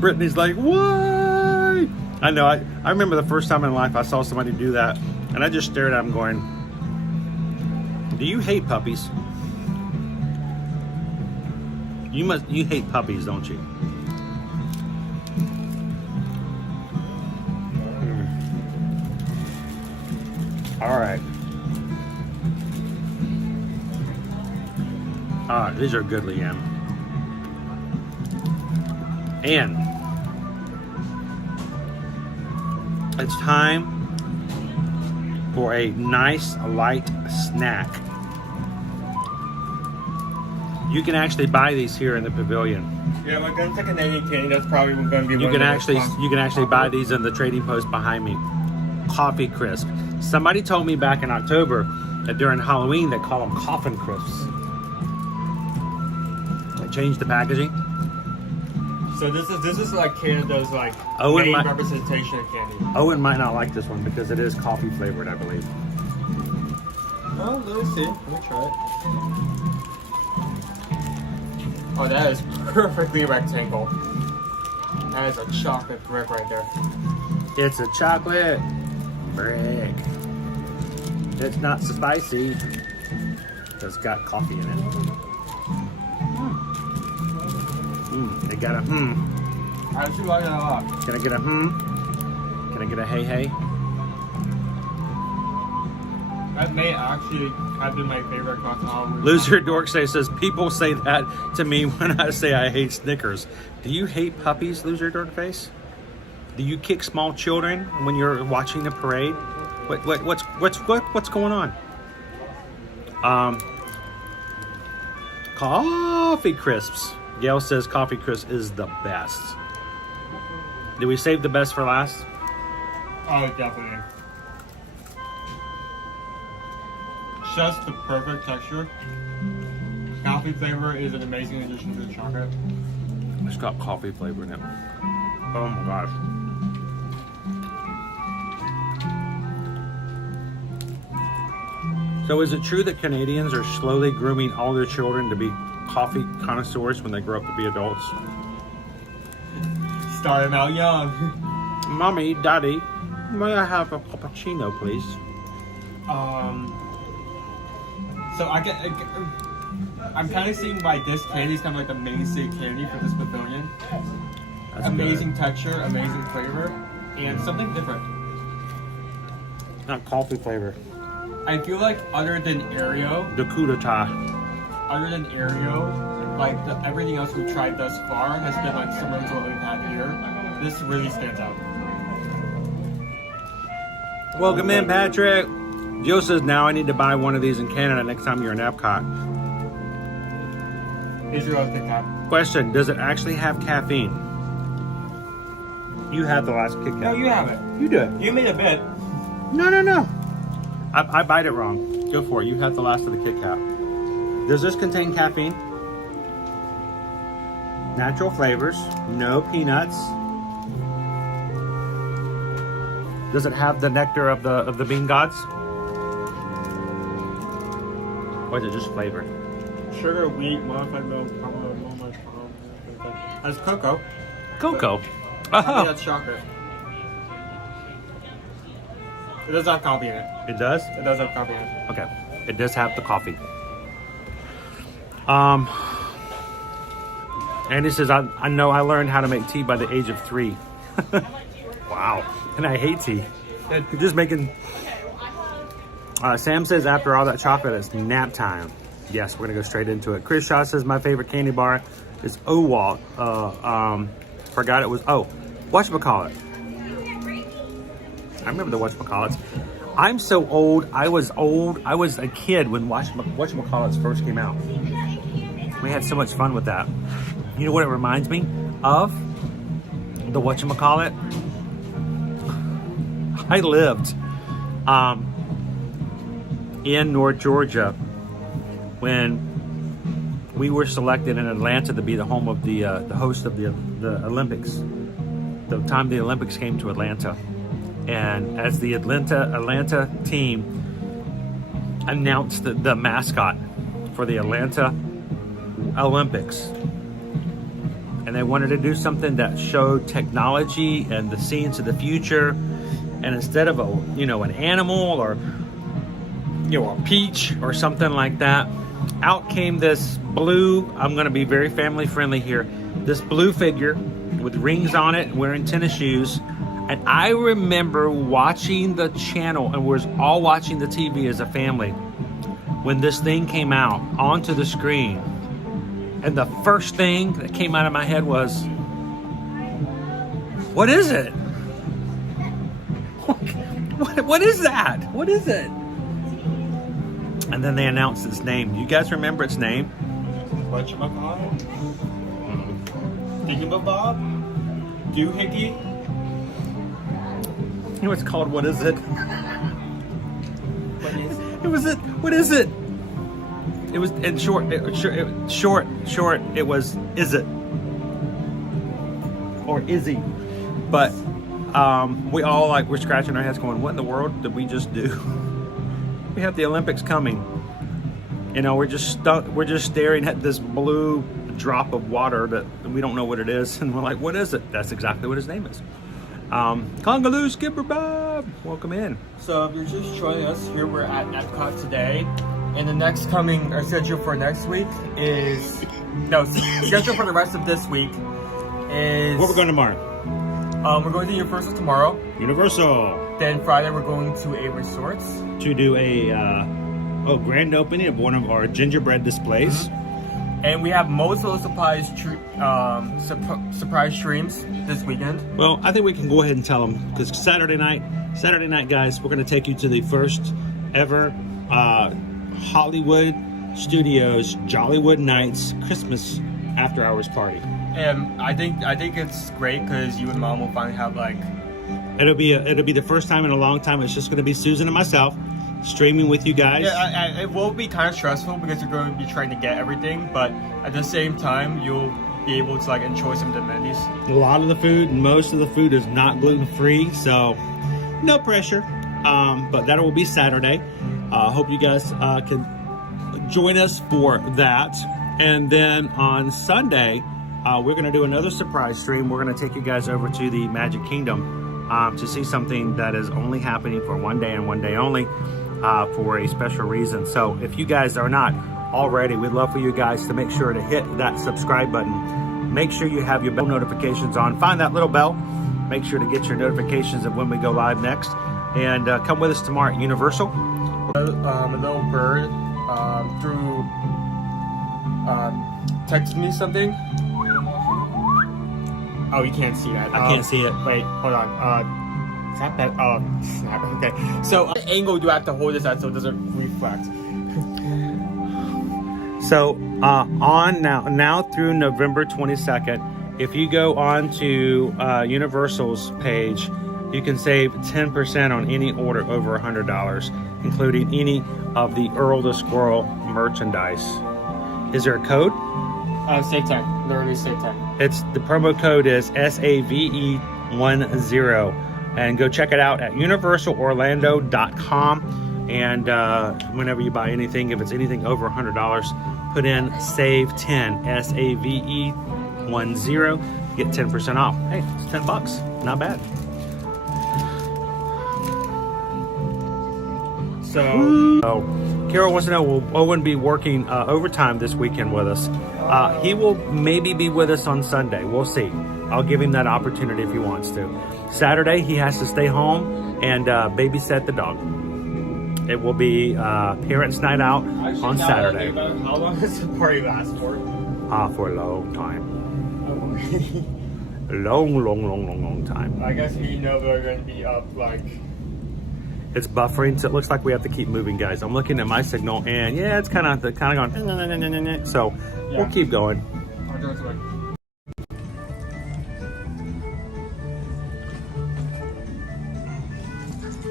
Brittany's like, what? I know. I remember the first time in life I saw somebody do that, and I just stared at him going, do you hate puppies? You hate puppies, don't you? All right. These are good, Leanne. And it's time for a nice light snack. You can actually buy these here in the pavilion. Yeah, we're going to take Canadian candy. That's probably going to be You can actually buy these in the trading post behind me. Coffee crisp. Somebody told me back in October that during Halloween they call them coffin crisps. They changed the packaging. So this is like Canada's like Owen main representation of candy. Owen might not like this one because it is coffee flavored, I believe. Well, let me see. Let me try it. Oh, that is perfectly rectangle. That is a chocolate brick right there. It's a chocolate brick. It's not so spicy. It's got coffee in it. They got a I actually like that a lot. Can I get a Can I get a hey? That may actually have been my favorite across all. Loser Dork says people say that to me when I say I hate Snickers. Do you hate puppies, Loser Dork Face? Do you kick small children when you're watching the parade? What's going on? Coffee crisps. Gail says coffee crisp is the best. Did we save the best for last? Oh, definitely. Just the perfect texture. Coffee flavor is an amazing addition to the chocolate. It's got coffee flavor in it. Oh my gosh. So is it true that Canadians are slowly grooming all their children to be coffee connoisseurs when they grow up to be adults? Start them out young. Mommy, Daddy, may I have a cappuccino, please? So I'm kind of seeing why this candy is kind of like the mainstay candy for this pavilion. That's amazing good. texture, amazing flavor, and something different. Not coffee flavor. I feel like other than Aereo, The coup d'etat. like everything else we've tried thus far has been like similar to what we've had here. This really stands out. Welcome in, Patrick. Joe says now I need to buy one of these in Canada next time you're in Epcot. Israel Kit Kat. Question, does it actually have caffeine? You had the last Kit Kat. No, you have it. You do it. You made a bit. No. I bite it wrong. Go for it. You had the last of the Kit Kat. Does this contain caffeine? Natural flavors. No peanuts. Does it have the nectar of the bean gods? Or is it just flavored? sugar, wheat, modified milk, almond, has cocoa. Cocoa. I think that's chocolate. It does have coffee in it. It does? It does have coffee in it. Okay. It does have the coffee. Andy says, I know I learned how to make tea by the age of 3. Wow. And I hate tea. Just making... Sam says, after all that chocolate, it's nap time. Yes, we're going to go straight into it. Chris Shaw says, my favorite candy bar is Owalt. Forgot it was... Oh, whatchamacallit. I remember the whatchamacallits. I'm so old. I was a kid when whatchamacallits first came out. We had so much fun with that. You know what it reminds me of? The whatchamacallit. I lived in North Georgia when we were selected in Atlanta to be the home of the host of the Olympics. The time the Olympics came to Atlanta. And as the Atlanta team announced the mascot for the Atlanta Olympics, and they wanted to do something that showed technology and the scenes of the future, and instead of an animal or a peach or something like that, out came this blue, I'm going to be very family friendly here, this blue figure with rings on it, wearing tennis shoes. And I remember watching the channel, and we were all watching the TV as a family when this thing came out onto the screen. And the first thing that came out of my head was, what is it? What is that? What is it? And then they announced its name. Do you guys remember its name? Whatchamacallit? Thingamabob? Doohickey? You know what's called? What is it? What is it? It was it. What is it? It was in short. Short. It was. Is it? Or Izzy? But we all were scratching our heads, going, "What in the world did we just do?" We have the Olympics coming. We're just stuck. We're just staring at this blue drop of water that we don't know what it is, and we're like, "What is it?" That's exactly what his name is. Congaloo Skipper Bob, welcome in. So if you're just joining us here, we're at Epcot today, and the next schedule for next week is schedule for the rest of this week is Where we're going tomorrow? We're going to Universal tomorrow. Universal. Then Friday we're going to a resort to do a grand opening of one of our gingerbread displays. And we have most of the surprise streams this weekend. Well, I think we can go ahead and tell them, because Saturday night, guys, we're going to take you to the first ever Hollywood Studios Jollywood Nights Christmas after hours party. And I think it's great because you and Mom will finally have it'll be the first time in a long time. It's just going to be Susan and myself streaming with you guys. Yeah, it will be kind of stressful because you're going to be trying to get everything, but at the same time, you'll be able to enjoy some amenities. A lot of the food, most of the food is not gluten-free, so no pressure. But that will be Saturday. Hope you guys can join us for that. And then on Sunday, we're going to do another surprise stream. We're going to take you guys over to the Magic Kingdom to see something that is only happening for one day and one day only. For a special reason. So if you guys are not already, we'd love for you guys to make sure to hit that subscribe button. Make sure you have your bell notifications on. Find that little bell. Make sure to get your notifications of when we go live next. And come with us tomorrow at Universal. A little bird texted me something. Oh, you can't see that. I can't see it. Wait, hold on. Snap that. Oh, snap it. Okay. So, the angle do I have to hold this at so it doesn't reflect? So, on now through November 22nd, if you go on to Universal's page, you can save 10% on any order over $100, including any of the Earl the Squirrel merchandise. Is there a code? Say 10. Literally say 10. The promo code is SAVE10. And go check it out at universalorlando.com. And whenever you buy anything, if it's anything over $100, put in SAVE10, SAVE10, get 10% off. Hey, it's 10 bucks, not bad. So Carol wants to know, will Owen be working overtime this weekend with us? He will maybe be with us on Sunday. We'll see. I'll give him that opportunity if he wants to. Saturday, he has to stay home and babysit the dog. It will be parents' night out on Saturday. How long does the party last for? For a long time. long time. I guess me and Nova are going to be up like... It's buffering, so it looks like we have to keep moving, guys. I'm looking at my signal, and yeah, it's kind of going. So we'll keep going.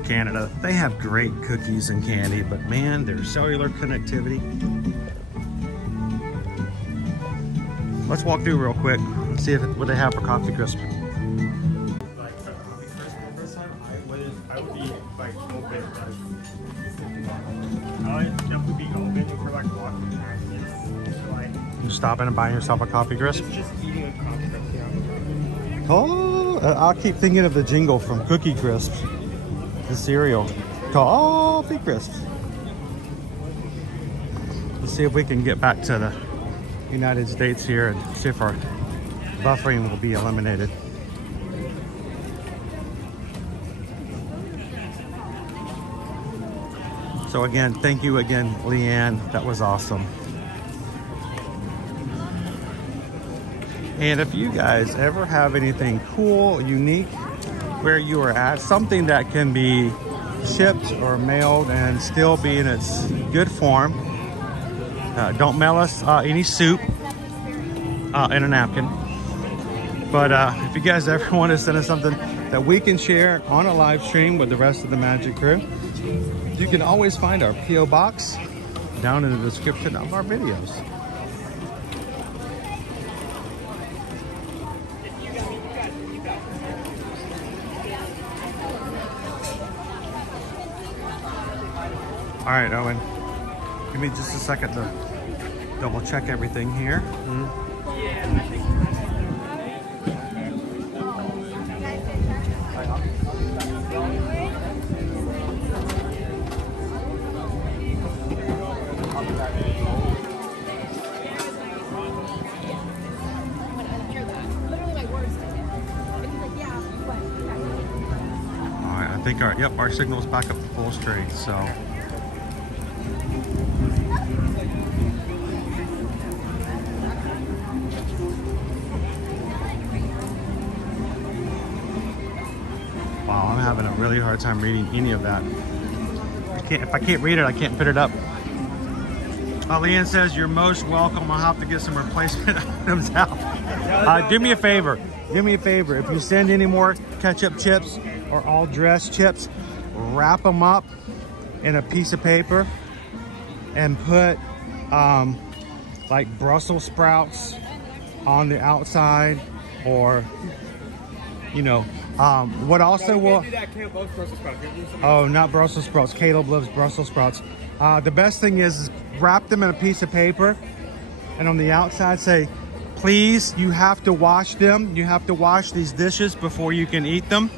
Canada, they have great cookies and candy, but man, their cellular connectivity. Let's walk through real quick and see what they have for Coffee Crisp. I would be like open, I would be open for like walking past. You stopping and buying yourself a Coffee Crisp? Just eating a Coffee Crisp, yeah. Oh, I'll keep thinking of the jingle from Cookie Crisp, the cereal. Coffee Crisp. Let's see if we can get back to the United States here and see if our buffering will be eliminated. So again, thank you again, Leanne. That was awesome. And if you guys ever have anything cool, unique, where you are at, something that can be shipped or mailed and still be in its good form, don't mail us any soup in a napkin. But if you guys ever want to send us something that we can share on a live stream with the rest of the Magic crew, you can always find our P.O. box down in the description of our videos. All right, Owen, give me just a second to double check everything here. I think our signal's back up to full strength, so. Wow, I'm having a really hard time reading any of that. If I can't read it, I can't put it up. Leanne says, you're most welcome. I'll have to get some replacement items out. Do me a favor. Do me a favor. If you send any more ketchup chips or all dressed chips, wrap them up in a piece of paper and put like Brussels sprouts on the outside, or you know, what also will... Oh, not Brussels sprouts. Caleb loves Brussels sprouts. The best thing is wrap them in a piece of paper and on the outside say, please, you have to wash them. You have to wash these dishes before you can eat them.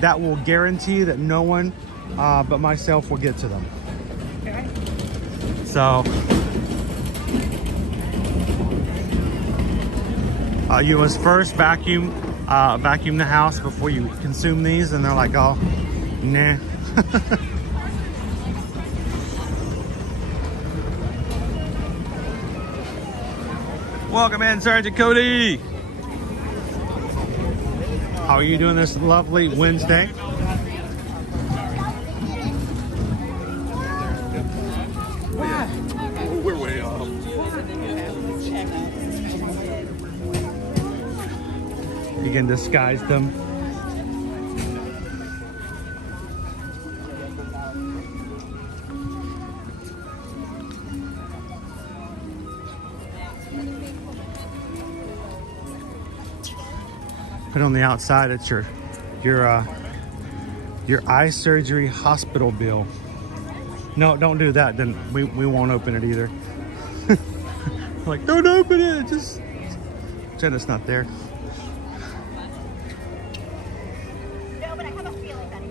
That will guarantee that no one but myself will get to them. Okay. So, you must first vacuum the house before you consume these, and they're like, oh, nah. Welcome in, Sergeant Cody. How are you doing this lovely Wednesday? We're way off. You can disguise them. Put on the outside, it's your eye surgery hospital bill. No, don't do that. Then we won't open it either. Like, don't open it. Just pretend it's not there. No, but I have a feeling that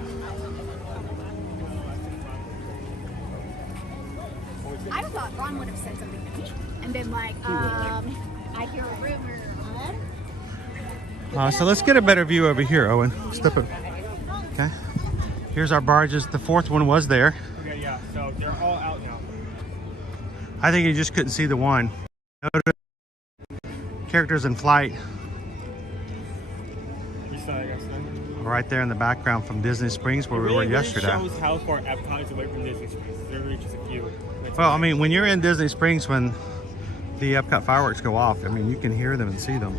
I thought Ron would have said something to me and been like, I hear a rumor. So let's get a better view over here, Owen. Step up. Okay. Here's our barges. The fourth one was there. Okay, yeah, so they're all out now. I think you just couldn't see the one. Characters in flight. You saw it, I guess, then? Right there in the background from Disney Springs where we were yesterday. It shows how far Epcot is away from Disney Springs. There's really just a few. Well, I mean, when you're in Disney Springs, when the Epcot fireworks go off, I mean, you can hear them and see them.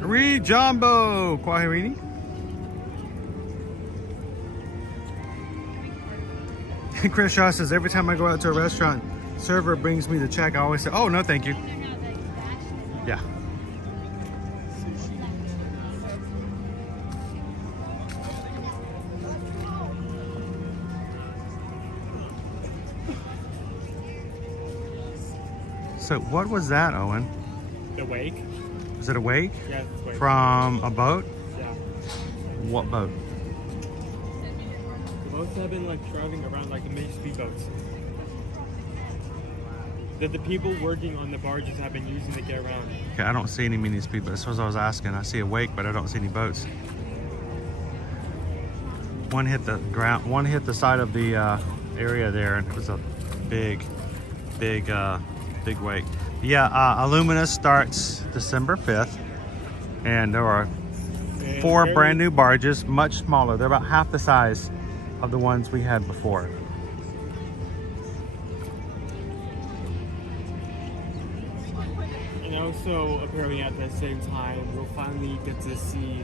Reed Jumbo Kwahirini. Chris Shaw says, every time I go out to a restaurant, server brings me the check. I always say, oh, no, thank you. Yeah. So what was that, Owen? The wake? Is it a wake? Yeah, it's a wake. From a boat? Yeah. What boat? The boats have been like driving around like mini speedboats. That the people working on the barges have been using to get around. Okay, I don't see any mini speedboats. That's what I was asking. I see a wake, but I don't see any boats. One hit the ground. One hit the side of the area there, and it was a big wake. Yeah, Illuminous starts December 5th, and there are 4 brand new barges, much smaller. They're about half the size of the ones we had before. And also, apparently at the same time, we'll finally get to see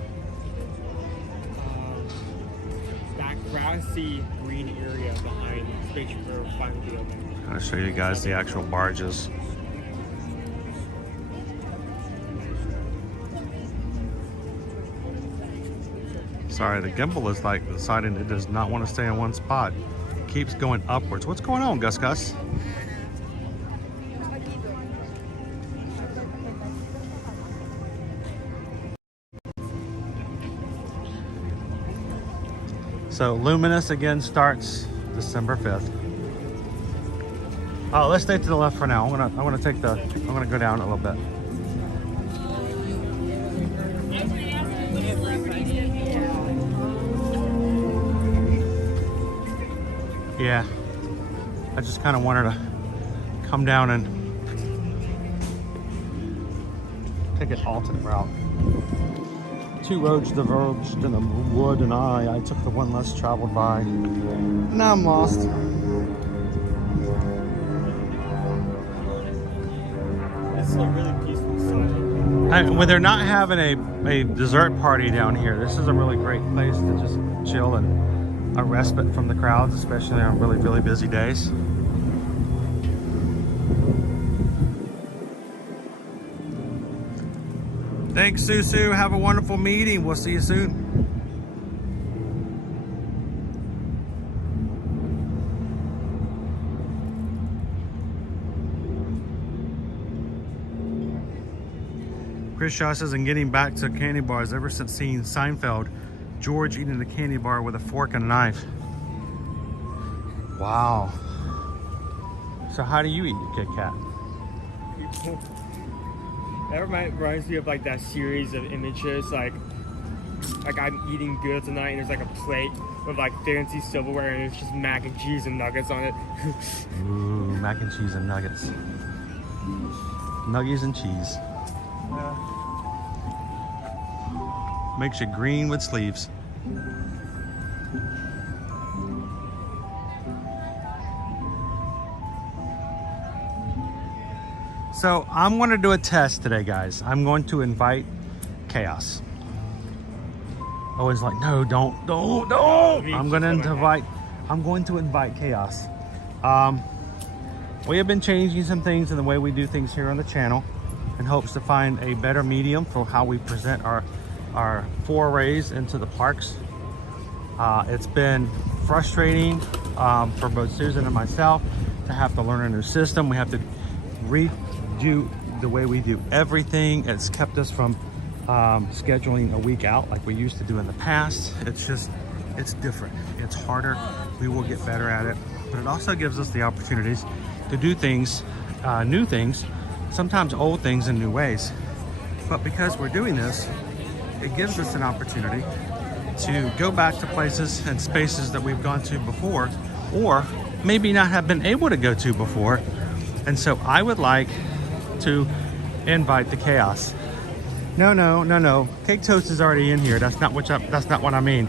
that grassy green area behind Spaceship Earth finally open. I'm going to show you guys the actual barges. Sorry, the gimbal is like deciding it does not want to stay in one spot. It keeps going upwards. What's going on, Gus? So Luminous again starts December 5th. Oh, let's stay to the left for now. I'm gonna go down a little bit. Yeah, I just kind of wanted to come down and take an alternate route. 2 roads diverged in a wood, and I took the one less traveled by. Now I'm lost. It's a really peaceful side. When they're not having a dessert party down here, this is a really great place to just chill and a respite from the crowds, especially on really busy days. Thanks, Susu. Have a wonderful meeting. We'll see you soon. Chris Shaw says, I'm getting back to candy bars ever since seeing Seinfeld. George eating a candy bar with a fork and a knife. Wow. So how do you eat your Kit Kat? That reminds me of like that series of images, like I'm eating good tonight and there's like a plate with like fancy silverware and it's just mac and cheese and nuggets on it. Ooh, mac and cheese and nuggets. Nuggies and cheese. Makes you green with sleeves. So I'm going to do a test today, guys. I'm going to invite chaos. Always like, no, don't. I'm going to invite chaos. We have been changing some things in the way we do things here on the channel in hopes to find a better medium for how we present our forays into the parks. It's been frustrating for both Susan and myself to have to learn a new system. We have to redo the way we do everything. It's kept us from scheduling a week out like we used to do in the past. It's different. It's harder. We will get better at it, but it also gives us the opportunities to do things, new things, sometimes old things in new ways. But because we're doing this, it gives us an opportunity to go back to places and spaces that we've gone to before, or maybe not have been able to go to before. And so I would like to invite the chaos. No. Cake Toast is already in here. That's not what I mean.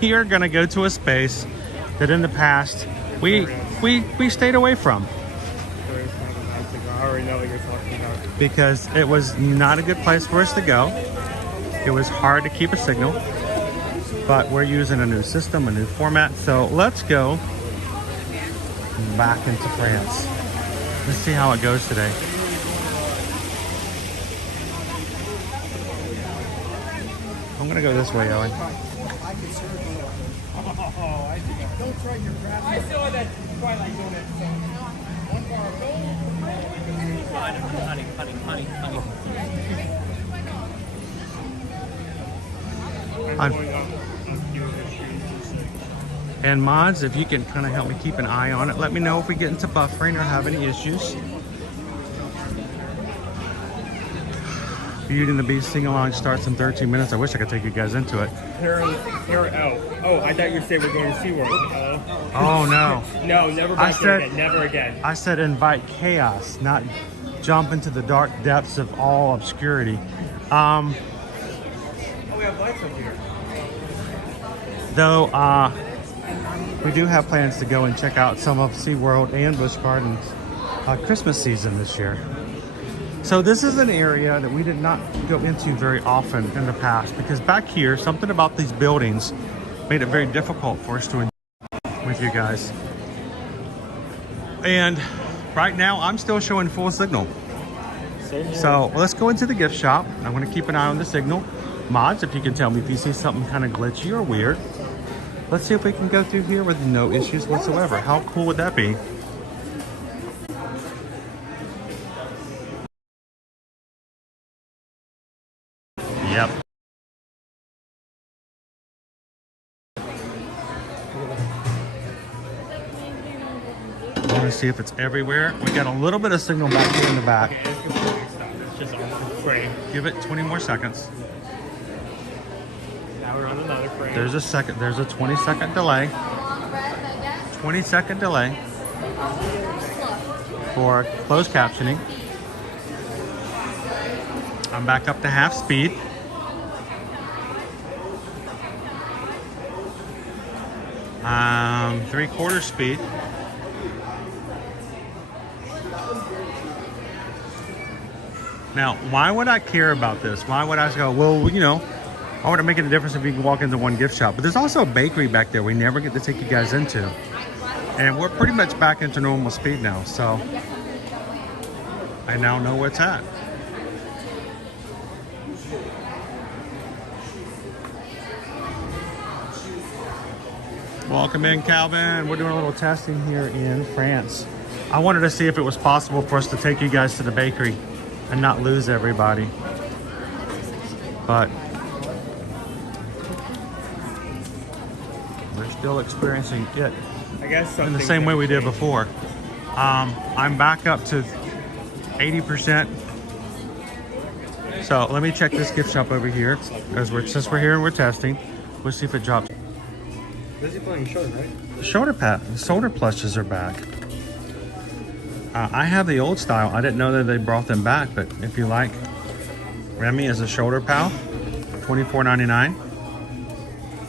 We are gonna go to a space that in the past we stayed away from. I already know what you're talking about. Because it was not a good place for us to go. It was hard to keep a signal, but we're using a new system, a new format. So let's go back into France. Let's see how it goes today. I'm gonna go this way, Owen. I saw that Twilight donut. And mods, if you can kind of help me keep an eye on it, let me know if we get into buffering or have any issues. Beauty and the Beast sing-along starts in 13 minutes. I wish I could take you guys into it. Oh, I thought you said we're going to SeaWorld. Oh, no. No, never back there again. Never again. I said invite chaos, not jump into the dark depths of all obscurity. Oh, we have lights up here. Though, we do have plans to go and check out some of SeaWorld and Busch Gardens Christmas season this year. So this is an area that we did not go into very often in the past, because back here, something about these buildings made it very difficult for us to enjoy with you guys. And right now, I'm still showing full signal. So let's go into the gift shop. I'm gonna keep an eye on the signal. Mods, if you can tell me if you see something kind of glitchy or weird. Let's see if we can go through here with no issues whatsoever. How cool would that be? Yep. I want to see if it's everywhere. We got a little bit of signal back here in the back. Okay, it's completely stopped. It's just on the frame. Give it 20 more seconds. Now we're on another frame. There's a 20-second delay. 20-second delay for closed captioning. I'm back up to half speed. Three-quarter speed. Now, why would I care about this? Why would I go, well, you know, I want to make it a difference if you can walk into one gift shop. But there's also a bakery back there we never get to take you guys into. And we're pretty much back into normal speed now. So I now know where it's at. Welcome in, Calvin. We're doing a little testing here in France. I wanted to see if it was possible for us to take you guys to the bakery and not lose everybody. But we're still experiencing it I guess in the same way we did before. I'm back up to 80%. So let me check this gift shop over here. Since we're here and we're testing, we'll see if it drops. This is playing shoulder, right? Shoulder plushes are back. I have the old style. I didn't know that they brought them back, but if you like, Remy is a shoulder pal, $24.99.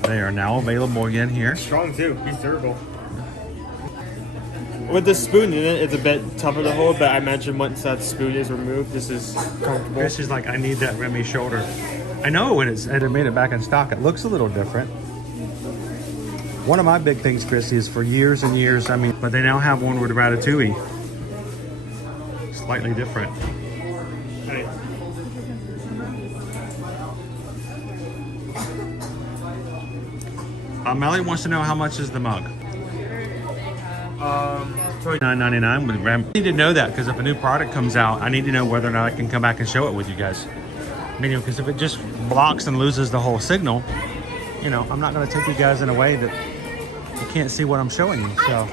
They are now available again here. Strong too. He's durable. With the spoon in it, it's a bit tougher to hold, but I imagine once that spoon is removed, this is comfortable. This is like, I need that Remy shoulder. I know when it made it back in stock, it looks a little different. One of my big things, Chrissy, is for years and years, but they now have one with Ratatouille. Slightly different. Melly wants to know how much is the mug. $29.99. I need to know that because if a new product comes out, I need to know whether or not I can come back and show it with you guys. I mean, because if it just blocks and loses the whole signal, you know, I'm not going to take you guys in a way that you can't see what I'm showing you. So,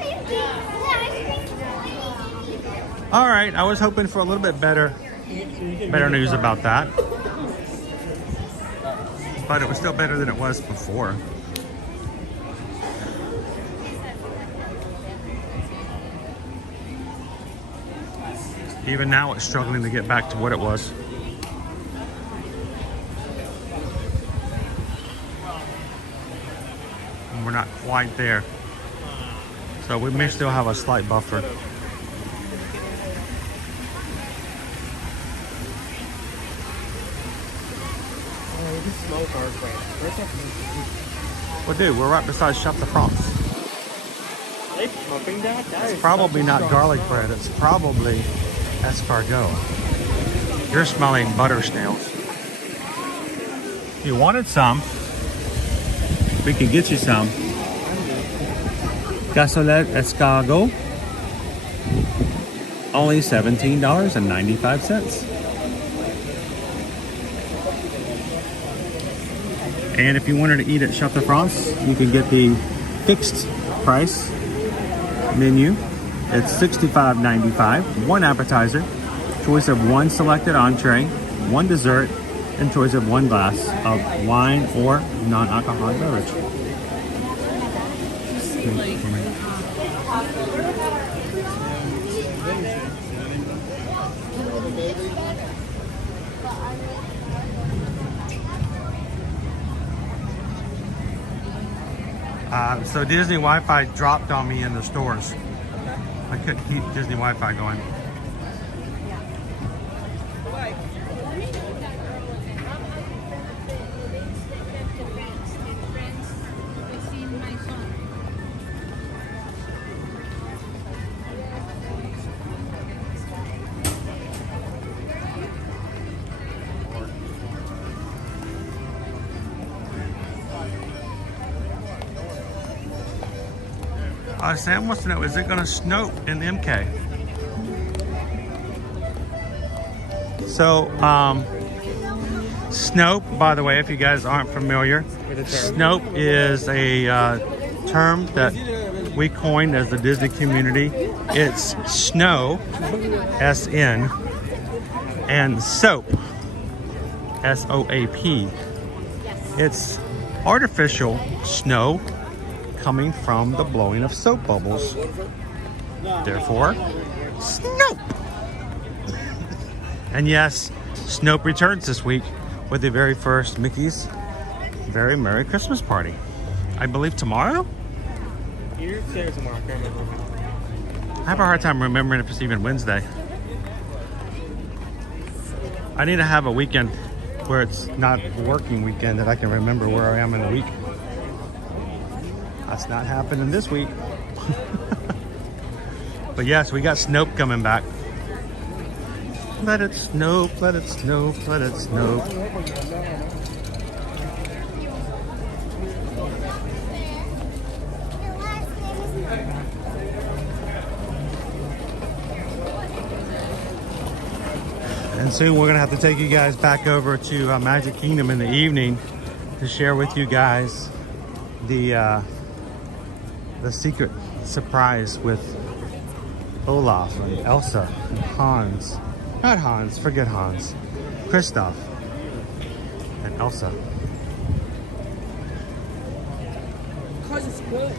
all right, I was hoping for a little bit better news about that, but it was still better than it was before. Even now, it's struggling to get back to what it was. And we're not quite there. So we may still have a slight buffer. Well, dude, we're right beside Shop de France. It's probably not garlic bread. It's probably escargot. You're smelling butter snails. If you wanted some, we could get you some. Cassoulet escargot. Only $17.95. And if you wanted to eat at Chef de France, you can get the fixed price menu. It's $65.95, one appetizer, choice of one selected entree, one dessert, and choice of one glass of wine or non-alcoholic beverage. So Disney Wi-Fi dropped on me in the stores. I couldn't keep Disney Wi-Fi going. Sam wants to know, is it going to snow in MK? So, Snope, by the way, if you guys aren't familiar, Snope is a term that we coined as the Disney community. It's snow, S-N, and soap, S-O-A-P. It's artificial snow coming from the blowing of soap bubbles. Therefore, Snope. And yes, Snope returns this week with the very first Mickey's Very Merry Christmas Party. I believe tomorrow? Either today or tomorrow, I can't remember. I have a hard time remembering if it's even Wednesday. I need to have a weekend where it's not a working weekend that I can remember where I am in a week. That's not happening this week. But yes, we got Snope coming back. Let it snow, let it snow, let it snow. And soon we're gonna have to take you guys back over to Magic Kingdom in the evening to share with you guys the secret surprise with Olaf and Elsa and Hans. Not Hans, forget Hans. Kristoff and Elsa. Because it's good.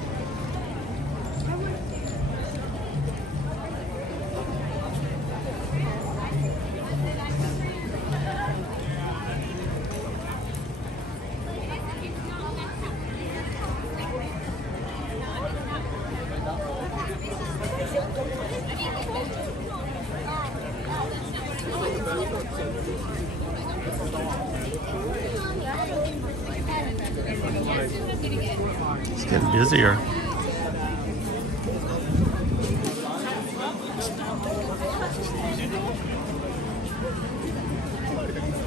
It's getting busier.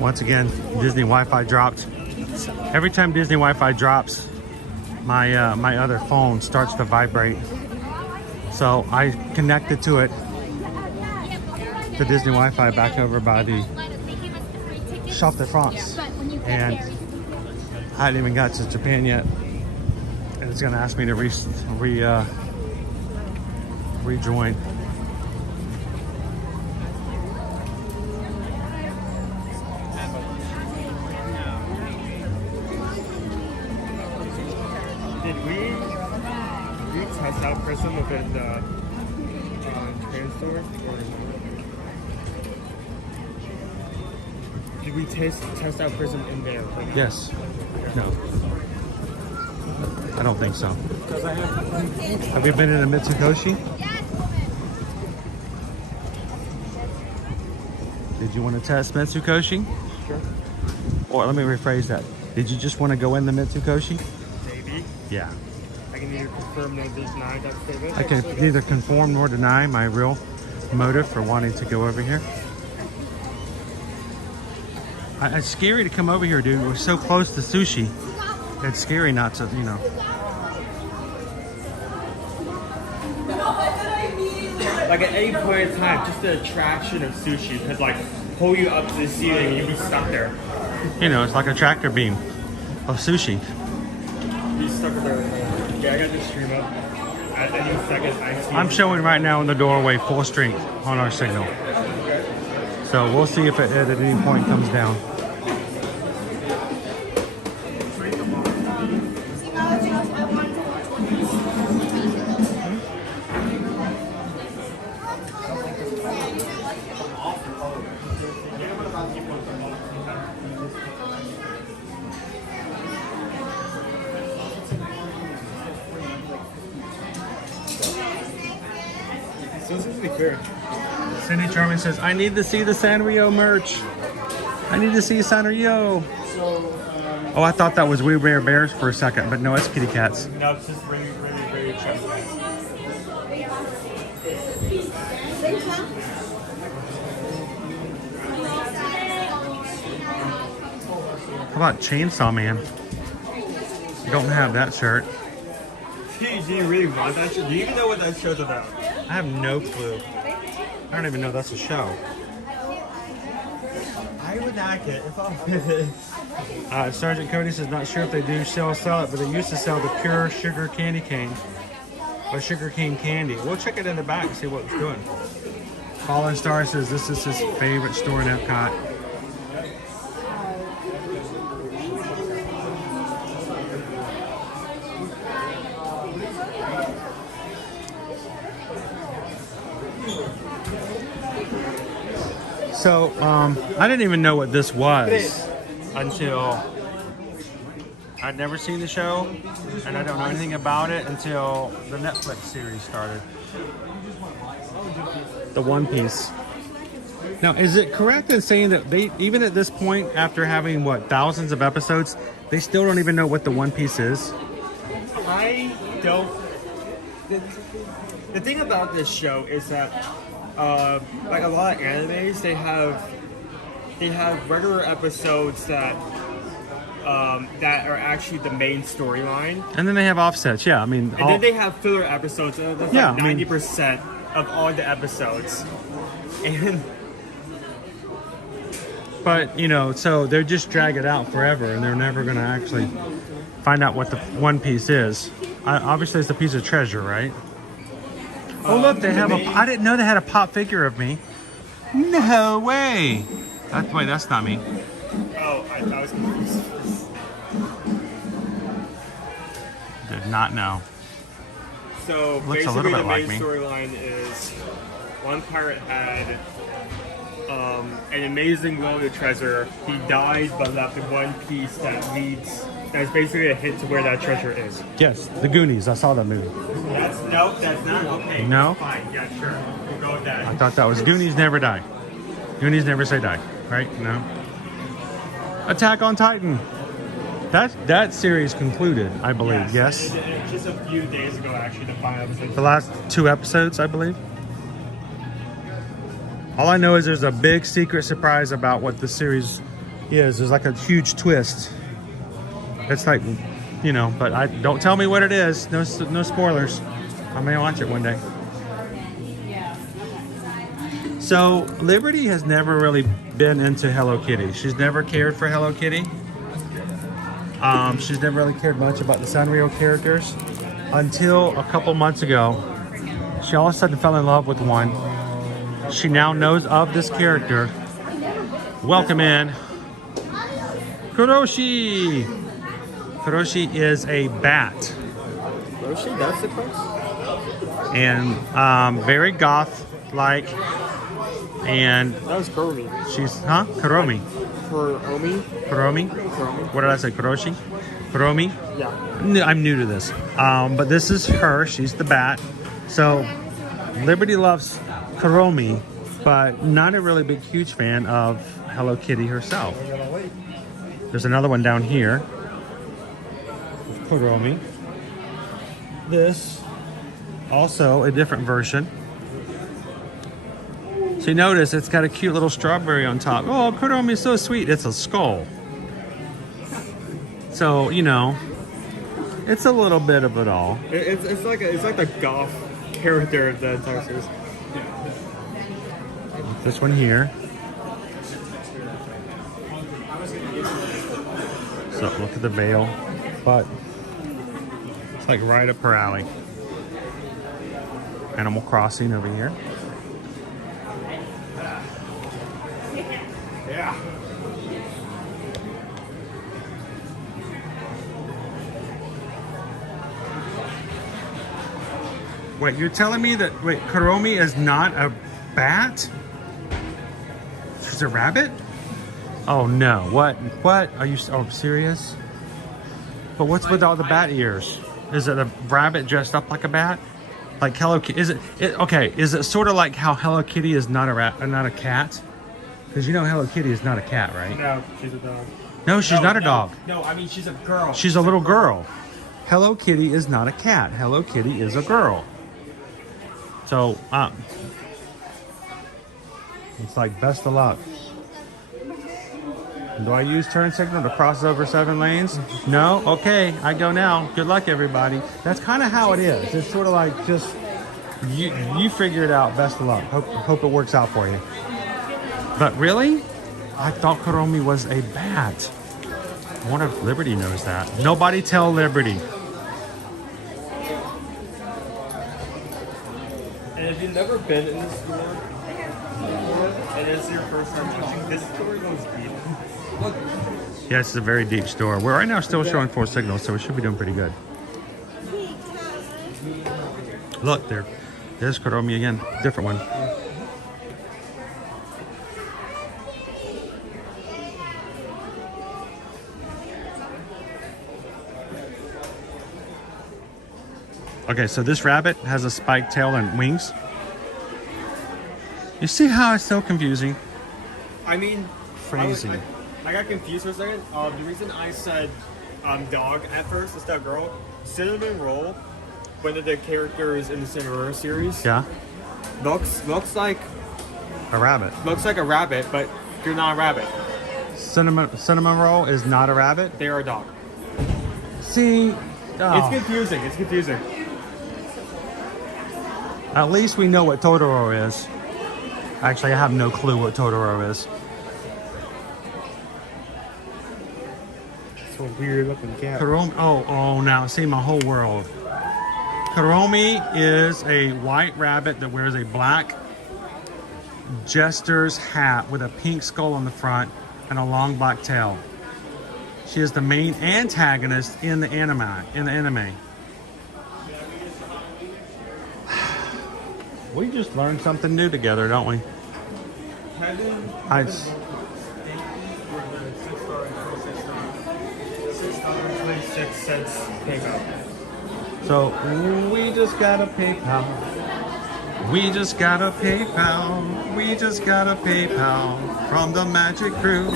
Once again, Disney Wi-Fi dropped. Every time Disney Wi-Fi drops, my other phone starts to vibrate. So I connected to it, the Disney Wi-Fi, back over by the Champ de France, and I hadn't even got to Japan yet, and it's gonna ask me to rejoin. Did we test out Prism within the Japan store? Or did we test out Prism in there? Like, Yes. No. I don't think so. Have you been in a Mitsukoshi? Did you want to test Mitsukoshi? Sure. Or let me rephrase that. Did you just want to go in the Mitsukoshi? Maybe. Yeah. I can either confirm nor deny that statement. I can neither conform nor deny my real motive for wanting to go over here. It's scary to come over here, dude. We're so close to sushi. It's scary not to, you know. Like at any point in time, just the attraction of sushi could like pull you up to the ceiling and you'd be stuck there. You know, it's like a tractor beam of sushi. Be stuck there. Yeah, I got this stream up. At any second, I see. I'm showing right now in the doorway full strength on our signal. So we'll see if it at any point comes down. So this is clear. Cindy Charming says, I need to see the Sanrio merch. I need to see Sanrio. Oh, I thought that was We Bare Bears for a second, but no, it's kitty cats. No, it's just really chubby. How about Chainsaw Man? You don't have that shirt. Do you really want that show? Do you even know what that show's about? I have no clue. I don't even know that's a show. I would not get if I was Sergeant Cody says, not sure if they do sell it, but they used to sell the pure sugar candy cane. Or sugar cane candy. We'll check it in the back and see what it's doing. Fallen Star says this is his favorite store in Epcot. So, I didn't even know what this was until I'd never seen the show, and I don't know anything about it until the Netflix series started. The One Piece. Now, is it correct in saying that they, even at this point, after having, what, thousands of episodes, they still don't even know what the One Piece is? I don't. The thing about this show is that, like a lot of animes, they have regular episodes that that are actually the main storyline, And then they have offsets, yeah. I mean, and then they have filler episodes. That's Yeah, like I mean- 90% of all the episodes, and but, you know, so they're just drag it out forever, and they're never going to actually find out what the One Piece is. Obviously, it's a piece of treasure, right? Oh, look, they have I didn't know they had a pop figure of me. No way. Wait, that's not me. oh, I was confused. Did not know. So Looks a basically, little bit the like main me. storyline is one pirate had an amazing load of treasure. He died, but left one piece that leads. That's basically a hint to where that treasure is. Yes, The Goonies. I saw that movie. That's not okay. No? Fine, yeah, sure. We'll go with that. I thought that was Goonies never die. Goonies never say die, right? No. Attack on Titan. That series concluded, I believe. Yes. Just a few days ago, actually, the final episode. The last 2 episodes, I believe. All I know is there's a big secret surprise about what the series is. There's like a huge twist. It's like you know, but don't tell me what it is. No spoilers. I may watch it one day. So Liberty has never really been into Hello Kitty. She's never cared for Hello Kitty. She's never really cared much about the Sanrio characters until a couple months ago. She all of a sudden fell in love with one. She now knows of this character. Welcome in. Kuroshi! Kuroshi is a bat. Kuroshi, that's the place? And very goth-like. And that was Kuromi. She's, huh? Kuromi. Kuromi? What did I say? Kuroshi? Kuromi? Yeah. I'm new to this. But this is her. She's the bat. So Liberty loves Kuromi, but not a really big, huge fan of Hello Kitty herself. There's another one down here. Kuromi. This, also a different version. So you notice it's got a cute little strawberry on top. Oh, Kuromi is so sweet. It's a skull. So, you know, it's a little bit of it all. It's like the goth character of the entire series. This one here. So look at the veil, but it's like right up her alley. Animal Crossing over here. Yeah. Wait, you're telling me that, wait, Kuromi is not a bat? She's a rabbit? Oh no, what? Are you, serious? But what's with all the bat ears? Is it a rabbit dressed up like a bat? Like Hello Kitty, okay, is it sort of like how Hello Kitty is not a cat? Because you know Hello Kitty is not a cat, right? No, she's a dog. No, she's not a dog. No, I mean she's a girl. She's a little girl. Hello Kitty is not a cat. Hello Kitty is a girl. So, it's like best of luck. Do I use turn signal to cross over 7 lanes? No? Okay, I go now. Good luck, everybody. That's kind of how it is. It's sort of like just, you figure it out. Best of luck. Hope it works out for you. But really? I thought Kuromi was a bat. I wonder if Liberty knows that. Nobody tell Liberty. And if you've never been in this store, and it's your first time watching, this store goes deep. Look. Yes, it's a very deep store. We're right now still showing 4 signals, so we should be doing pretty good. Look, there's Kuromi again. Different one. Okay, so this rabbit has a spiked tail and wings. You see how it's so confusing? I mean, crazy. I got confused for a second. The reason I said dog at first instead of girl, Cinnamon Roll, one of the characters in the Cinderella series, yeah, looks like a rabbit. Looks like a rabbit, but you're not a rabbit. Cinnamon Roll is not a rabbit. They're a dog. See, it's confusing. It's confusing. At least we know what Totoro is. Actually, I have no clue what Totoro is. It's a weird looking cat. Kuromi, oh, now see my whole world. Kuromi is a white rabbit that wears a black jester's hat with a pink skull on the front and a long black tail. She is the main antagonist in the anime. We just learned something new together, don't we? So we just got a PayPal. We just got a PayPal. We just got a PayPal from the Magic Crew.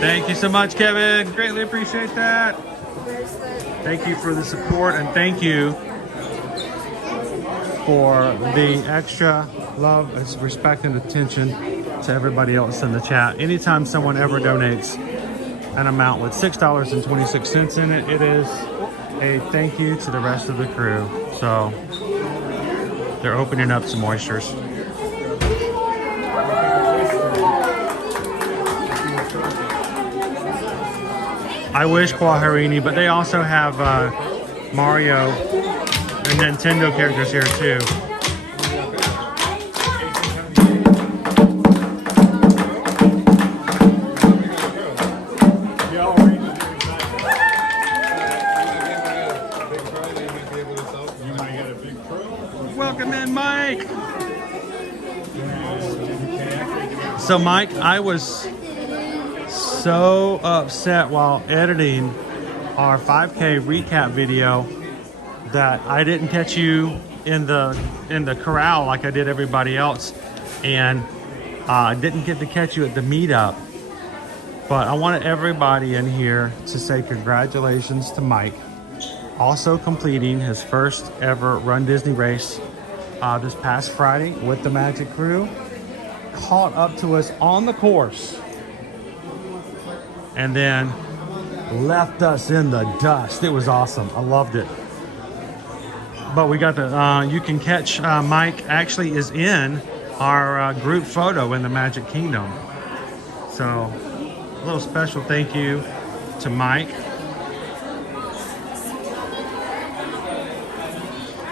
Thank you so much, Kevin. Greatly appreciate that. Thank you for the support, and thank you for the extra love, respect, and attention to everybody else in the chat. Anytime someone ever donates, an amount with $6.26 in it. It is a thank you to the rest of the crew. So they're opening up some oysters. I wish Quaharini, but they also have Mario and Nintendo characters here too. Welcome in, Mike. So Mike, I was so upset while editing our 5K recap video that I didn't catch you in the corral like I did everybody else, and I didn't get to catch you at the meetup. But I wanted everybody in here to say congratulations to Mike, also completing his first ever Run Disney race this past Friday with the Magic Crew. Caught up to us on the course and then left us in the dust. It was awesome. I loved it. But we got the, you can catch Mike actually is in our group photo in the Magic Kingdom. So a little special thank you to Mike.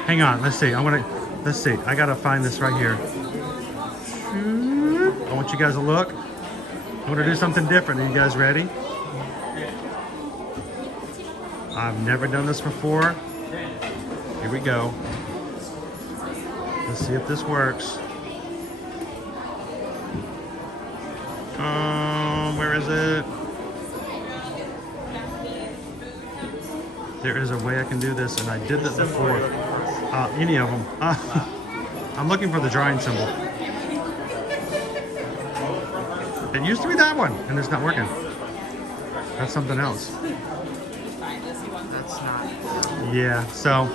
Hang on, let's see. Let's see. I gotta find this right here. I want you guys to look. I want to do something different. Are you guys ready? I've never done this before. Here we go. Let's see if this works. Where is it? There is a way I can do this, and I did this before. Any of them. I'm looking for the drawing symbol. It used to be that one, and it's not working. That's something else. That's not. Yeah. So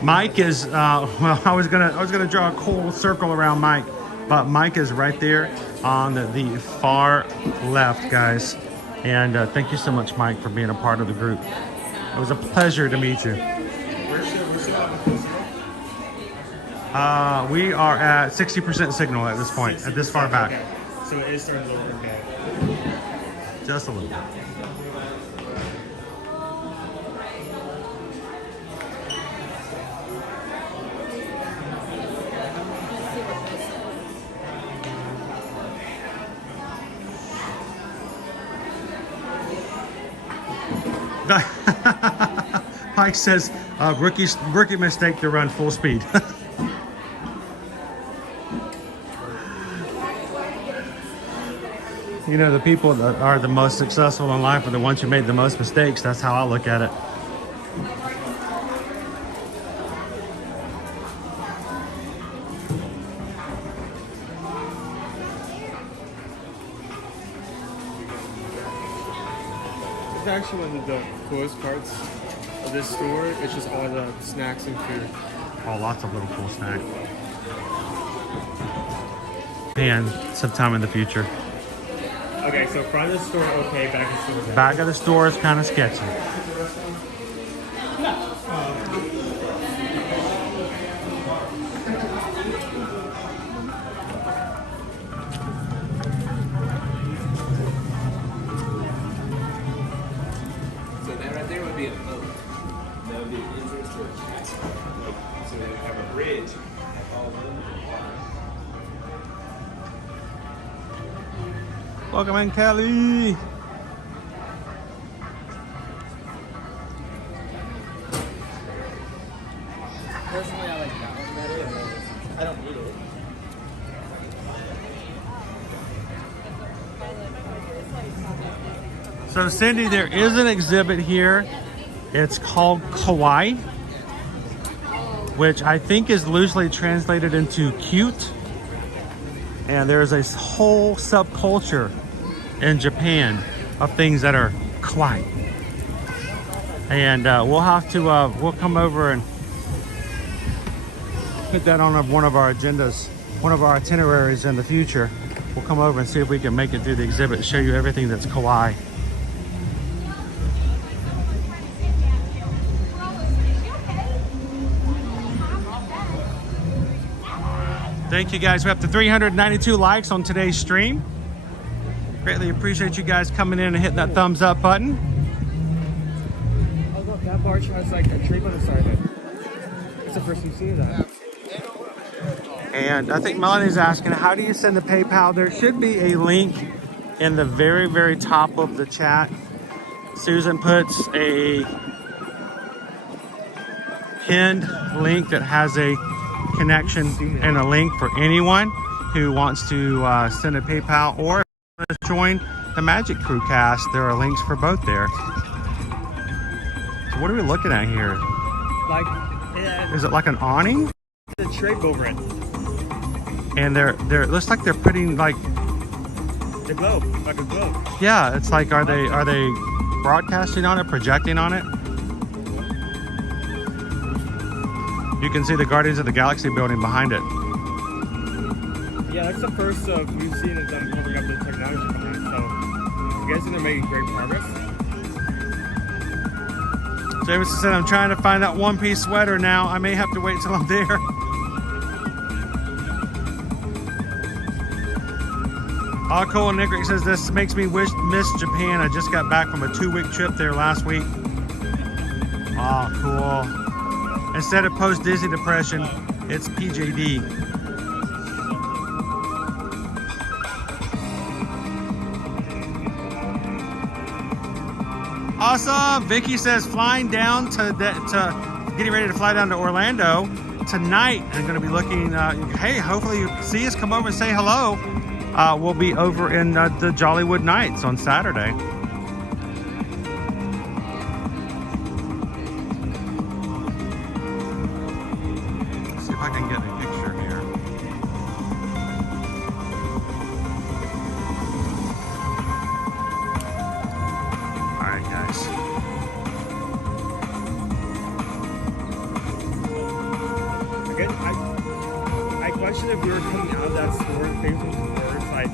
Mike is. Well, I was gonna draw a cool circle around Mike, but Mike is right there on the far left, guys. And thank you so much, Mike, for being a part of the group. It was a pleasure to meet you. We are at 60% signal at this point, at this far back. Okay. So it is starting to look bad. Just a little bit. Mike says, rookie mistake to run full speed. You know, the people that are the most successful in life are the ones who made the most mistakes. That's how I look at it. It's actually one of the coolest parts of this store. It's just all the snacks and food. Oh, lots of little cool snacks. And sometime in the future. Okay, so front of the store, okay, back of the store. Back of the store is kind of sketchy. So that right there would be a boat. That would be an entrance to a castle. So they would have a bridge all over the water. Welcome in, Kelly. Personally, I like that one better. I don't need it. So Cindy, there is an exhibit here. It's called Kawaii, which I think is loosely translated into cute. And there's a whole subculture in Japan of things that are kawaii. And we'll have to, we'll come over and put that on one of our agendas, one of our itineraries in the future. We'll come over and see if we can make it through the exhibit and show you everything that's kawaii. Thank you guys. We're up to 392 likes on today's stream. Greatly appreciate you guys coming in and hitting that thumbs up button. Oh look, that barge has like a tree on the side of it. It's the first time seeing that. And I think Melanie's asking, how do you send the PayPal? There should be a link in the very, very top of the chat. Susan puts a pinned link that has a connection and a link for anyone who wants to send a PayPal or join the Magic Crew cast. There are links for both there. So what are we looking at here? Like, is it like an awning? The drape over it. And it looks like they're putting like the globe, like a globe. Yeah, it's like, are they broadcasting on it, projecting on it? You can see the Guardians of the Galaxy building behind it. Yeah, that's the first we've seen of them covering up the technology behind it, so I'm guessing they're making great progress. Jameson said, I'm trying to find that one-piece sweater now. I may have to wait till I'm there. Oh, cool. Nick Rick says, this makes me miss Japan. I just got back from a 2-week trip there last week. Oh, cool. Instead of post-Disney depression, it's PJD. Awesome. Vicky says, flying down to getting ready to fly down to Orlando tonight. I'm going to be looking, hey, hopefully you see us, come over and say hello. We'll be over in the Jollywood Nights on Saturday. Let's see if I can get a picture here. All right, guys. Again, I question if we were coming out of that store and things were like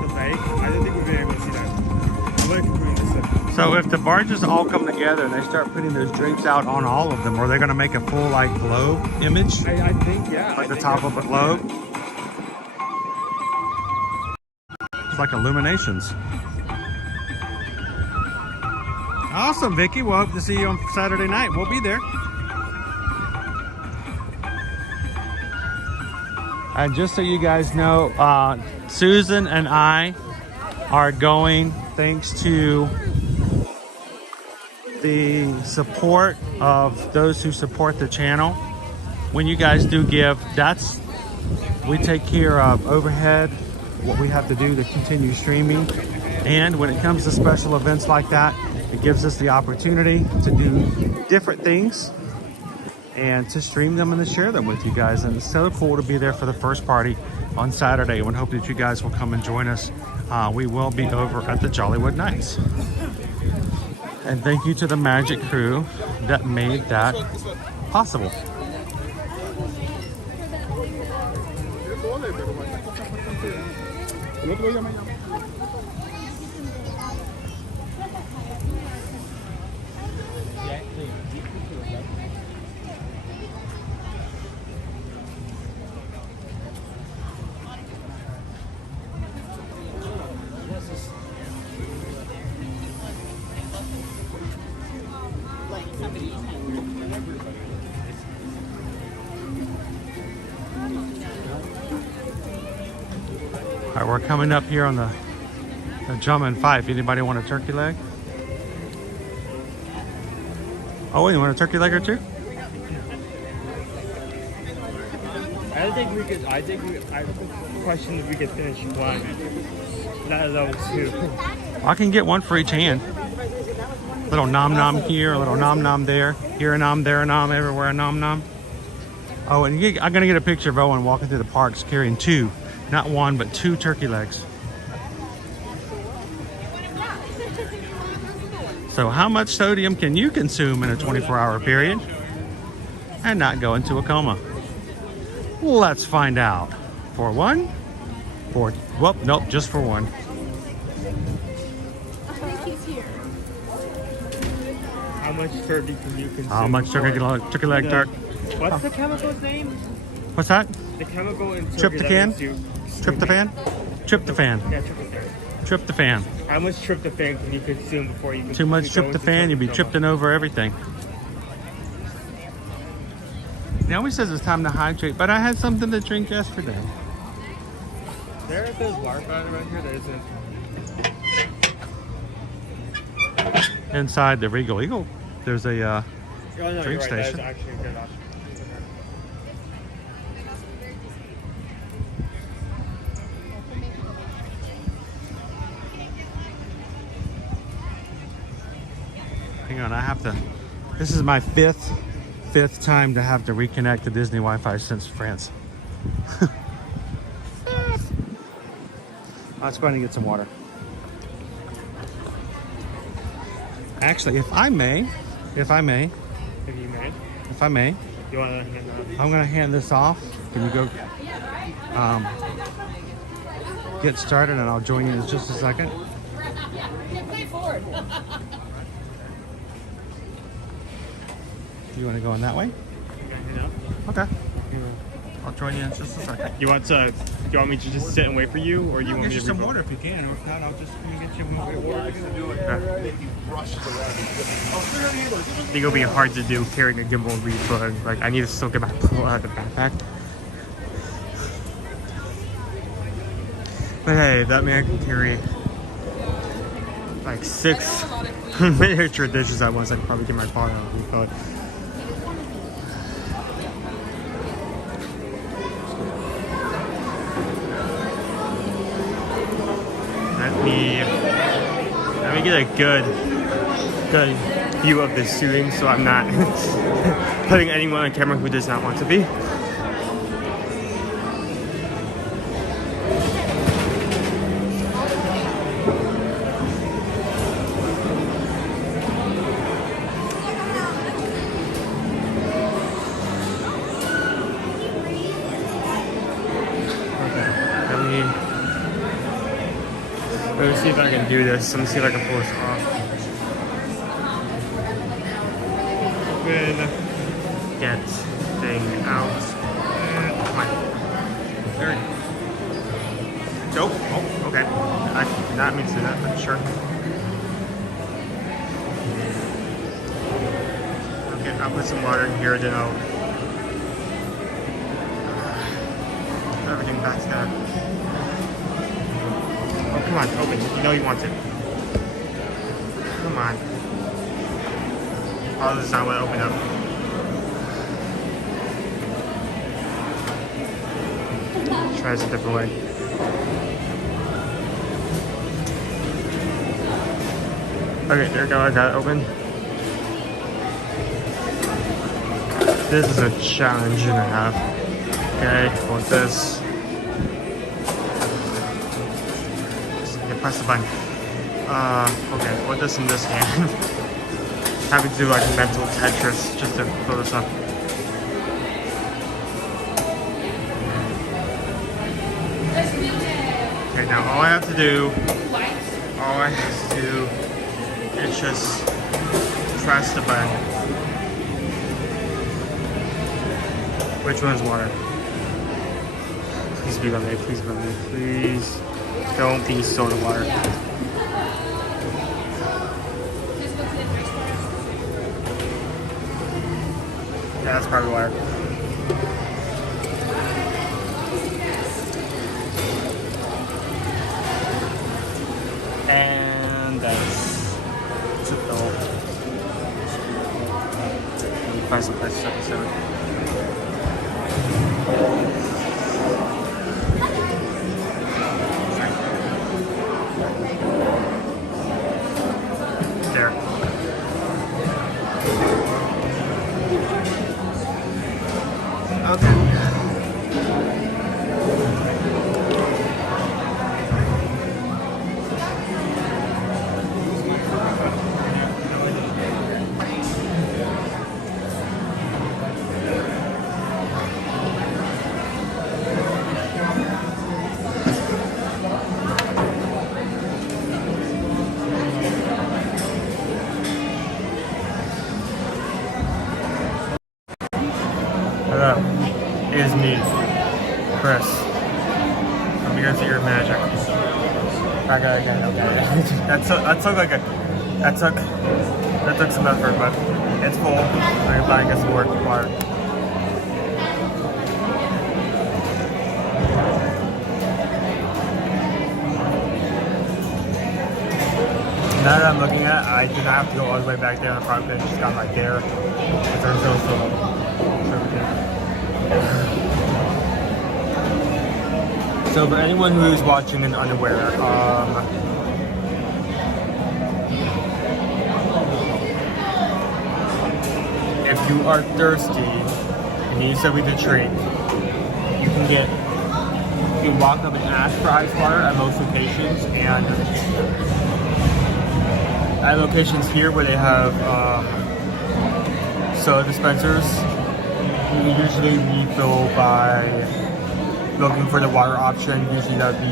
the lake. I didn't think we'd be able to see that. I'm going to conclude this up. So if the barges all come together and they start putting those drapes out on all of them, are they going to make a full like globe image? I think, yeah. Like the top of a globe? It's like illuminations. Awesome, Vicky. We'll hope to see you on Saturday night. We'll be there. And just so you guys know, Susan and I are going, thanks to the support of those who support the channel. When you guys do give, we take care of overhead, what we have to do to continue streaming. And when it comes to special events like that, it gives us the opportunity to do different things and to stream them and to share them with you guys. And it's so cool to be there for the first party on Saturday, and hope that you guys will come and join us. We will be over at the Jollywood Nights. And thank you to the Magic Crew that made that possible. All right, we're coming up here on the Jumpin' Fife. Anybody want a turkey leg? Oh, you want a turkey leg or two? I question if we could finish one. Not those two. I can get one for each hand. Little nom nom here, a little nom nom there. Here a nom, there a nom, everywhere a nom nom. Oh, and I'm gonna get a picture of Owen walking through the parks carrying two, not one, but two turkey legs. So how much sodium can you consume in a 24-hour period and not go into a coma? Let's find out. For one? Well, nope, just for one. I think he's here. I'm much turkey can you consume? How much turkey leg tart? What's the chemical's name? What's that? The chemical in turkey that Tryptophan? makes you... Tryptophan? Tryptophan. Yeah, tryptophan. Tryptophan. How much tryptophan can you consume before you can... Too much go into tryptophan, you'd be coma? tripping over everything. He always says it's time to hydrate, but I had something to drink yesterday. There are those water fountain right here that isn't... Inside the Regal Eagle, there's a Oh, no, drink you're right. That is station. actually a good option. Hang on, I have to. This is my fifth time to have to reconnect to Disney Wi-Fi since France. Let's go ahead and get some water. Actually, if I may, If you may. You want to hand that? I'm gonna hand this off. Can you go get started, and I'll join you in just a second. You want to go in that way? Okay. I'll join you in just a second. You want me to just sit and wait for you, or you want me to some refill? water if you can, or if not, I'll just get you water. I think it'll be hard to do carrying a gimbal and refilling. Like, I need to still get my pull out of the backpack. But hey, if that man can carry like 6 miniature dishes at once, I could probably get my car out and refill it. Let me get a good view of this shooting, so I'm not putting anyone on camera who does not want to be. Let me see if I can do this. Let me see if I can pull this off. Good. Get thing out. Come on. There we go. Nope. Oh, okay. I did not mean to do that, but sure. Okay, I'll put some water in here, then I'll put everything back together. Oh, come on, open. You know you want it. Come on. Oh, this is not what I open up. Try this a different way. Okay, there we go. I got it open. This is a challenge and a half. Okay, with this. Press the button. Okay, put this in this hand. Having to do like mental Tetris just to fill this up. Okay, now all I have to do is just press the button. Which one is water? Please be lemonade, please be lemonade, please. Don't be soda water. Yeah, that's probably water. And that's to fill. Let me find some places episode. up? It is me, Chris. I'm here to your magic. Okay. That took some effort, but it's full. I'm gonna get some more water. Now that I'm looking at it, I do not have to go all the way back there on the front bench. It's gone right there. So for anyone who's watching in unaware, if you are thirsty and need something to drink, you can walk up and ask for ice water at most locations, and at locations here where they have soda dispensers, you usually refill by looking for the water option. Usually that would be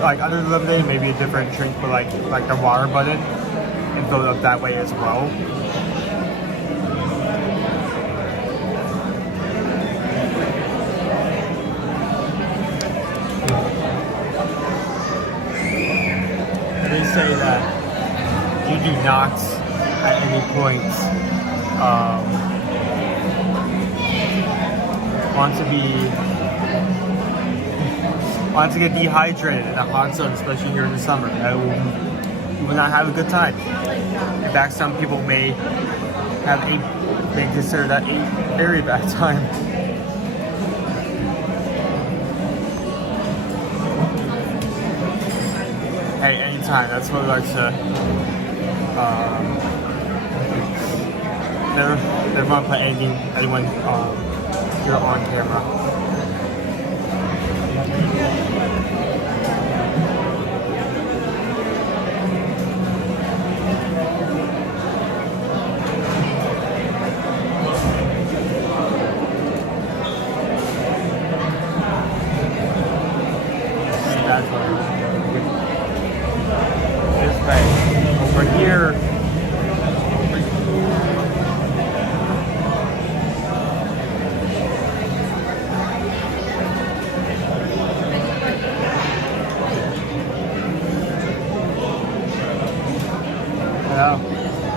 like under the lemonade, maybe a different drink, but like the water button, and fill it up that way as well. They say that you do not at any point want to get dehydrated in the hot sun, especially here in the summer. You will not have a good time. In fact, some people may consider that a very bad time. Hey, anytime. That's what we like to. Never want to put anyone here on camera. That's what this way. Over here.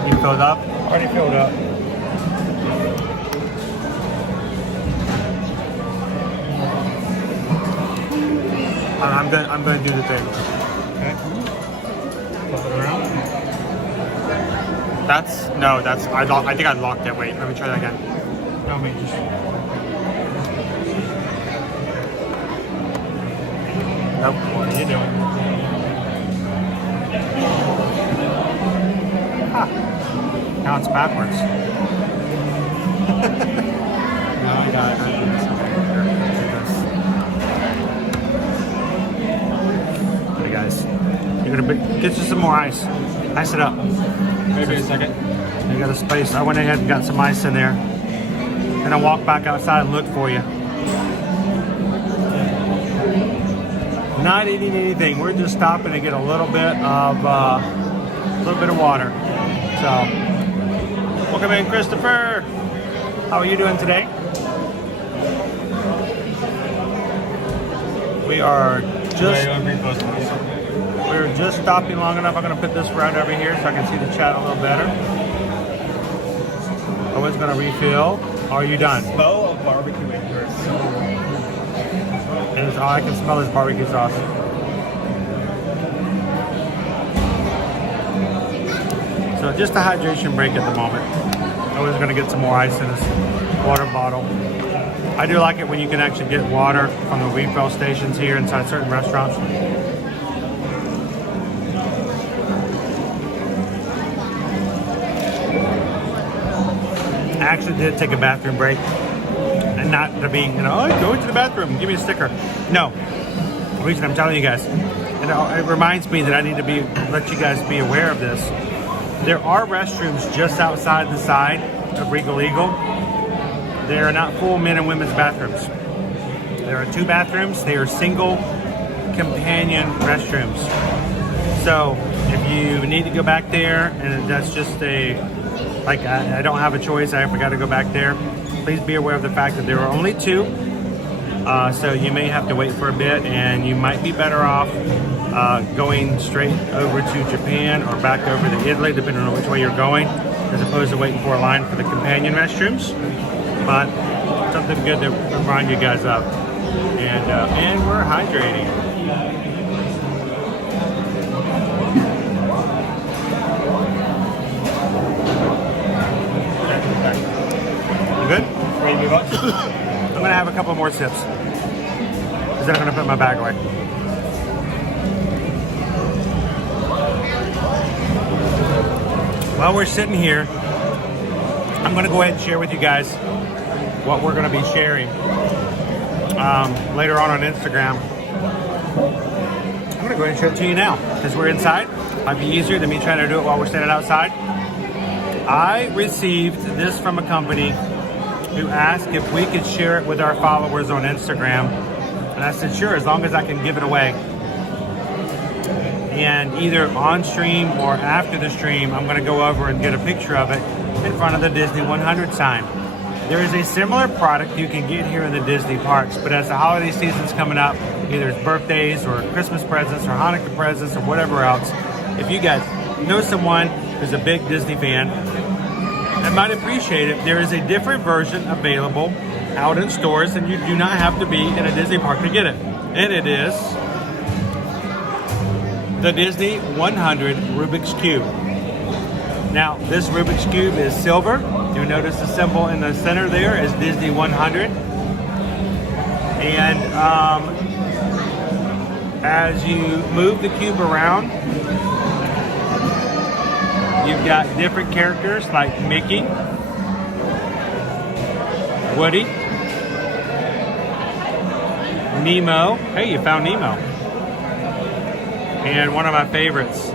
You filled up? Already filled up. I'm gonna do the thing. Okay. Flip it around. I think I locked it. Wait, let me try that again. No, wait, just. Nope. What are you doing? Now it's backwards. No, I got it. Hey guys, you're gonna get you some more ice. Ice it up. Maybe a second. You got a space. I went ahead and got some ice in there. And I walked back outside and looked for you. Not eating anything. We're just stopping to get a little bit of water. So. Welcome in, Christopher. How are you doing today? We're just stopping long enough. I'm going to put this right over here so I can see the chat a little better. Owen's going to refill. Are you done? Smell of barbecue in here. I can smell this barbecue sauce. So just a hydration break at the moment. Owen's going to get some more ice in his water bottle. I do like it when you can actually get water from the refill stations here inside certain restaurants. I actually did take a bathroom break. And not to be, go to the bathroom, give me a sticker. No. The reason I'm telling you guys, it reminds me that I need to let you guys be aware of this. There are restrooms just outside the side of Regal Eagle. They are not full men and women's bathrooms. There are 2 bathrooms. They are single companion restrooms. So if you need to go back there and that's just a like I don't have a choice, I forgot to go back there. Please be aware of the fact that there are only 2. So you may have to wait for a bit, and you might be better off going straight over to Japan or back over to Italy, depending on which way you're going, as opposed to waiting for a line for the companion restrooms. But something good to remind you guys of. And we're hydrating. You good? Ready to move on? I'm gonna have a couple more sips, because then I'm gonna put my bag away. While we're sitting here, I'm gonna go ahead and share with you guys what we're gonna be sharing later on Instagram. I'm gonna go ahead and show it to you now, because we're inside. Might be easier than me trying to do it while we're standing outside. I received this from a company who asked if we could share it with our followers on Instagram. And I said, sure, as long as I can give it away. And either on stream or after the stream, I'm gonna go over and get a picture of it in front of the Disney 100 sign. There is a similar product you can get here in the Disney parks, but as the holiday season's coming up, either it's birthdays or Christmas presents or Hanukkah presents or whatever else, if you guys know someone who's a big Disney fan and might appreciate it, there is a different version available out in stores, and you do not have to be in a Disney park to get it. And it is the Disney 100 Rubik's Cube. Now, this Rubik's Cube is silver. You'll notice the symbol in the center there is Disney 100. And as you move the cube around, you've got different characters like Mickey, Woody, Nemo. Hey, you found Nemo. And one of my favorites,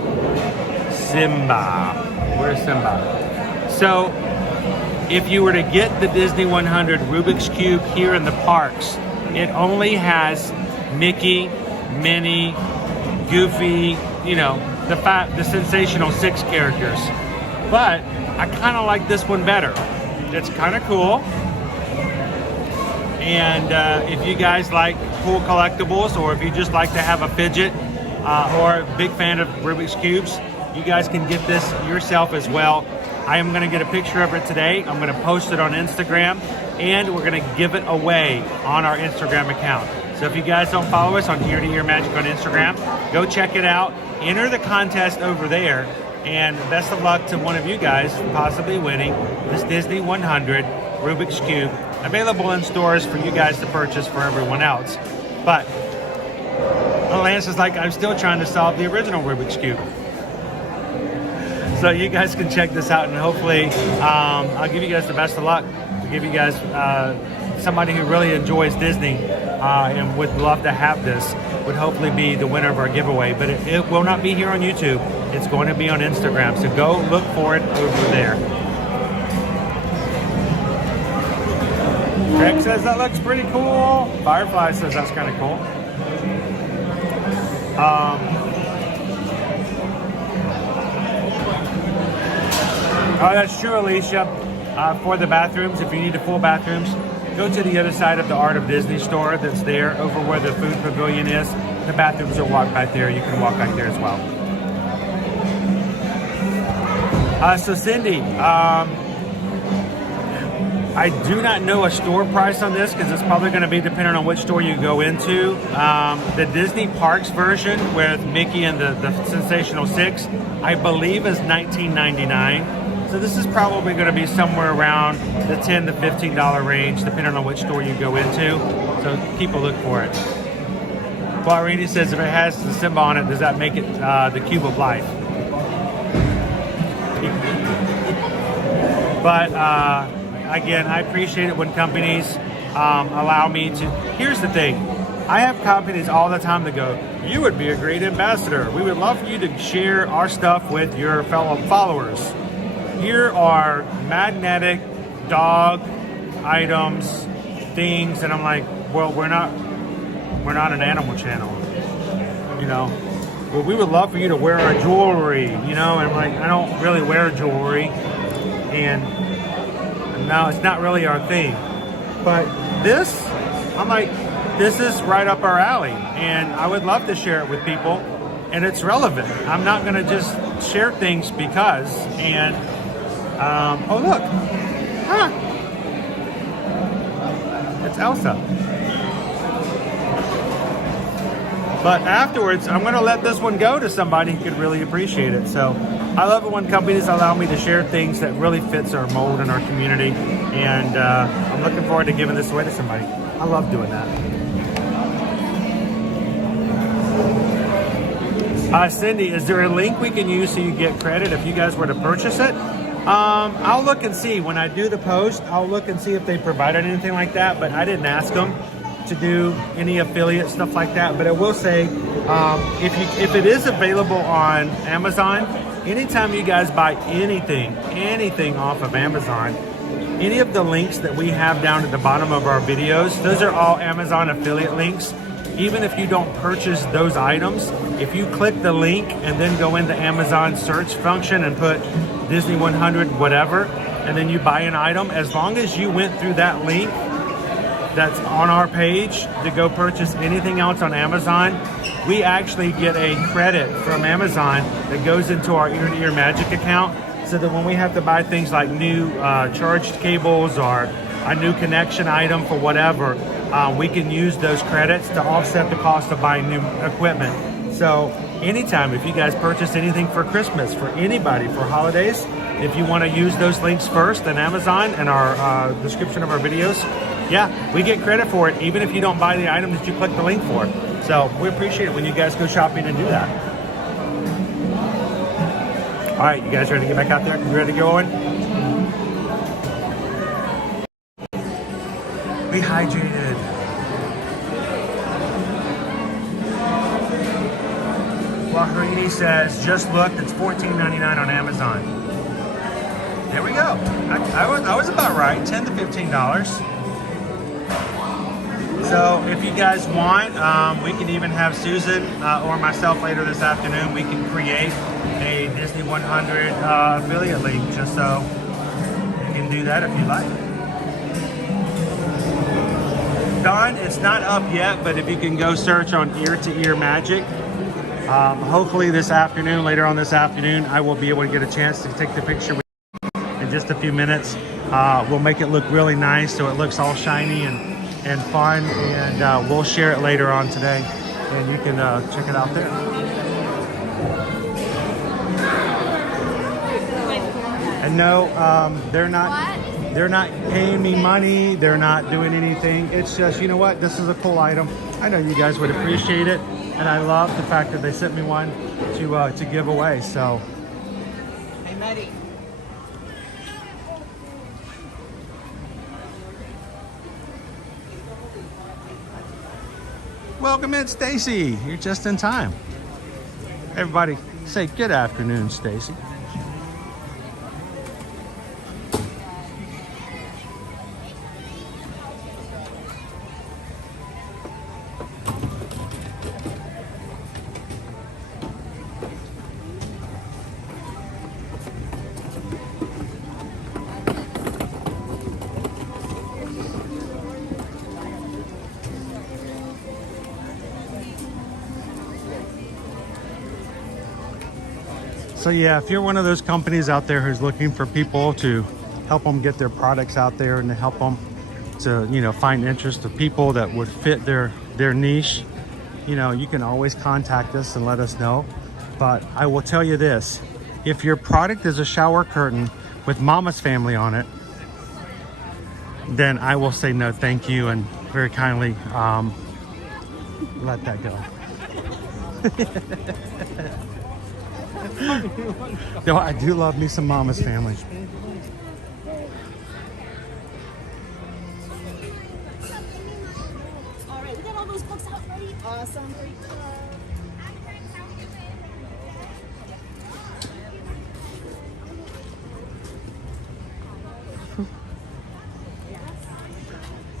Simba. Where's Simba? So, if you were to get the Disney 100 Rubik's Cube here in the parks, it only has Mickey, Minnie, Goofy, you know, the sensational 6 characters. But I kind of like this one better. It's kind of cool. And if you guys like cool collectibles, or if you just like to have a fidget, or a big fan of Rubik's Cubes, you guys can get this yourself as well. I am going to get a picture of it today. I'm going to post it on Instagram, and we're going to give it away on our Instagram account. So if you guys don't follow us on Ear to Ear Magic on Instagram, go check it out. Enter the contest over there, and best of luck to one of you guys possibly winning this Disney 100 Rubik's Cube, available in stores for you guys to purchase for everyone else. But Lance is like, I'm still trying to solve the original Rubik's Cube. So you guys can check this out, and hopefully I'll give you guys the best of luck. I'll give you guys somebody who really enjoys Disney and would love to have this would hopefully be the winner of our giveaway. But it will not be here on YouTube. It's going to be on Instagram. So go look for it over there. Craig says that looks pretty cool. Firefly says that's kind of cool. Oh, that's true, Alicia. For the bathrooms, if you need the full bathrooms, go to the other side of the Art of Disney store that's there, over where the food pavilion is. The bathrooms will walk back there. You can walk back there as well. So Cindy, I do not know a store price on this, because it's probably going to be dependent on which store you go into. The Disney Parks version with Mickey and the Sensational 6, I believe is $19.99. So this is probably going to be somewhere around the $10 to $15 range, depending on which store you go into. So keep a look for it. Guarini says if it has the symbol on it, does that make it the Cube of Life? But again, I appreciate it when companies allow me to. Here's the thing. I have companies all the time that go, you would be a great ambassador. We would love for you to share our stuff with your fellow followers. Here are magnetic dog items, things, and I'm like, well, we're not an animal channel, you know. Well, we would love for you to wear our jewelry, you know. And I'm like, I don't really wear jewelry. and no, it's not really our thing. But this, I'm like, this is right up our alley, and I would love to share it with people, and it's relevant. I'm not gonna just share things because, and oh look, huh, it's Elsa. But afterwards, I'm gonna let this one go to somebody who could really appreciate it. So I love it when companies allow me to share things that really fits our mold and our community. And I'm looking forward to giving this away to somebody. I love doing that. Cindy, is there a link we can use so you get credit if you guys were to purchase it? I'll look and see. When I do the post, I'll look and see if they provided anything like that, but I didn't ask them to do any affiliate stuff like that. But I will say, if it is available on Amazon, anytime you guys buy anything off of Amazon, any of the links that we have down at the bottom of our videos, those are all Amazon affiliate links. Even if you don't purchase those items, if you click the link and then go into Amazon search function and put Disney 100 whatever, and then you buy an item, as long as you went through that link that's on our page to go purchase anything else on Amazon, we actually get a credit from Amazon that goes into our ear-to-ear magic account, so that when we have to buy things like new charged cables or a new connection item for whatever, we can use those credits to offset the cost of buying new equipment. So anytime, if you guys purchase anything for Christmas, for anybody, for holidays, if you want to use those links first on Amazon and our description of our videos, yeah, we get credit for it, even if you don't buy the item that you click the link for. So we appreciate it when you guys go shopping and do that. All right, you guys ready to get back out there? You ready to go, Owen? Be hydrated. Wahrini says, just looked, it's $14.99 on Amazon. There we go. I was about right, $10 to $15. So if you guys want, we can even have Susan or myself later this afternoon, we can create a Disney 100 affiliate link, just so you can do that if you like. Don, it's not up yet, but if you can go search on Ear-to-Ear Magic, hopefully this afternoon, later on this afternoon, I will be able to get a chance to take the picture with you in just a few minutes. We'll make it look really nice so it looks all shiny and fun, and we'll share it later on today, and you can check it out there. And no, they're not paying me money, they're not doing anything. It's just, you know what, this is a cool item. I know you guys would appreciate it, and I love the fact that they sent me one to give away. So Hey, Maddie. welcome in, Stacy. You're just in time. Everybody say good afternoon, Stacy. So yeah, if you're one of those companies out there who's looking for people to help them get their products out there and to help them to, you know, find interest of people that would fit their niche, you know, you can always contact us and let us know. But I will tell you this, if your product is a shower curtain with Mama's Family on it, then I will say no thank you and very kindly let that go. No, I do love me some Mama's Family. All right, we got all those books out ready. Awesome. Great.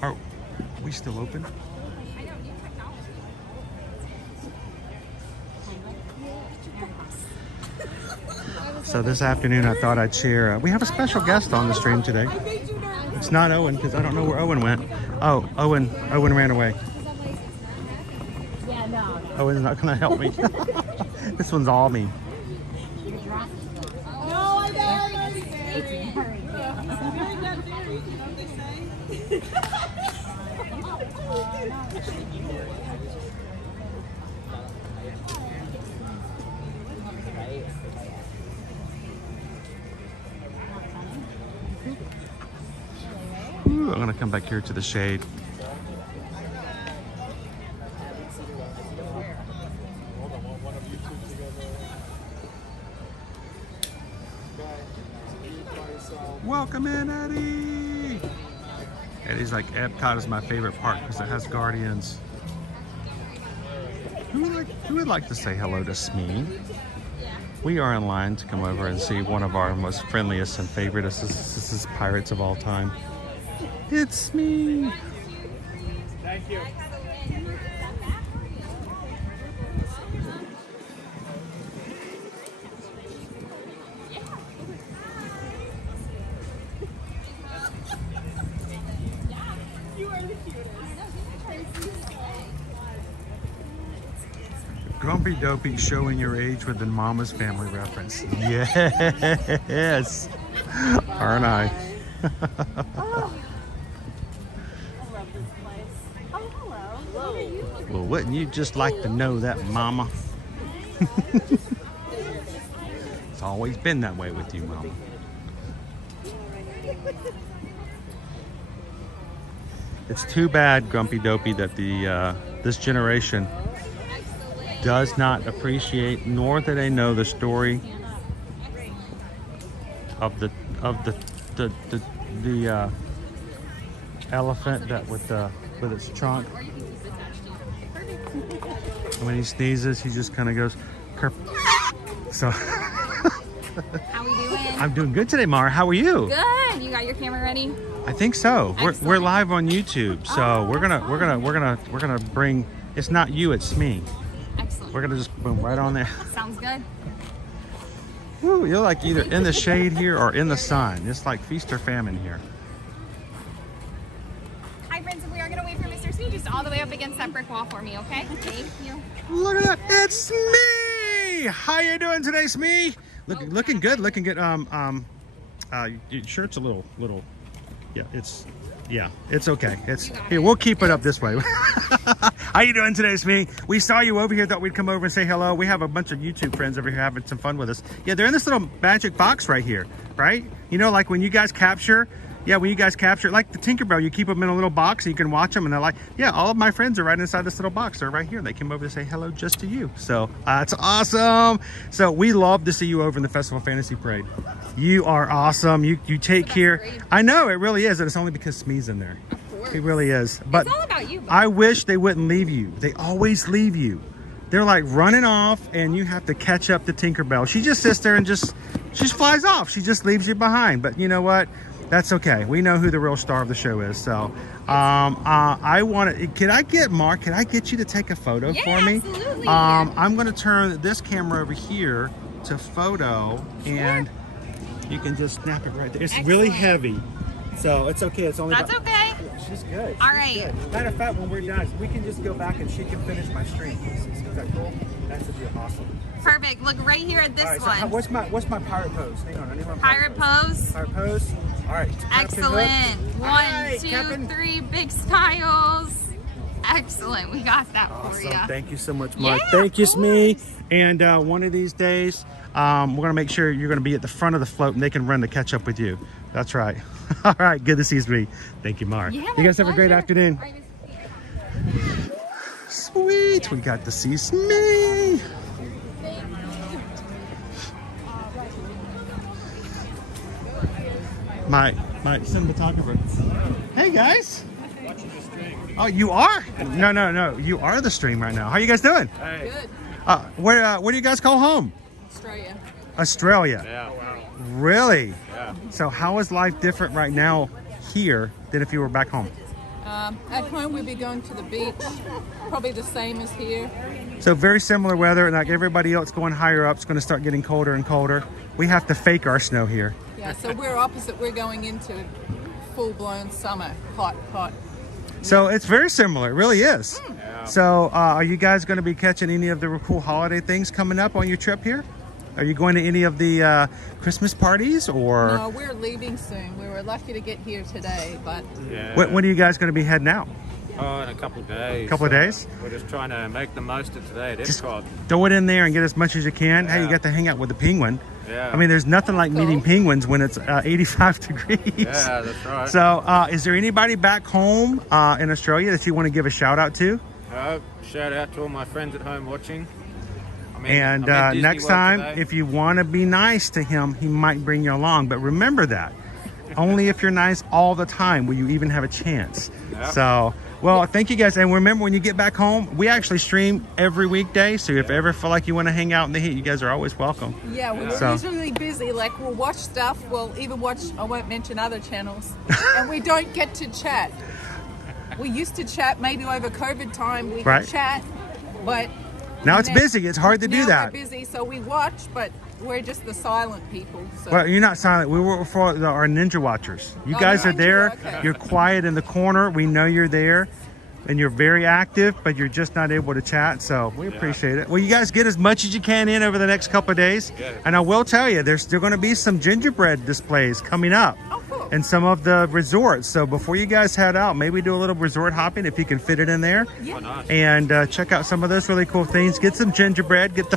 Are we still open? So this afternoon I thought I'd share. We have a special guest on the stream today. It's not Owen because I don't know where Owen went. Oh, Owen ran away. Owen's not gonna help me. This one's all me. Ooh, I'm gonna come back here to the shade. Welcome in, Eddie. Eddie's like, Epcot is my favorite park because it has Guardians. Who would like to say hello to Smee? We are in line to come over and see one of our most friendliest and favorite. This is pirates of all time. It's me. Thank you. Grumpy Dopey showing your age with the Mama's Family reference. Yes. Aren't I? Well, wouldn't you just like to know that, Mama? It's always been that way with you, Mama. It's too bad, Grumpy Dopey, that this generation does not appreciate, nor do they know the story of the elephant that with its trunk. When he sneezes, he just kind of goes, kerp. So. How we doing? I'm doing good today, Mara. How are you? Good. You got your camera ready? I think so. We're live on YouTube, so we're gonna bring. It's not you, it's me. Excellent. We're gonna just boom right on there. Sounds good. Woo, you're like either in the shade here or in the sun. It's like feast or famine here. Hi, friends. We are gonna wait for Mr. Smee just all the way up against that brick wall for me, okay? Thank you. Look at that! It's me. How you doing today, Smee? Looking good. Looking good. Your shirt's a little. Yeah, it's okay. Here. We'll keep it up this way. How you doing today, Smee? We saw you over here. Thought we'd come over and say hello. We have a bunch of YouTube friends over here having some fun with us. Yeah, they're in this little magic box right here, right? You know, like when you guys capture. Yeah, when you guys capture, like the Tinkerbell, you keep them in a little box and you can watch them, and they're like, yeah, all of my friends are right inside this little box. They're right here. They came over to say hello just to you. So that's awesome. So we love to see you over in the Festival Fantasy Parade. You are awesome. You take care. I know, it really is, and it's only because Smee's in there. Of course. It really is. But it's all about you. I wish they wouldn't leave you. They always leave you. They're like running off, and you have to catch up to Tinkerbell. She just sits there and she just flies off. She just leaves you behind. But you know what? That's okay. We know who the real star of the show is. So I want to, can I get you to take a photo for me? Absolutely. I'm going to turn this camera over here to photo, and you can just snap it right there. It's really heavy, so it's okay. It's only That's okay. She's good. All right. Good. Matter of fact, when we're done, we can just go back and she can finish my stream. Is that cool? That's awesome. Perfect. Look right here at this Right, so one. what's my pirate pose? Hang on, I need my Pirate pose. Pirate pose. All right. Excellent. All 1, right, 2, Captain. 3 big smiles. Excellent. We got that for you. Thank you so much, Mark. Yeah, Thank you, of Smee. And one of these days, we're going to make sure you're going to be at the front of the float and they can run to catch up with you. That's right. All right. Good to see you, Smee. Thank you, Mark. Yeah, you guys have a great pleasure. afternoon. All right, Sweet. We got to see Smee. My cinematographer. Hey guys. Oh, you are? No. You are the stream right now. How you guys doing? Hey. Good. Where do you guys call home? Australia. Australia. Yeah. Wow. Really? Yeah. So how is life different right now here than if you were back home? At home we'd be going to the beach, probably the same as here. So very similar weather, and like everybody else going higher up, it's going to start getting colder and colder. we have to fake our snow here. Yeah, so we're opposite. We're going into full-blown summer, hot. So it's very similar. It really is. So are you guys going to be catching any of the cool holiday things coming up on your trip here? Are you going to any of the Christmas parties or? No, we're leaving soon. We were lucky to get here today, but When are you guys going to be heading out? Oh, in a couple of days. A couple of days? We're just trying to make the most of today at Epcot. Throw it in there and get as much as you can. Hey, you got to hang out with the penguin. Yeah. I mean, there's nothing like meeting penguins when it's 85 degrees. Yeah, that's right. So is there anybody back home in Australia that you want to give a shout out to? Shout out to all my friends at home watching. And next time, if you want to be nice to him, he might bring you along. But remember that. Only if you're nice all the time will you even have a chance. Yep. So, well, thank you guys. And remember, when you get back home, we actually stream every weekday. So if you ever feel like you want to hang out in the heat, you guys are always welcome. Yeah, we're usually busy. Like, we'll watch stuff. We'll even watch, I won't mention other channels. And we don't get to chat. We used to chat maybe over COVID time. We could chat, but now it's busy. It's hard to do that. We're busy, so we watch, but we're just the silent people. So. Well, you're not silent. We were for our Ninja Watchers. You guys are there. Okay. You're quiet in the corner. We know you're there. And you're very active, but you're just not able to chat. So we appreciate it. Well, you guys get as much as you can in over the next couple of days. And I will tell you, there's still going to be some gingerbread displays coming up. And some of the resorts. So before you guys head out, maybe do a little resort hopping if you can fit it in there. And check out some of those really cool things. Get some gingerbread. Get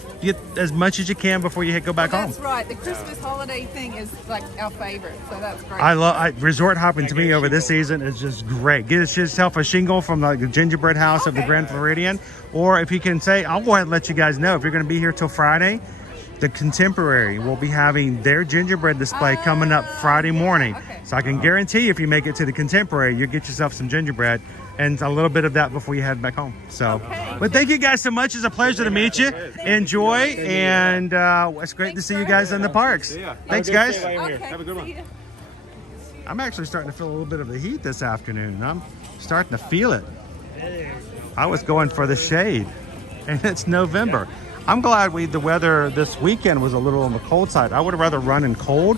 as much as you can before you go back home. That's right. The Christmas holiday thing is like our favorite. So that's great. I love resort hopping. To me over this season is just great. Get yourself a shingle from like the gingerbread house of the Grand Floridian. Or if you can say, I'll go ahead and let you guys know if you're going to be here till Friday. The Contemporary will be having their gingerbread display coming up Friday morning. So I can guarantee if you make it to the Contemporary, you'll get yourself some gingerbread and a little bit of that before you head back home. So, but thank you guys so much. It's a pleasure to meet you. Enjoy, and it's great to see you guys in the parks. Thanks, guys. Have a good one. I'm actually starting to feel a little bit of the heat this afternoon. I'm starting to feel it. I was going for the shade, and it's November. I'm glad the weather this weekend was a little on the cold side. I would rather run in cold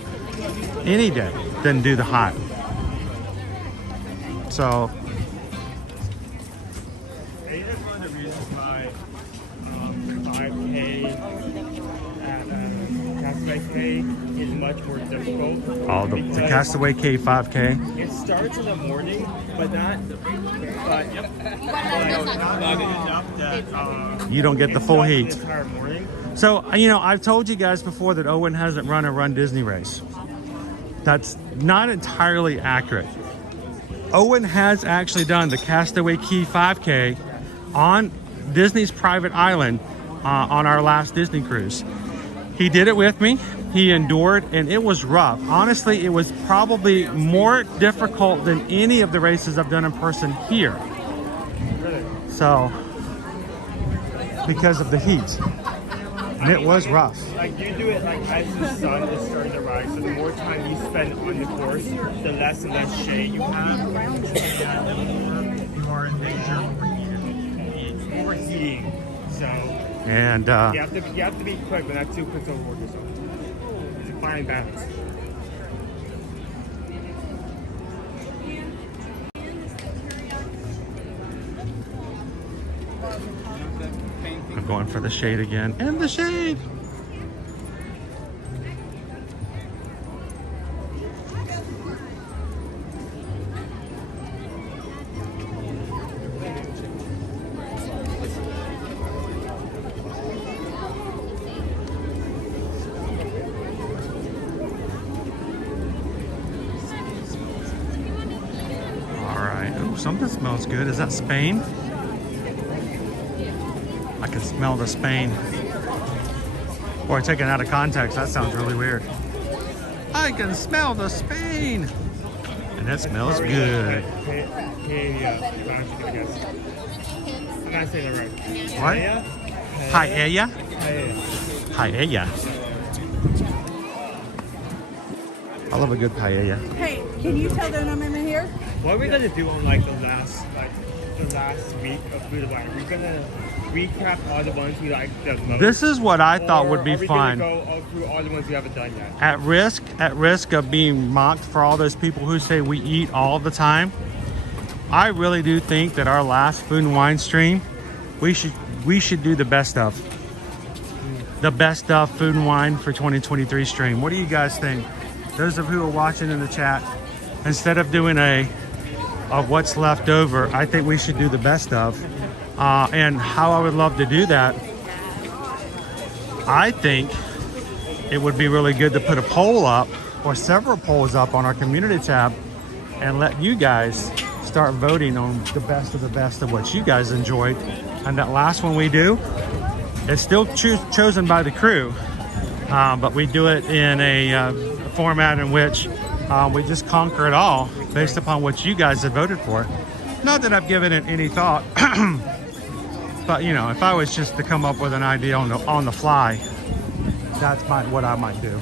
any day than do the hot. So. That's one of the reasons why 5K at Castaway K is much more difficult. Oh, the Castaway K 5K. It starts in the morning, but not enough that you don't get the full heat. The entire morning. So, you know, I've told you guys before that Owen hasn't run a Run Disney race. That's not entirely accurate. Owen has actually done the Castaway Key 5K on Disney's private island on our last Disney cruise. He did it with me. He endured, and it was rough. Honestly, it was probably more difficult than any of the races I've done in person here. So, because of the heat. And it was rough. Like, you do it like as the sun is starting to rise, so the more time you spend on the course, the less and less shade you have, and the more you are in danger of overheating. It's overheating. So and you have to be quick, but not too quick to overwork yourself. It's a fine balance. I'm going for the shade again. And the shade! Alright. Ooh, something smells good. Is that Spain? I can smell the Spain. Boy, taken out of context, that sounds really weird. I can smell the Spain! And that smells good. I'm not saying it right. What? Paella? Paella. I love a good paella. Hey, can you tell them I'm in here? What are we gonna do on like the last the last week of Food and Wine? Are we gonna recap all the ones we like the most? This is what I thought would be are we fun. Gonna go all through all the ones we haven't done yet? At risk of being mocked for all those people who say we eat all the time, I really do think that our last Food and Wine stream, we should do the best of. The best of Food and Wine for 2023 stream. What do you guys think? Those of who are watching in the chat, instead of doing a what's left over, I think we should do the best of. And how I would love to do that, I think it would be really good to put a poll up or several polls up on our community tab and let you guys start voting on the best of what you guys enjoyed. And that last one we do, it's still chosen by the crew, but we do it in a format in which we just conquer it all based upon what you guys have voted for. Not that I've given it any thought, but you know, if I was just to come up with an idea on the fly, that's what I might do.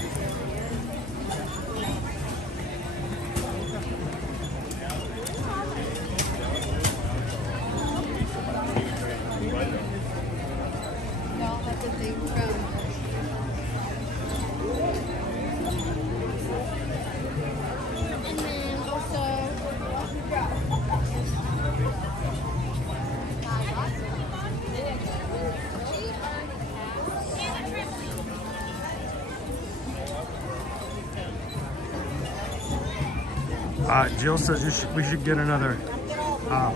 Jill says we should get another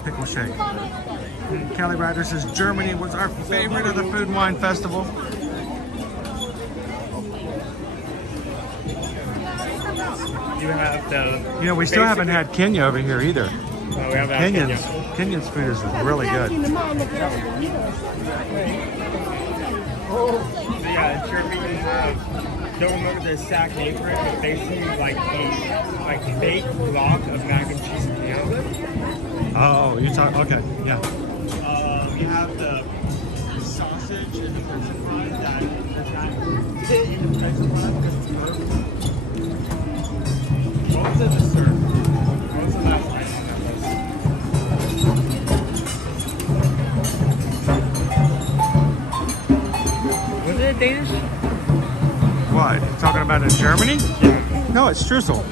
pickle shake. And Kelly Ryder says Germany was our favorite of the Food and Wine Festival. You have the. You know, we still haven't had Kenya over here either. No, we haven't had Kenya. Kenya's food is really good. Yeah, in Germany you have. Don't remember the exact name for it, but basically like a fake block of mac and cheese and ham. Oh, you talk okay, yeah. You have the sausage and the french fries that does not fit in the french fries because it's perfect. What was the dessert? What was the last item on that list? Was it Danish? What? Talking about in Germany? Yeah. No, it's streusel.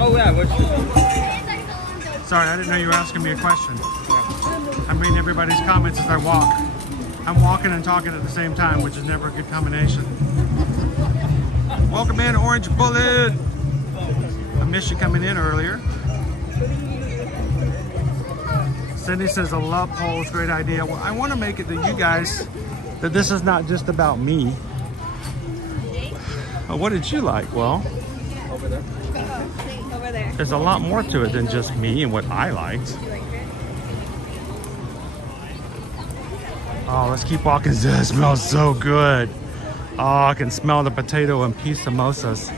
Oh yeah, what's streusel? Sorry, I didn't know you were asking me a question. I'm reading everybody's comments as I walk. I'm walking and talking at the same time, which is never a good combination. Welcome in, Orange Bullet. I missed you coming in earlier. Cindy says, I love polls, great idea. Well, I want to make it to you guys that this is not just about me. What did you like? Well, Over there. there's a lot more to it than just me and what I liked. Oh, let's keep walking. That smells so good. Oh, I can smell the potato and pea samosas.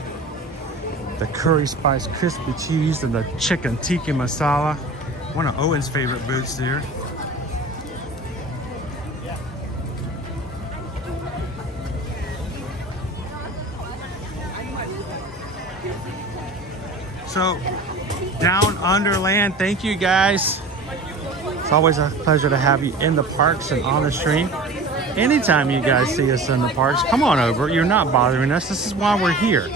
The curry spice crispy cheese and the chicken tikka masala. One of Owen's favorite booths here. So, Down Underland, thank you guys. It's always a pleasure to have you in the parks and on the stream. Anytime you guys see us in the parks, come on over. You're not bothering us. This is why we're here.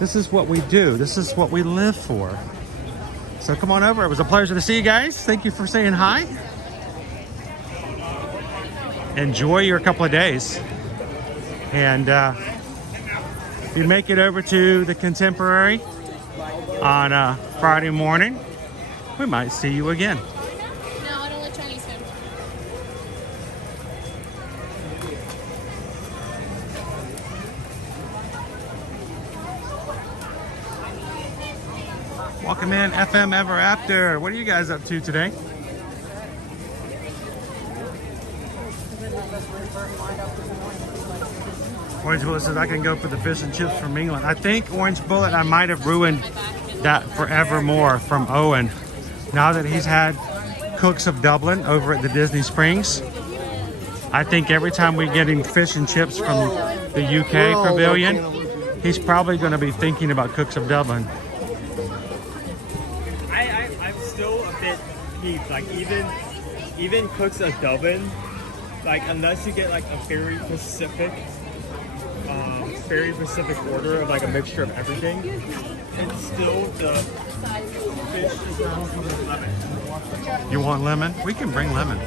This is what we do. This is what we live for. So come on over. It was a pleasure to see you guys. Thank you for saying hi. Enjoy your couple of days. And if you make it over to the Contemporary on Friday morning, we might see you again. No, I don't like Chinese food. Welcome in, FM Ever After. What are you guys up to today? Orange Bullet says I can go for the fish and chips from England. I think Orange Bullet, I might have ruined that Forevermore from Owen. Now that he's had Cooks of Dublin over at the Disney Springs, I think every time we get him fish and chips from the UK pavilion, he's probably going to be thinking about Cooks of Dublin. I'm still a bit peeved. Like even even cooks a dubbin, like unless you get like a very specific order of like a mixture of everything, it's still the fish is not covered with lemon. You want lemon? We can bring lemon.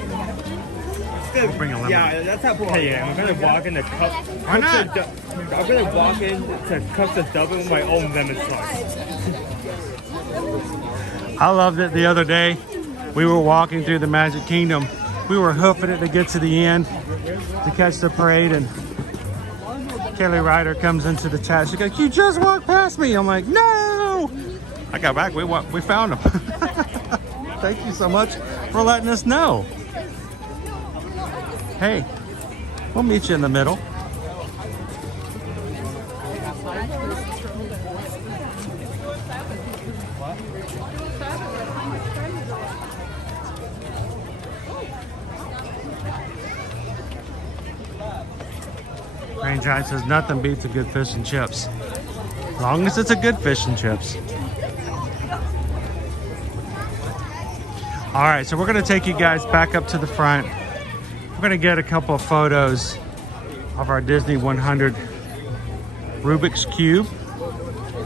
We'll bring a lemon. Yeah, that's how I am. I'm gonna walk in the cup. Why not? I'm gonna walk in to cups of dubbin with my own lemon slice. I loved it the other day. We were walking through the Magic Kingdom. We were hoofing it to get to the end to catch the parade, and Kelly Ryder comes into the chat. She goes, "You just walked past me." I'm like, "No!" I got back. We found him. Thank you so much for letting us know. Hey, we'll meet you in the middle. Rain Giant says nothing beats a good fish and chips. As long as it's a good fish and chips. All right, so we're gonna take you guys back up to the front. We're gonna get a couple of photos of our Disney 100 Rubik's Cube.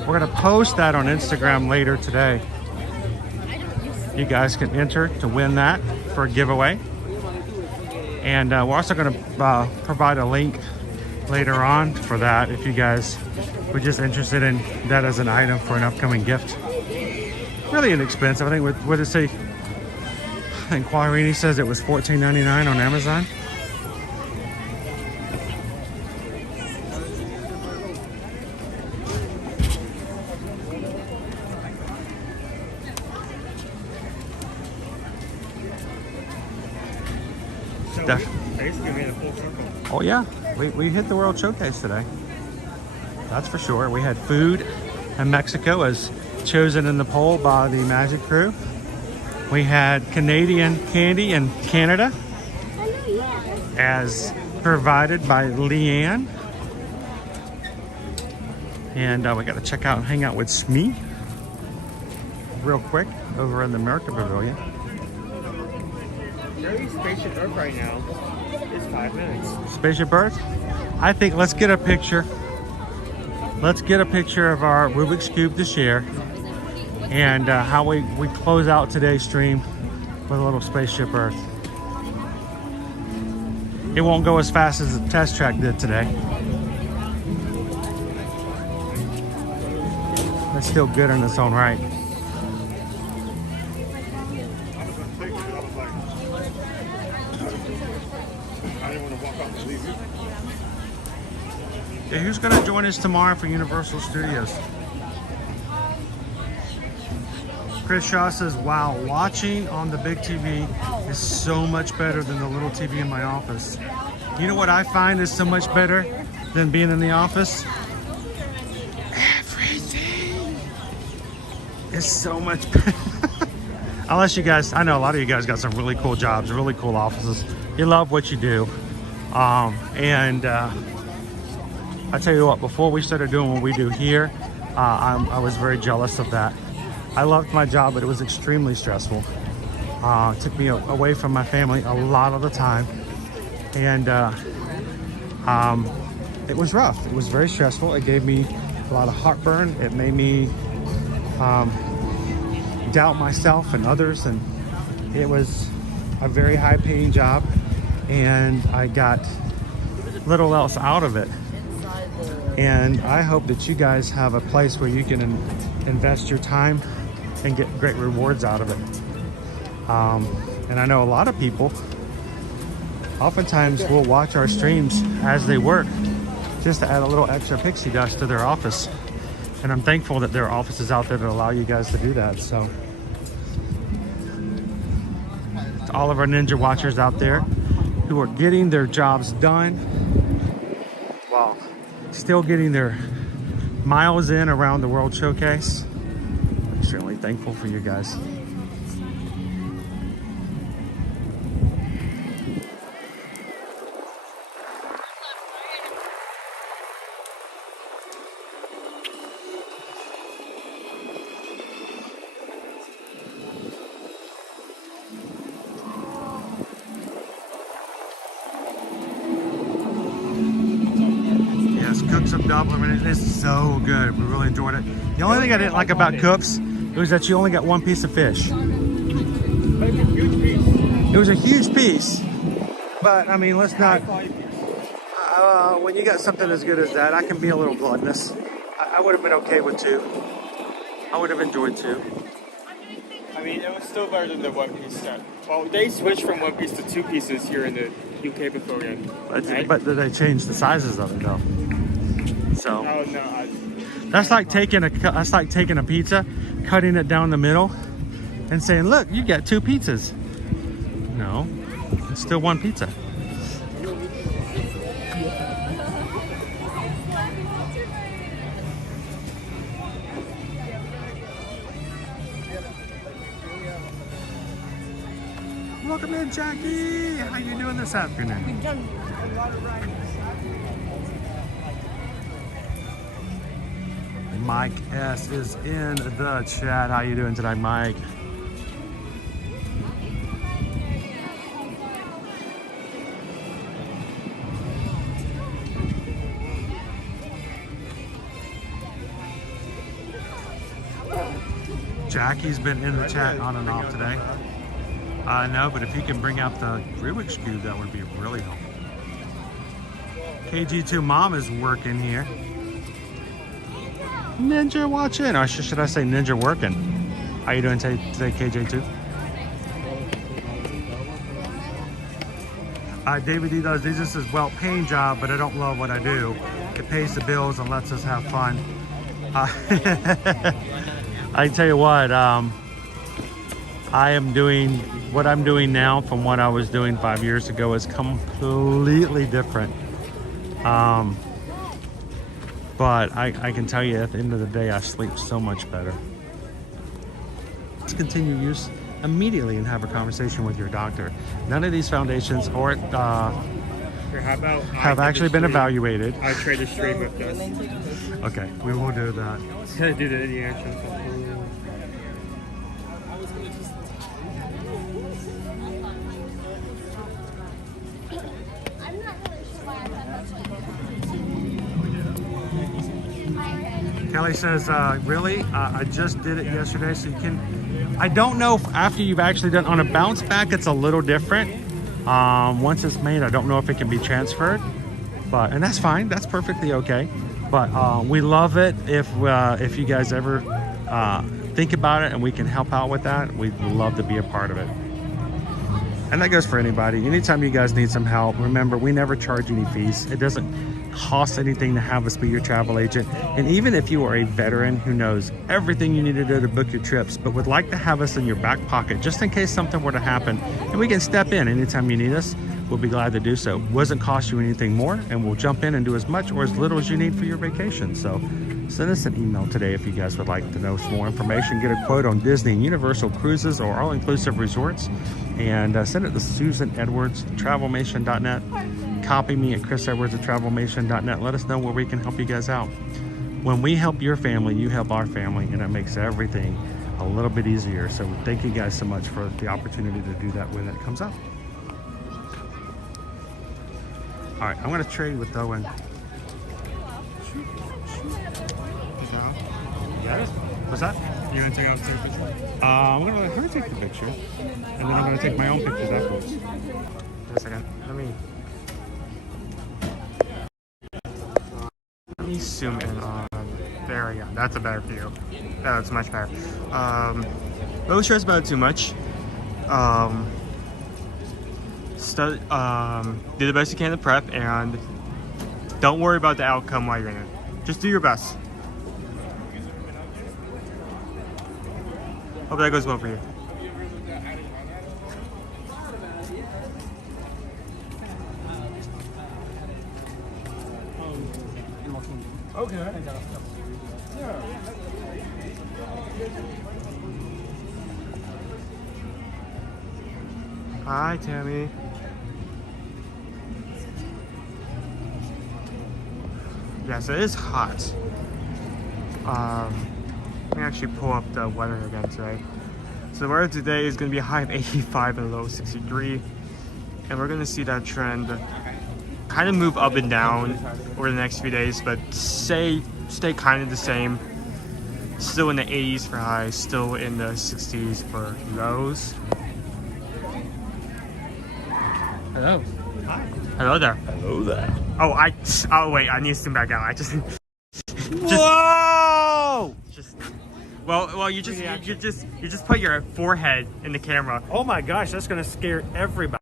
We're gonna post that on Instagram later today. You guys can enter to win that for a giveaway. And we're also gonna provide a link later on for that if you guys were just interested in that as an item for an upcoming gift. Really inexpensive. I think, what did it say? I think Quarini says it was $14.99 on Amazon. So basically we had a full circle. Oh yeah, we hit the World Showcase today. That's for sure. We had food in Mexico as chosen in the poll by the Magic Crew. We had Canadian candy in Canada as provided by Leanne. And we got to check out and hang out with Smee real quick over in the America Pavilion. Very Spaceship Earth right now. It's 5 minutes. Spaceship Earth? I think let's get a picture. Let's get a picture of our Rubik's Cube to share. And how we close out today's stream with a little Spaceship Earth. It won't go as fast as the test track did today. It's still good in its own right. Yeah, who's going to join us tomorrow for Universal Studios? Chris Shaw says, wow, watching on the big TV is so much better than the little TV in my office. You know what I find is so much better than being in the office? Everything is so much better. Unless you guys, I know a lot of you guys got some really cool jobs, really cool offices. You love what you do. I tell you what, before we started doing what we do here, I was very jealous of that. I loved my job, but it was extremely stressful. It took me away from my family a lot of the time. And it was rough. It was very stressful. It gave me a lot of heartburn. It made me doubt myself and others. And it was a very high paying job. And I got little else out of it. And I hope that you guys have a place where you can invest your time and get great rewards out of it. And I know a lot of people oftentimes will watch our streams as they work just to add a little extra pixie dust to their office. And I'm thankful that there are offices out there that allow you guys to do that. So to all of our Ninja Watchers out there who are getting their jobs done while still getting their miles in around the World Showcase, I'm extremely thankful for you guys. compliment. It is so good. We really enjoyed it. The only thing I didn't like about Cook's was that you only got one piece of fish. It was a huge piece, but I mean, let's not. When you got something as good as that, I can be a little gluttonous. I would have been okay with 2. I would have enjoyed 2. I mean, it was still better than the 1-piece set. Well, they switched from 1 piece to 2 pieces here in the UK before then. Right? But did they change the sizes of it though? So Oh no. that's like taking a pizza, cutting it down the middle, and saying, "Look, you got 2 pizzas." No, it's still 1 pizza. Welcome in, Jackie. How you doing this afternoon? We've done a lot of riding. Mike S is in the chat. How you doing tonight, Mike? Jackie's been in the chat on and off today. No, but if you can bring out the Rubik's Cube, that would be really helpful. KG2 Mom is working here. Ninja watching, or should I say Ninja working? How you doing today, KJ2? David D does, this is well-paying job, but I don't love what I do. It pays the bills and lets us have fun. I tell you what, I am doing what I'm doing now from what I was doing 5 years ago is completely different. But I can tell you at the end of the day, I sleep so much better. Let's continue use immediately and have a conversation with your doctor. None of these foundations or have actually been evaluated. I trade a stream with us. Okay, we will do that. Gonna do the Indiana. Kelly says, really? I just did it yesterday, so you can... I don't know if after you've actually done... On a bounce back, it's a little different. Once it's made, I don't know if it can be transferred. And that's fine. That's perfectly okay. But we love it if you guys ever think about it and we can help out with that. We'd love to be a part of it. And that goes for anybody. Anytime you guys need some help, remember, we never charge any fees. It doesn't cost anything to have us be your travel agent. And even if you are a veteran who knows everything you need to do to book your trips, but would like to have us in your back pocket just in case something were to happen, and we can step in anytime you need us, we'll be glad to do so. Doesn't cost you anything more, and we'll jump in and do as much or as little as you need for your vacation. So send us an email today if you guys would like to know some more information. Get a quote on Disney and Universal Cruises or all-inclusive resorts, and send it to susanedwards@travelmation.net. Copy me at chrisedwards@travelmation.net. Let us know where we can help you guys out. When we help your family, you help our family, and it makes everything a little bit easier. So thank you guys so much for the opportunity to do that when it comes up. All right, I'm going to trade with Owen. What's that? You want to take a picture? I'm going to let her take the picture, and then I'm going to take my own pictures afterwards. Wait a second. Let me zoom in on. There we go. That's a better view. That's much better. Don't stress about it too much. Do the best you can to prep, and don't worry about the outcome while you're in it. Just do your best. Hope that goes well for you. Okay. Hi, Tammy. Yes, it is hot. Let me actually pull up the weather again today. So the weather today is going to be a high of 85 and a low of 63. And we're going to see that trend kind of move up and down over the next few days, but stay kind of the same. Still in the 80s for highs, still in the 60s for lows. Hello. Hi. Hello there. Hello there. Oh wait, I need to zoom back out. Whoa! Well, you just put your forehead in the camera. Oh my gosh, that's gonna scare everybody.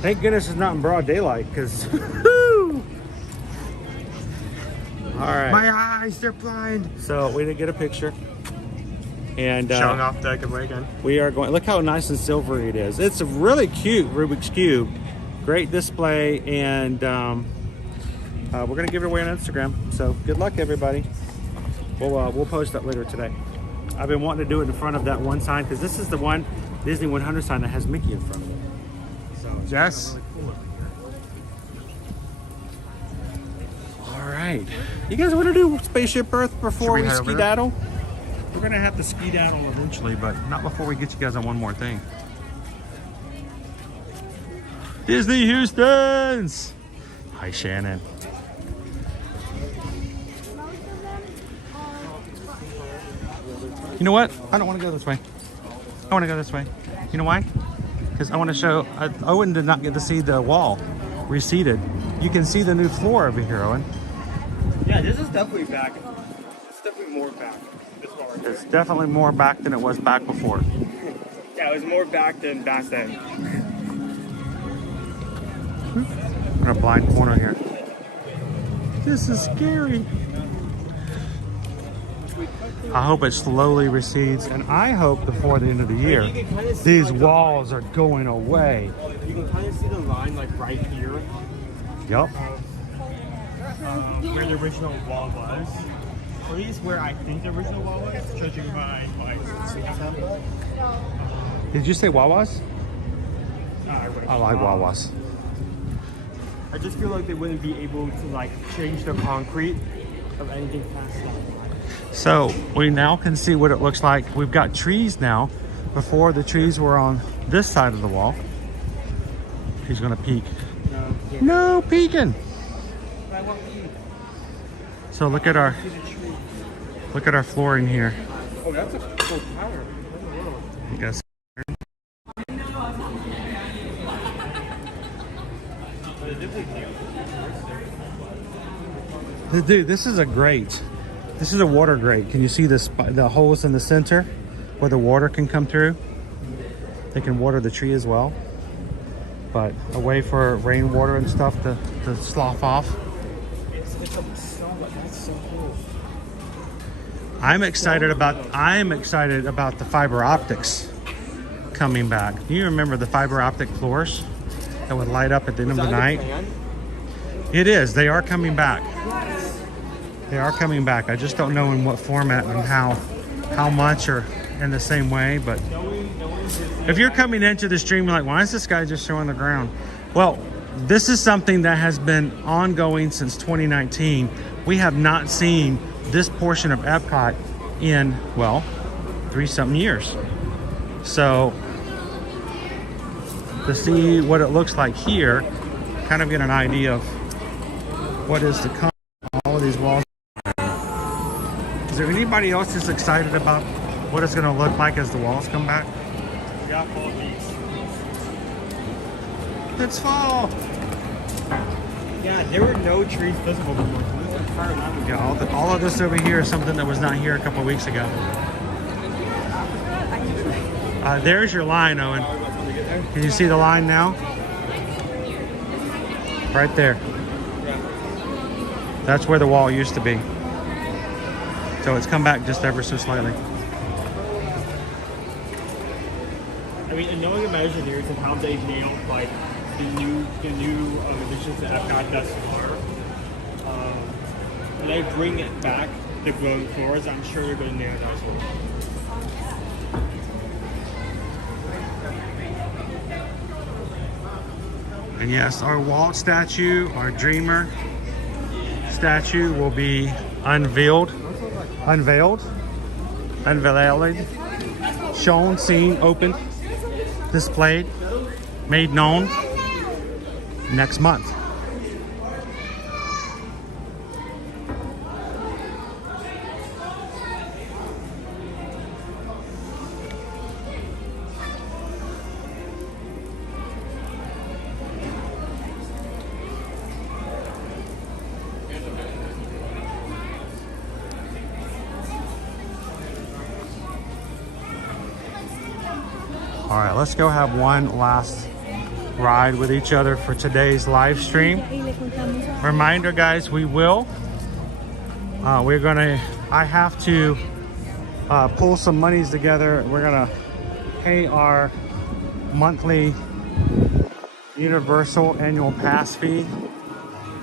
Thank goodness it's not in broad daylight, because all right. My eyes, they're blind. So we didn't get a picture. And showing off the giveaway again. We are going, look how nice and silvery it is. It's a really cute Rubik's Cube. Great display, and we're gonna give it away on Instagram. So good luck, everybody. We'll post that later today. I've been wanting to do it in front of that one sign, because this is the one Disney 100 sign that has Mickey in front of it. So it's yes. really cool over here. All right, you guys want to do Spaceship Earth before we skedaddle? We're gonna have to skedaddle eventually, but not before we get you guys on one more thing. Disney Houston's. Hi, Shannon. You know what? I don't want to go this way. I want to go this way. You know why? Because I want to show. Owen did not get to see the wall receded. You can see the new floor over here, Owen. Yeah, this is definitely back. It's definitely more back. It's definitely more back than it was back before. Yeah, it was more back than back then. In a blind corner here. This is scary. I hope it slowly recedes, and I hope before the end of the year, these walls are going away. You can kind of see the line like right here. Yep. Where the original wall was. At least where I think the original wall was, judging by like. Did you say Wawas? I like Wawas. I just feel like they wouldn't be able to like change the concrete of anything past that. So we now can see what it looks like. We've got trees now. Before, the trees were on this side of the wall. He's gonna peek. No peeking. So look at our flooring here. Oh, that's a cool tower. I guess. Dude, this is a grate. This is a water grate. Can you see the holes in the center where the water can come through? They can water the tree as well, but a way for rainwater and stuff to slough off. That's so cool. I'm excited about the fiber optics coming back. Do you remember the fiber optic floors that would light up at the end of the night? It is. They are coming back. They are coming back. I just don't know in what format and how much or in the same way. But if you're coming into the stream, you're like, why is this guy just showing the ground? Well, this is something that has been ongoing since 2019. We have not seen this portion of Epcot in, well, 3-something years. So to see what it looks like here, kind of get an idea of what is to come. All of these walls. Is there anybody else that's excited about what it's going to look like as the walls come back? Yeah, fall leaves. It's fall. Yeah, there were no trees visible before. So this entire line. Yeah, all of this over here is something that was not here a couple of weeks ago. There's your line, Owen. Can you see the line now? Right there. That's where the wall used to be. So it's come back just ever so slightly. I mean, and knowing Imagineers and how they nailed like the new additions to Epcot thus far, when they bring it back, the glowing floors, I'm sure they're going to nail it as well. And yes, our Walt statue, our Dreamer statue will be unveiled, shown, seen, opened, displayed, made known next month. All right, let's go have one last ride with each other for today's live stream. Reminder, guys, I have to pull some monies together. We're gonna pay our monthly Universal annual pass fee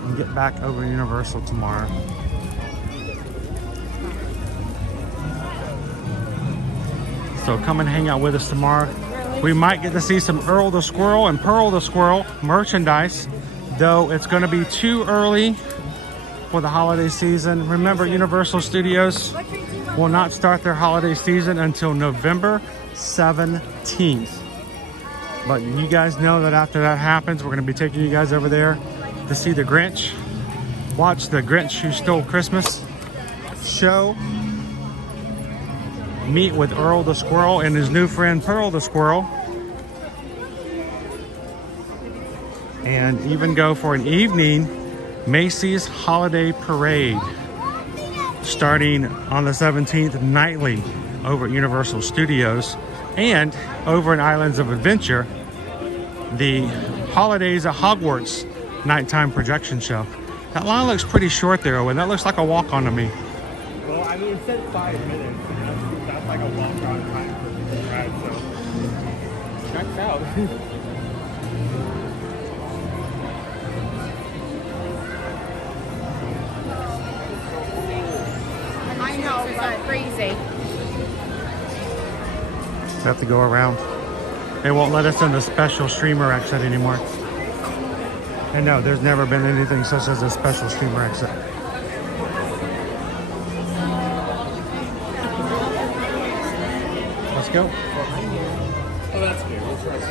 and get back over Universal tomorrow. So come and hang out with us tomorrow. We might get to see some Earl the Squirrel and Pearl the Squirrel merchandise, though it's going to be too early for the holiday season. Remember, Universal Studios will not start their holiday season until November 17th. But you guys know that after that happens, we're going to be taking you guys over there to see the Grinch. Watch the Grinch Who Stole Christmas show. Meet with Earl the Squirrel and his new friend Pearl the Squirrel. And even go for an evening Macy's Holiday Parade starting on the 17th nightly over at Universal Studios, and over in Islands of Adventure, the Holidays at Hogwarts nighttime projection show. That line looks pretty short there, Owen. That looks like a walk-on to me. Well, I mean, it said 5 minutes. That's like a walk-on time for the ride, so checks out. I know, but crazy. We have to go around. They won't let us in the special streamer exit anymore. And no, there's never been anything such as a special streamer exit. Let's go. Oh, that's good. That's right.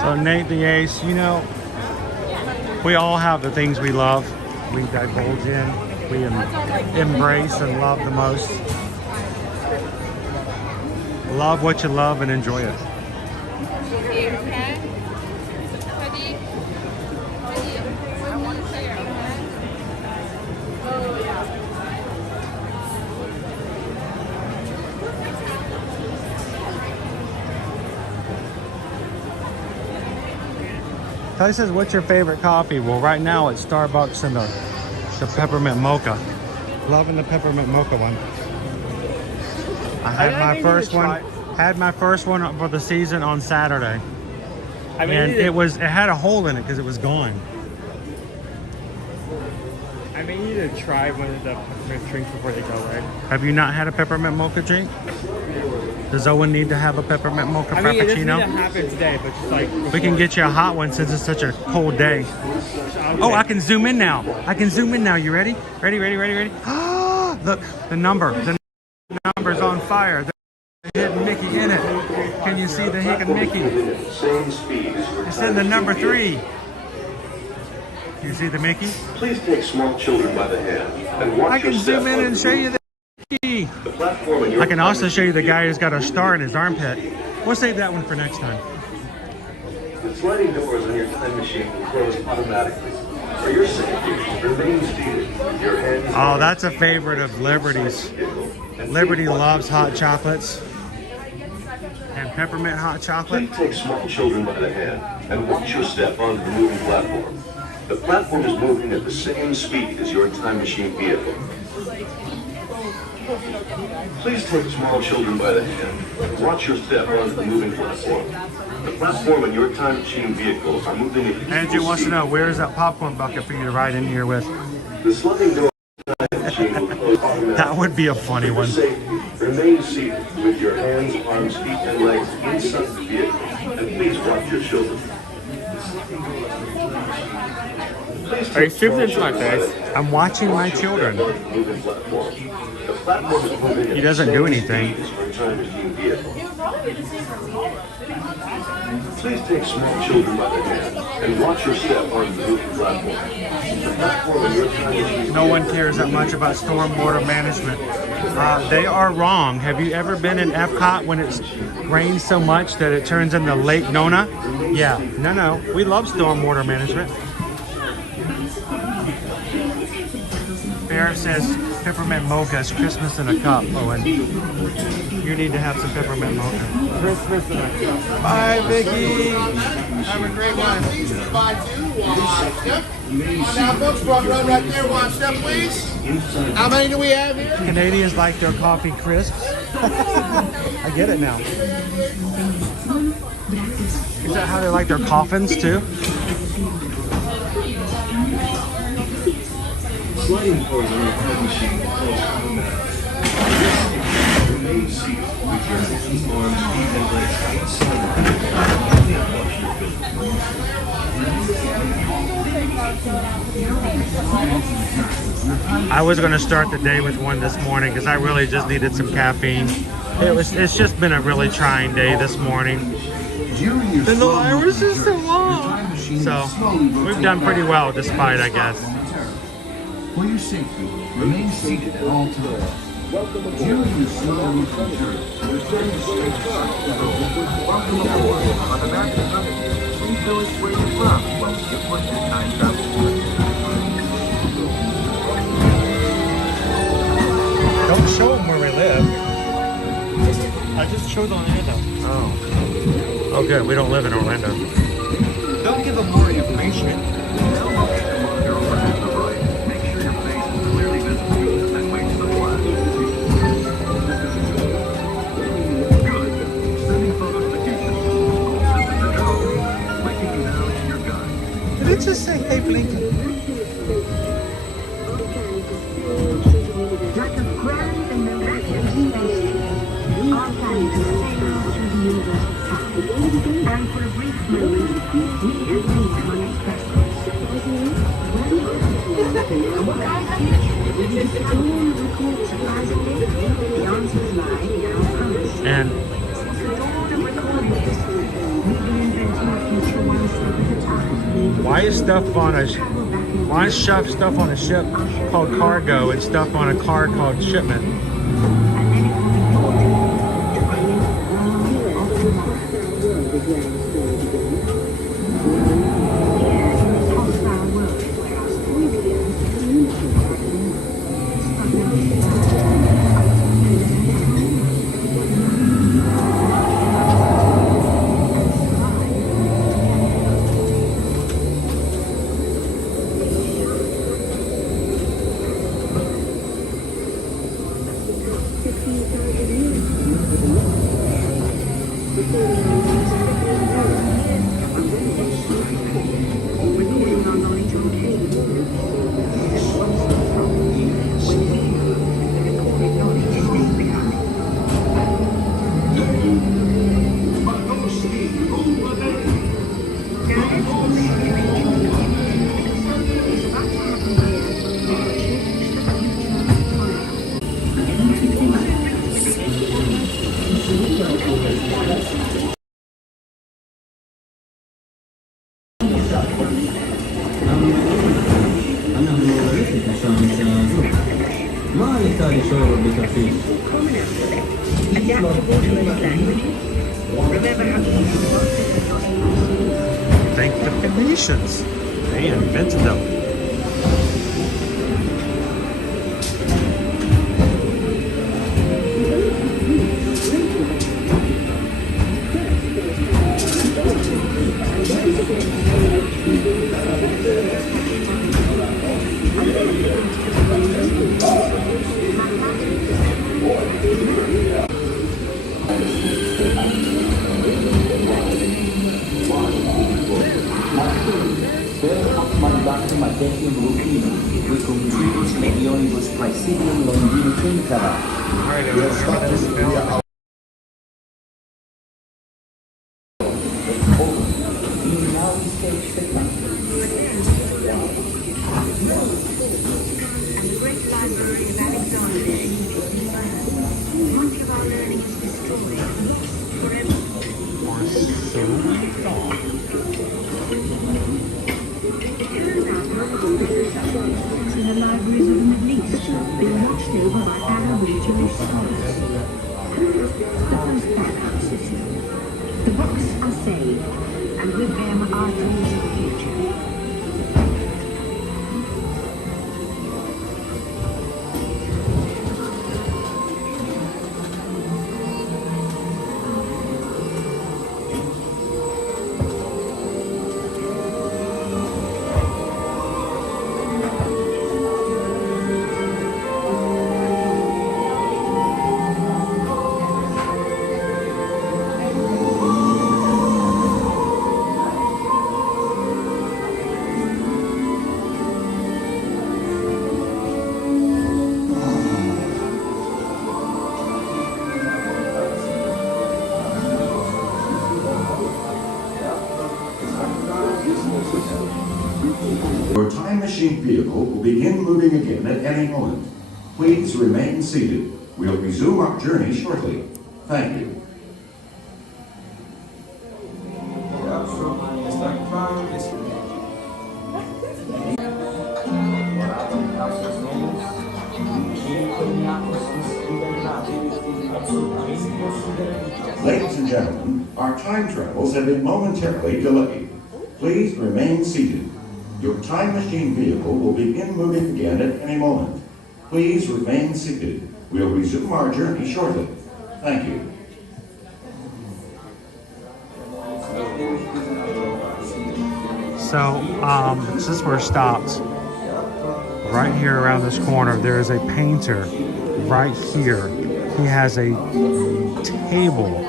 So Nate the Ace, you know, we all have the things we love, we divulge in, we embrace and love the most. Love what you love and enjoy it. Kelly says, what's your favorite coffee? Well, right now it's Starbucks and the peppermint mocha. Loving the peppermint mocha one. I had my first one. Had my first one for the season on Saturday. I mean, and it had a hole in it because it was gone. I may need to try one of the peppermint drinks before they go, right? Have you not had a peppermint mocha drink? Does Owen need to have a peppermint mocha frappuccino? I mean, it doesn't need to happen today, but just like before. We can get you a hot one since it's such a cold day. Okay. Oh, I can zoom in now. I can zoom in now. You ready? Ready? Look, the number's on fire. The hidden Mickey in it. Can you see the hidden Mickey? It's in the number 3. You see the Mickey? Please take small children by the hand and watch I can zoom in and show you the Mickey. I can also show you the guy who's got a star in his armpit. We'll save that one for next time. The sliding doors on your time machine will close automatically. For your safety, remain seated. Your hands. Oh, that's a favorite of Liberty's. Liberty loves hot chocolates and peppermint hot chocolate. Please take small children by the hand and watch your step onto the moving platform. The platform is moving at the same speed as your time machine vehicle. Please take small children by the hand and watch your step onto the moving platform. The platform and your time machine vehicle are moving at equal Andrew wants to speed. know, where's that popcorn bucket for you to ride in here with? The sliding door time machine will close automatically. That would be a funny one. For safety, remain seated with your hands, arms, feet, and legs inside the vehicle. And please watch your children. Are you zooming into my face? I'm watching my children. He doesn't do anything. Please take small children by the hand and watch your step on the moving platform. The platform in your time machine. No one cares that much about stormwater management. They are wrong. Have you ever been in Epcot when it's rained so much that it turns into Lake Nona? Yeah, no. We love stormwater management. Bear says peppermint mocha is Christmas in a cup, Owen. You need to have some peppermint mocha. Christmas in a cup. Bye, Vicky. Have a great one. Now, folks, run right there. One step, please. How many do we have here? Canadians like their coffee crisps. I get it now. Is that how they like their coffins too? Sliding for the heavy machine remain seated with your arms, feet, and legs outside I was going to start the day with one this morning because I really just needed some caffeine. It's just been a really trying day this morning. And the hours are so long. So we've done pretty well despite, I guess. For your safety, remain seated at all times. During your slow return, return to space. Welcome aboard on the American Continent. Please tell us where you're from while you put your time travel. Don't show them where we live. I just showed Orlando. Oh. Okay, we don't live in Orlando. Don't give them more information. Did it just say, hey, Blinken? Like a grand and miraculous spaceship, our planet has sailed through the universe of time. And for a brief moment, we have been unexpected. What kind of future will you discover? Surprisingly, the answers lie in our promise. And Dawn of recording history. We've been inventing a future one step at a time. why is stuff on a ship called cargo and stuff on a car called shipment? Thank the Phoenicians. They invented them. In the libraries of the Middle East. being watched over by Aboriginal scholars. Who is the first backup system? The books are saved, and with them our dreams of the future. Your time machine vehicle will begin moving again at any moment. Please remain seated. We'll resume our journey shortly. Thank you. Ladies and gentlemen, our time travels have been momentarily delayed. Please remain seated. Your time machine vehicle will begin moving again at any moment. Please remain seated. We'll resume our journey shortly. Thank you. So, this is where we're stopped. Right here around this corner, there is a painter right here. He has a table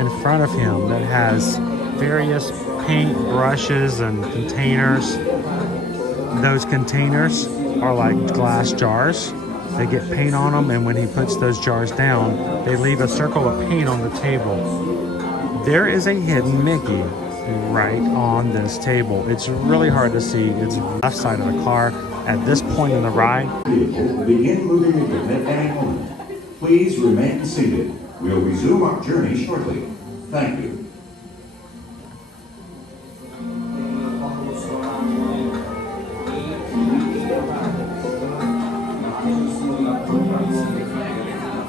in front of him that has various paint brushes and containers. Those containers are like glass jars. They get paint on them, and when he puts those jars down, they leave a circle of paint on the table. There is a hidden Mickey right on this table. It's really hard to see. It's left side of the car. At this point in the ride, Vehicle will begin moving again at any moment. Please remain seated. We'll resume our journey shortly. Thank you.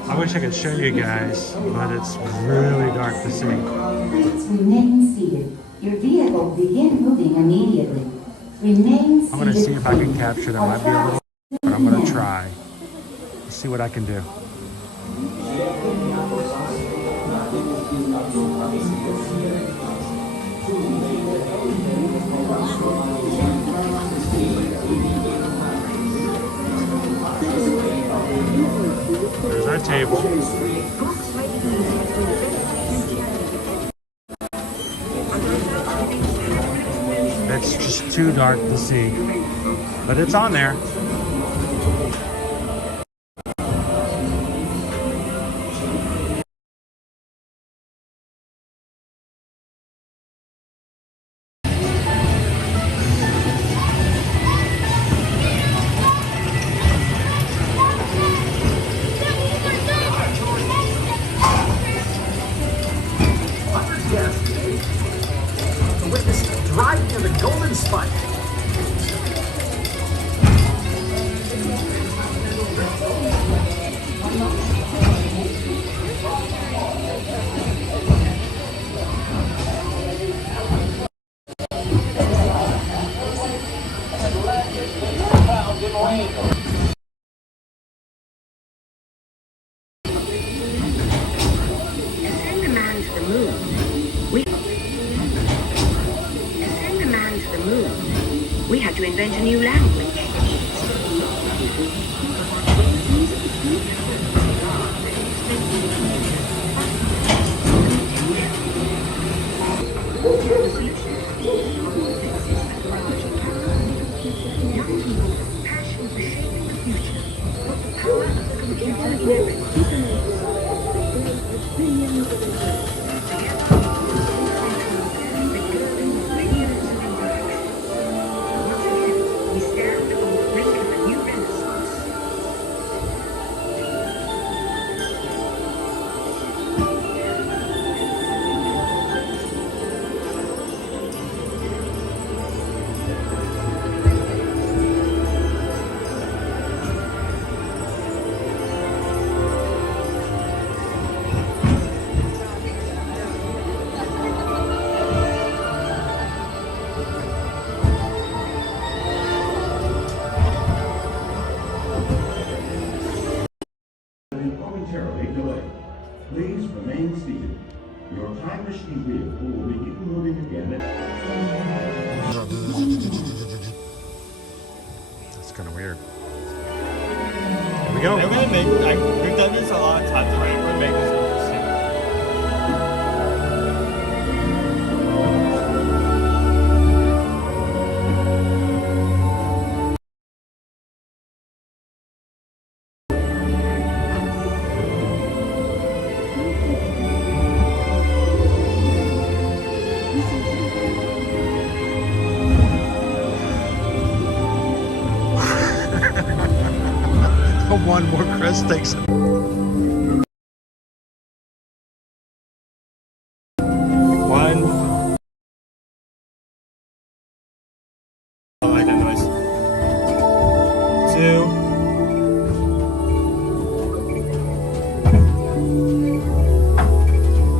I wish I could show you guys, but it's really dark to see. Please remain seated. Your vehicle will begin moving immediately. Remain seated. I'm going to see if I can capture that. Might be a little, but I'm going to try. Let's see what I can do. There's our table. It's just too dark to see, but it's on there. We had to invent a new language. momentarily delayed. Please remain seated. Your time machine vehicle will begin moving again. That's kind of weird. Here we go. We've done this a lot of times, right? We're making this interesting. One more Chris takes it. One. I like that noise. Two.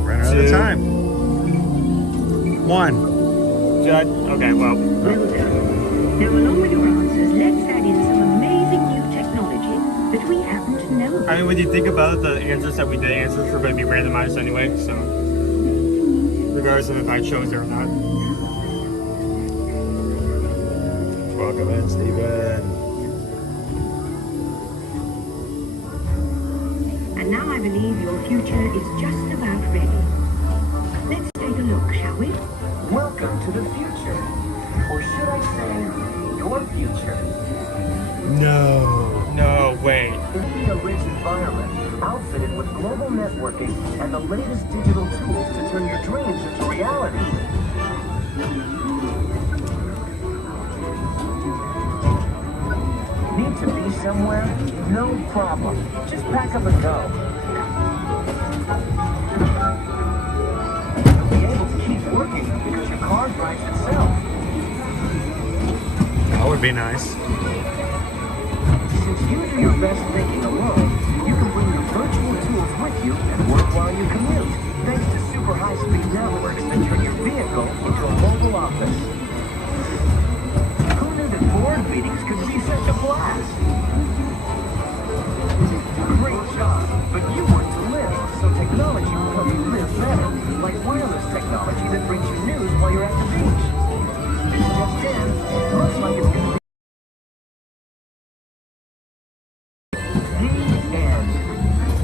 Ran out of time. One. Okay, well. Now, along with your answers, let's add in some amazing new technology that we happen to know about. I mean, when you think about it, the answers that we did answer are going to be randomized anyway, so regardless of if I chose it or not. Welcome in, Stephen. And now I believe your future is just about ready. Let's take a look, shall we? Welcome to the future. Or should I say, your future? No, wait. Be a rich environment, outfitted with global networking and the latest digital tools to turn your dreams into reality. Need to be somewhere? No problem. Just pack up and go. You'll be able to keep working because your car drives itself. That would be nice. Since you do your best thinking alone, you can bring your virtual tools with you and work while you commute, thanks to super high-speed networks that turn your vehicle into a mobile office. Who knew that board meetings could be such a blast? Great job, but you want to live, so technology will help you live better, like wireless technology that brings you news while you're at the beach. This just in, looks like it's going to be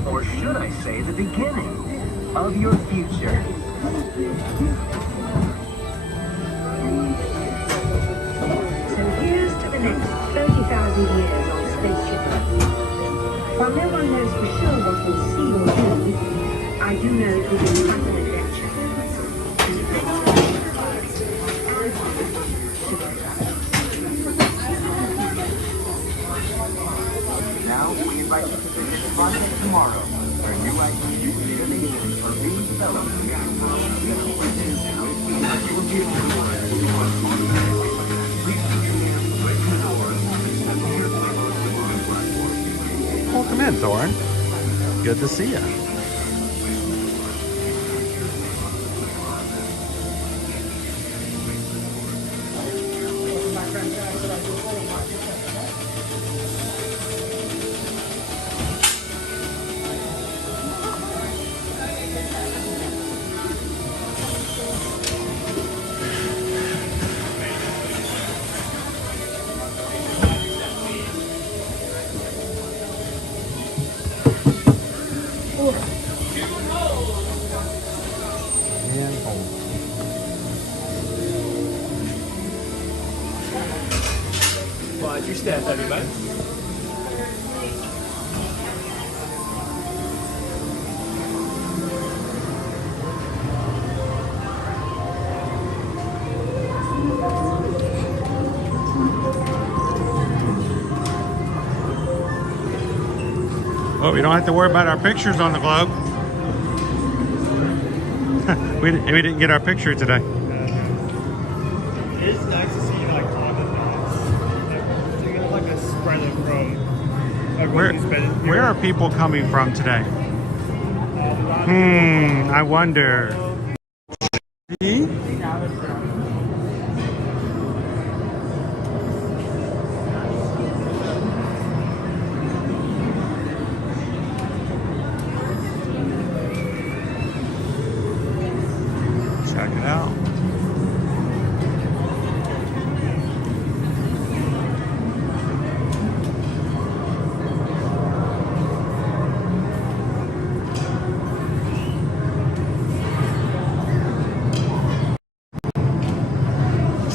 or should I say the beginning of your future. So here's to the next 30,000 years on Spaceship Earth. While no one knows for sure what we'll see or do, I do know it will be quite an adventure. Now we invite you to visit the project tomorrow, where new ideas and innovations are being developed. Welcome in, Thorn. Good to see you. Why'd you stand, everybody? Well, we don't have to worry about our pictures on the globe. we didn't get our picture today. It is nice to see like common things. So you get like a spread of from everyone who's been here. Where are people coming from today? I wonder. See?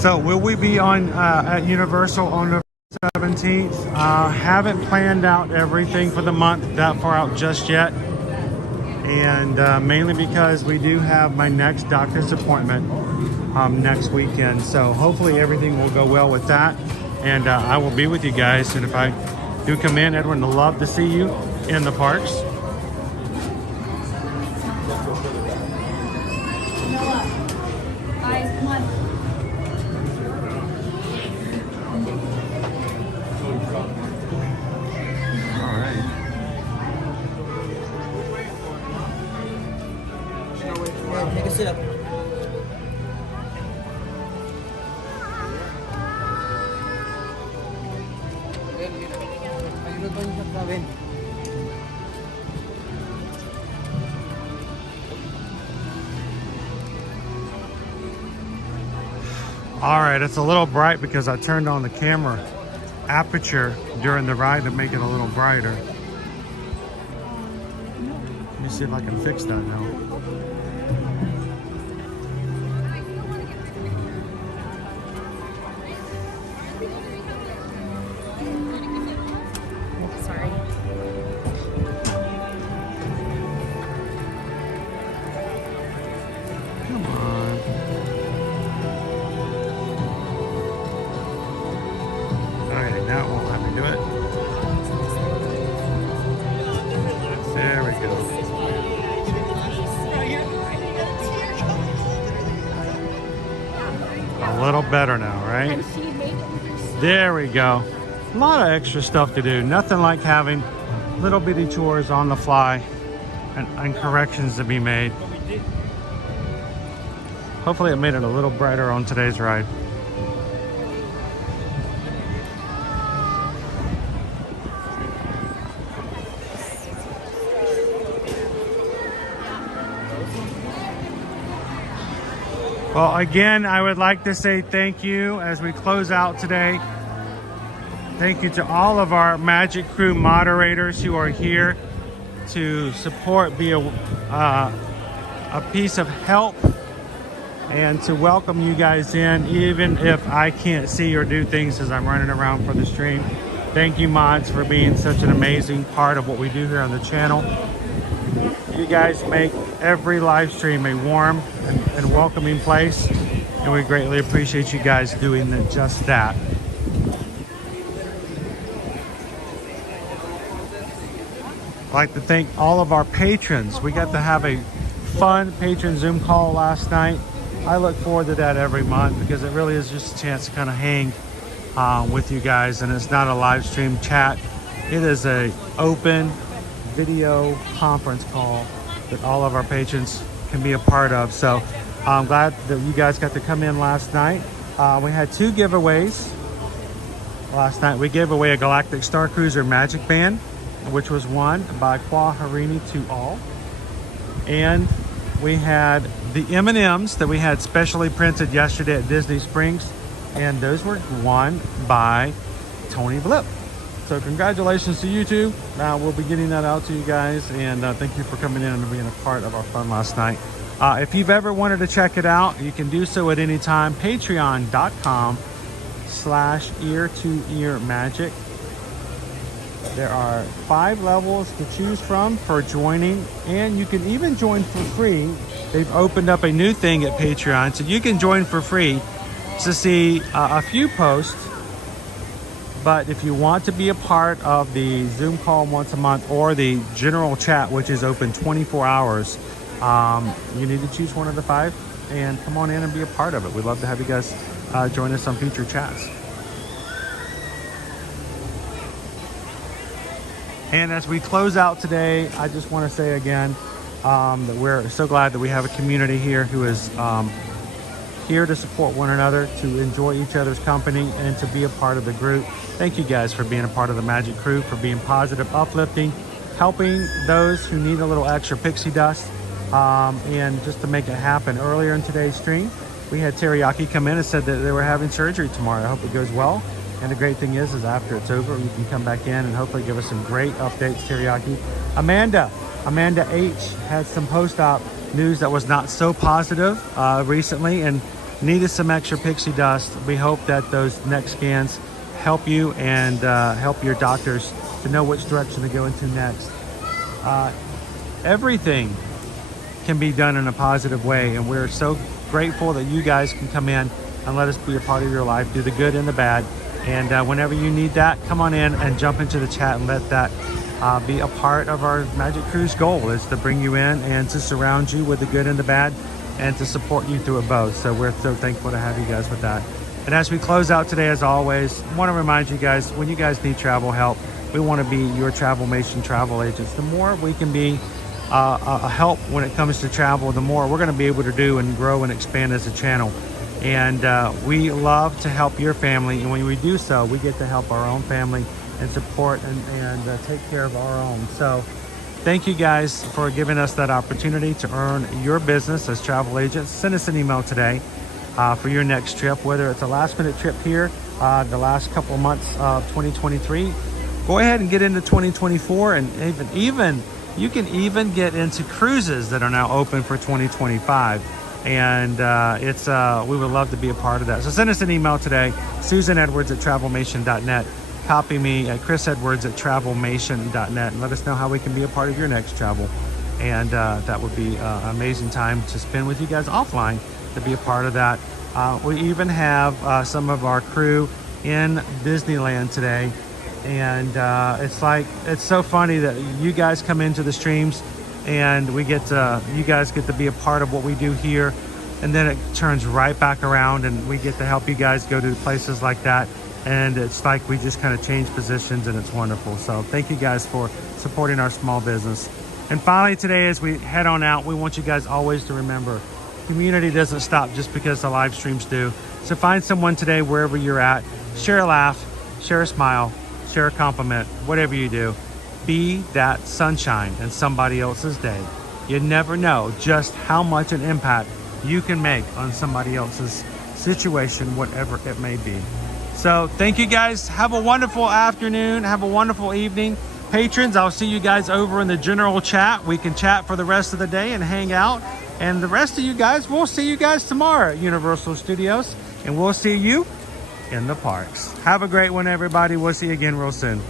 So will we be on at Universal on the 17th? Haven't planned out everything for the month that far out just yet. And mainly because we do have my next doctor's appointment next weekend. So hopefully everything will go well with that. And I will be with you guys. And if I do come in, Edwin, would love to see you in the parks. Take a sip. All right, it's a little bright because I turned on the camera aperture during the ride to make it a little brighter. Let me see if I can fix that now. Sorry. Come on. Okay, now it won't let me do it. There we go. A little better now, right? There we go. A lot of extra stuff to do. Nothing like having little bitty chores on the fly and corrections to be made. Hopefully it made it a little brighter on today's ride. Well, again, I would like to say thank you as we close out today. Thank you to all of our Magic Crew moderators who are here to support, be a piece of help, and to welcome you guys in, even if I can't see or do things as I'm running around for the stream. Thank you, mods, for being such an amazing part of what we do here on the channel. You guys make every live stream a warm and welcoming place, and we greatly appreciate you guys doing just that. I'd like to thank all of our patrons. We got to have a fun patron Zoom call last night. I look forward to that every month because it really is just a chance to kind of hang with you guys, and it's not a live stream chat. It is a open video conference call that all of our patrons can be a part of. So I'm glad that you guys got to come in last night. We had two giveaways last night. We gave away a Galactic Star Cruiser Magic Band, which was won by Qua Harini to all. And we had the M&Ms that we had specially printed yesterday at Disney Springs, and those were won by Tony Blip. So congratulations to you two. We'll be getting that out to you guys, and thank you for coming in and being a part of our fun last night. If you've ever wanted to check it out, you can do so at any time. Patreon.com/ear-to-ear-magic. There are 5 levels to choose from for joining, and you can even join for free. They've opened up a new thing at Patreon, so you can join for free to see a few posts. But if you want to be a part of the Zoom call once a month or the general chat, which is open 24 hours, you need to choose one of the 5 and come on in and be a part of it. We'd love to have you guys join us on future chats. And as we close out today, I just want to say again that we're so glad that we have a community here who is here to support one another, to enjoy each other's company, and to be a part of the group. Thank you guys for being a part of the Magic Crew, for being positive, uplifting, helping those who need a little extra pixie dust, and just to make it happen. Earlier in today's stream, we had Teriyaki come in and said that they were having surgery tomorrow. I hope it goes well. And the great thing is after it's over, you can come back in and hopefully give us some great updates, Teriyaki. Amanda H had some post-op news that was not so positive recently, and needed some extra pixie dust. We hope that those neck scans help you and help your doctors to know which direction to go into next. Everything can be done in a positive way, and we're so grateful that you guys can come in and let us be a part of your life, do the good and the bad. And whenever you need that, come on in and jump into the chat and let that be a part of our Magic Cruise goal, is to bring you in and to surround you with the good and the bad and to support you through it both. So we're so thankful to have you guys with that. And as we close out today, as always, I want to remind you guys, when you guys need travel help, we want to be your Travelmation travel agents. The more we can be a help when it comes to travel, the more we're going to be able to do and grow and expand as a channel. And we love to help your family, and when we do so, we get to help our own family and support and take care of our own. So thank you guys for giving us that opportunity to earn your business as travel agents. Send us an email today for your next trip, whether it's a last minute trip here the last couple of months of 2023. Go ahead and get into 2024, and even you can even get into cruises that are now open for 2025. And we would love to be a part of that. So send us an email today, susanedwards@travelmation.net. Copy me at chrisedwards@travelmation.net, and let us know how we can be a part of your next travel. And that would be an amazing time to spend with you guys offline to be a part of that. We even have some of our crew in Disneyland today. And it's so funny that you guys come into the streams and you guys get to be a part of what we do here, and then it turns right back around and we get to help you guys go to places like that, and it's like we just kind of change positions, and it's wonderful. So thank you guys for supporting our small business. And finally today, as we head on out, we want you guys always to remember, community doesn't stop just because the live streams do. So find someone today wherever you're at, share a laugh, share a smile, share a compliment, whatever you do. Be that sunshine in somebody else's day. You never know just how much an impact you can make on somebody else's situation, whatever it may be. So thank you guys. Have a wonderful afternoon. Have a wonderful evening. Patrons, I'll see you guys over in the general chat. We can chat for the rest of the day and hang out. And the rest of you guys, we'll see you guys tomorrow at Universal Studios. And we'll see you in the parks. Have a great one, everybody. We'll see you again real soon.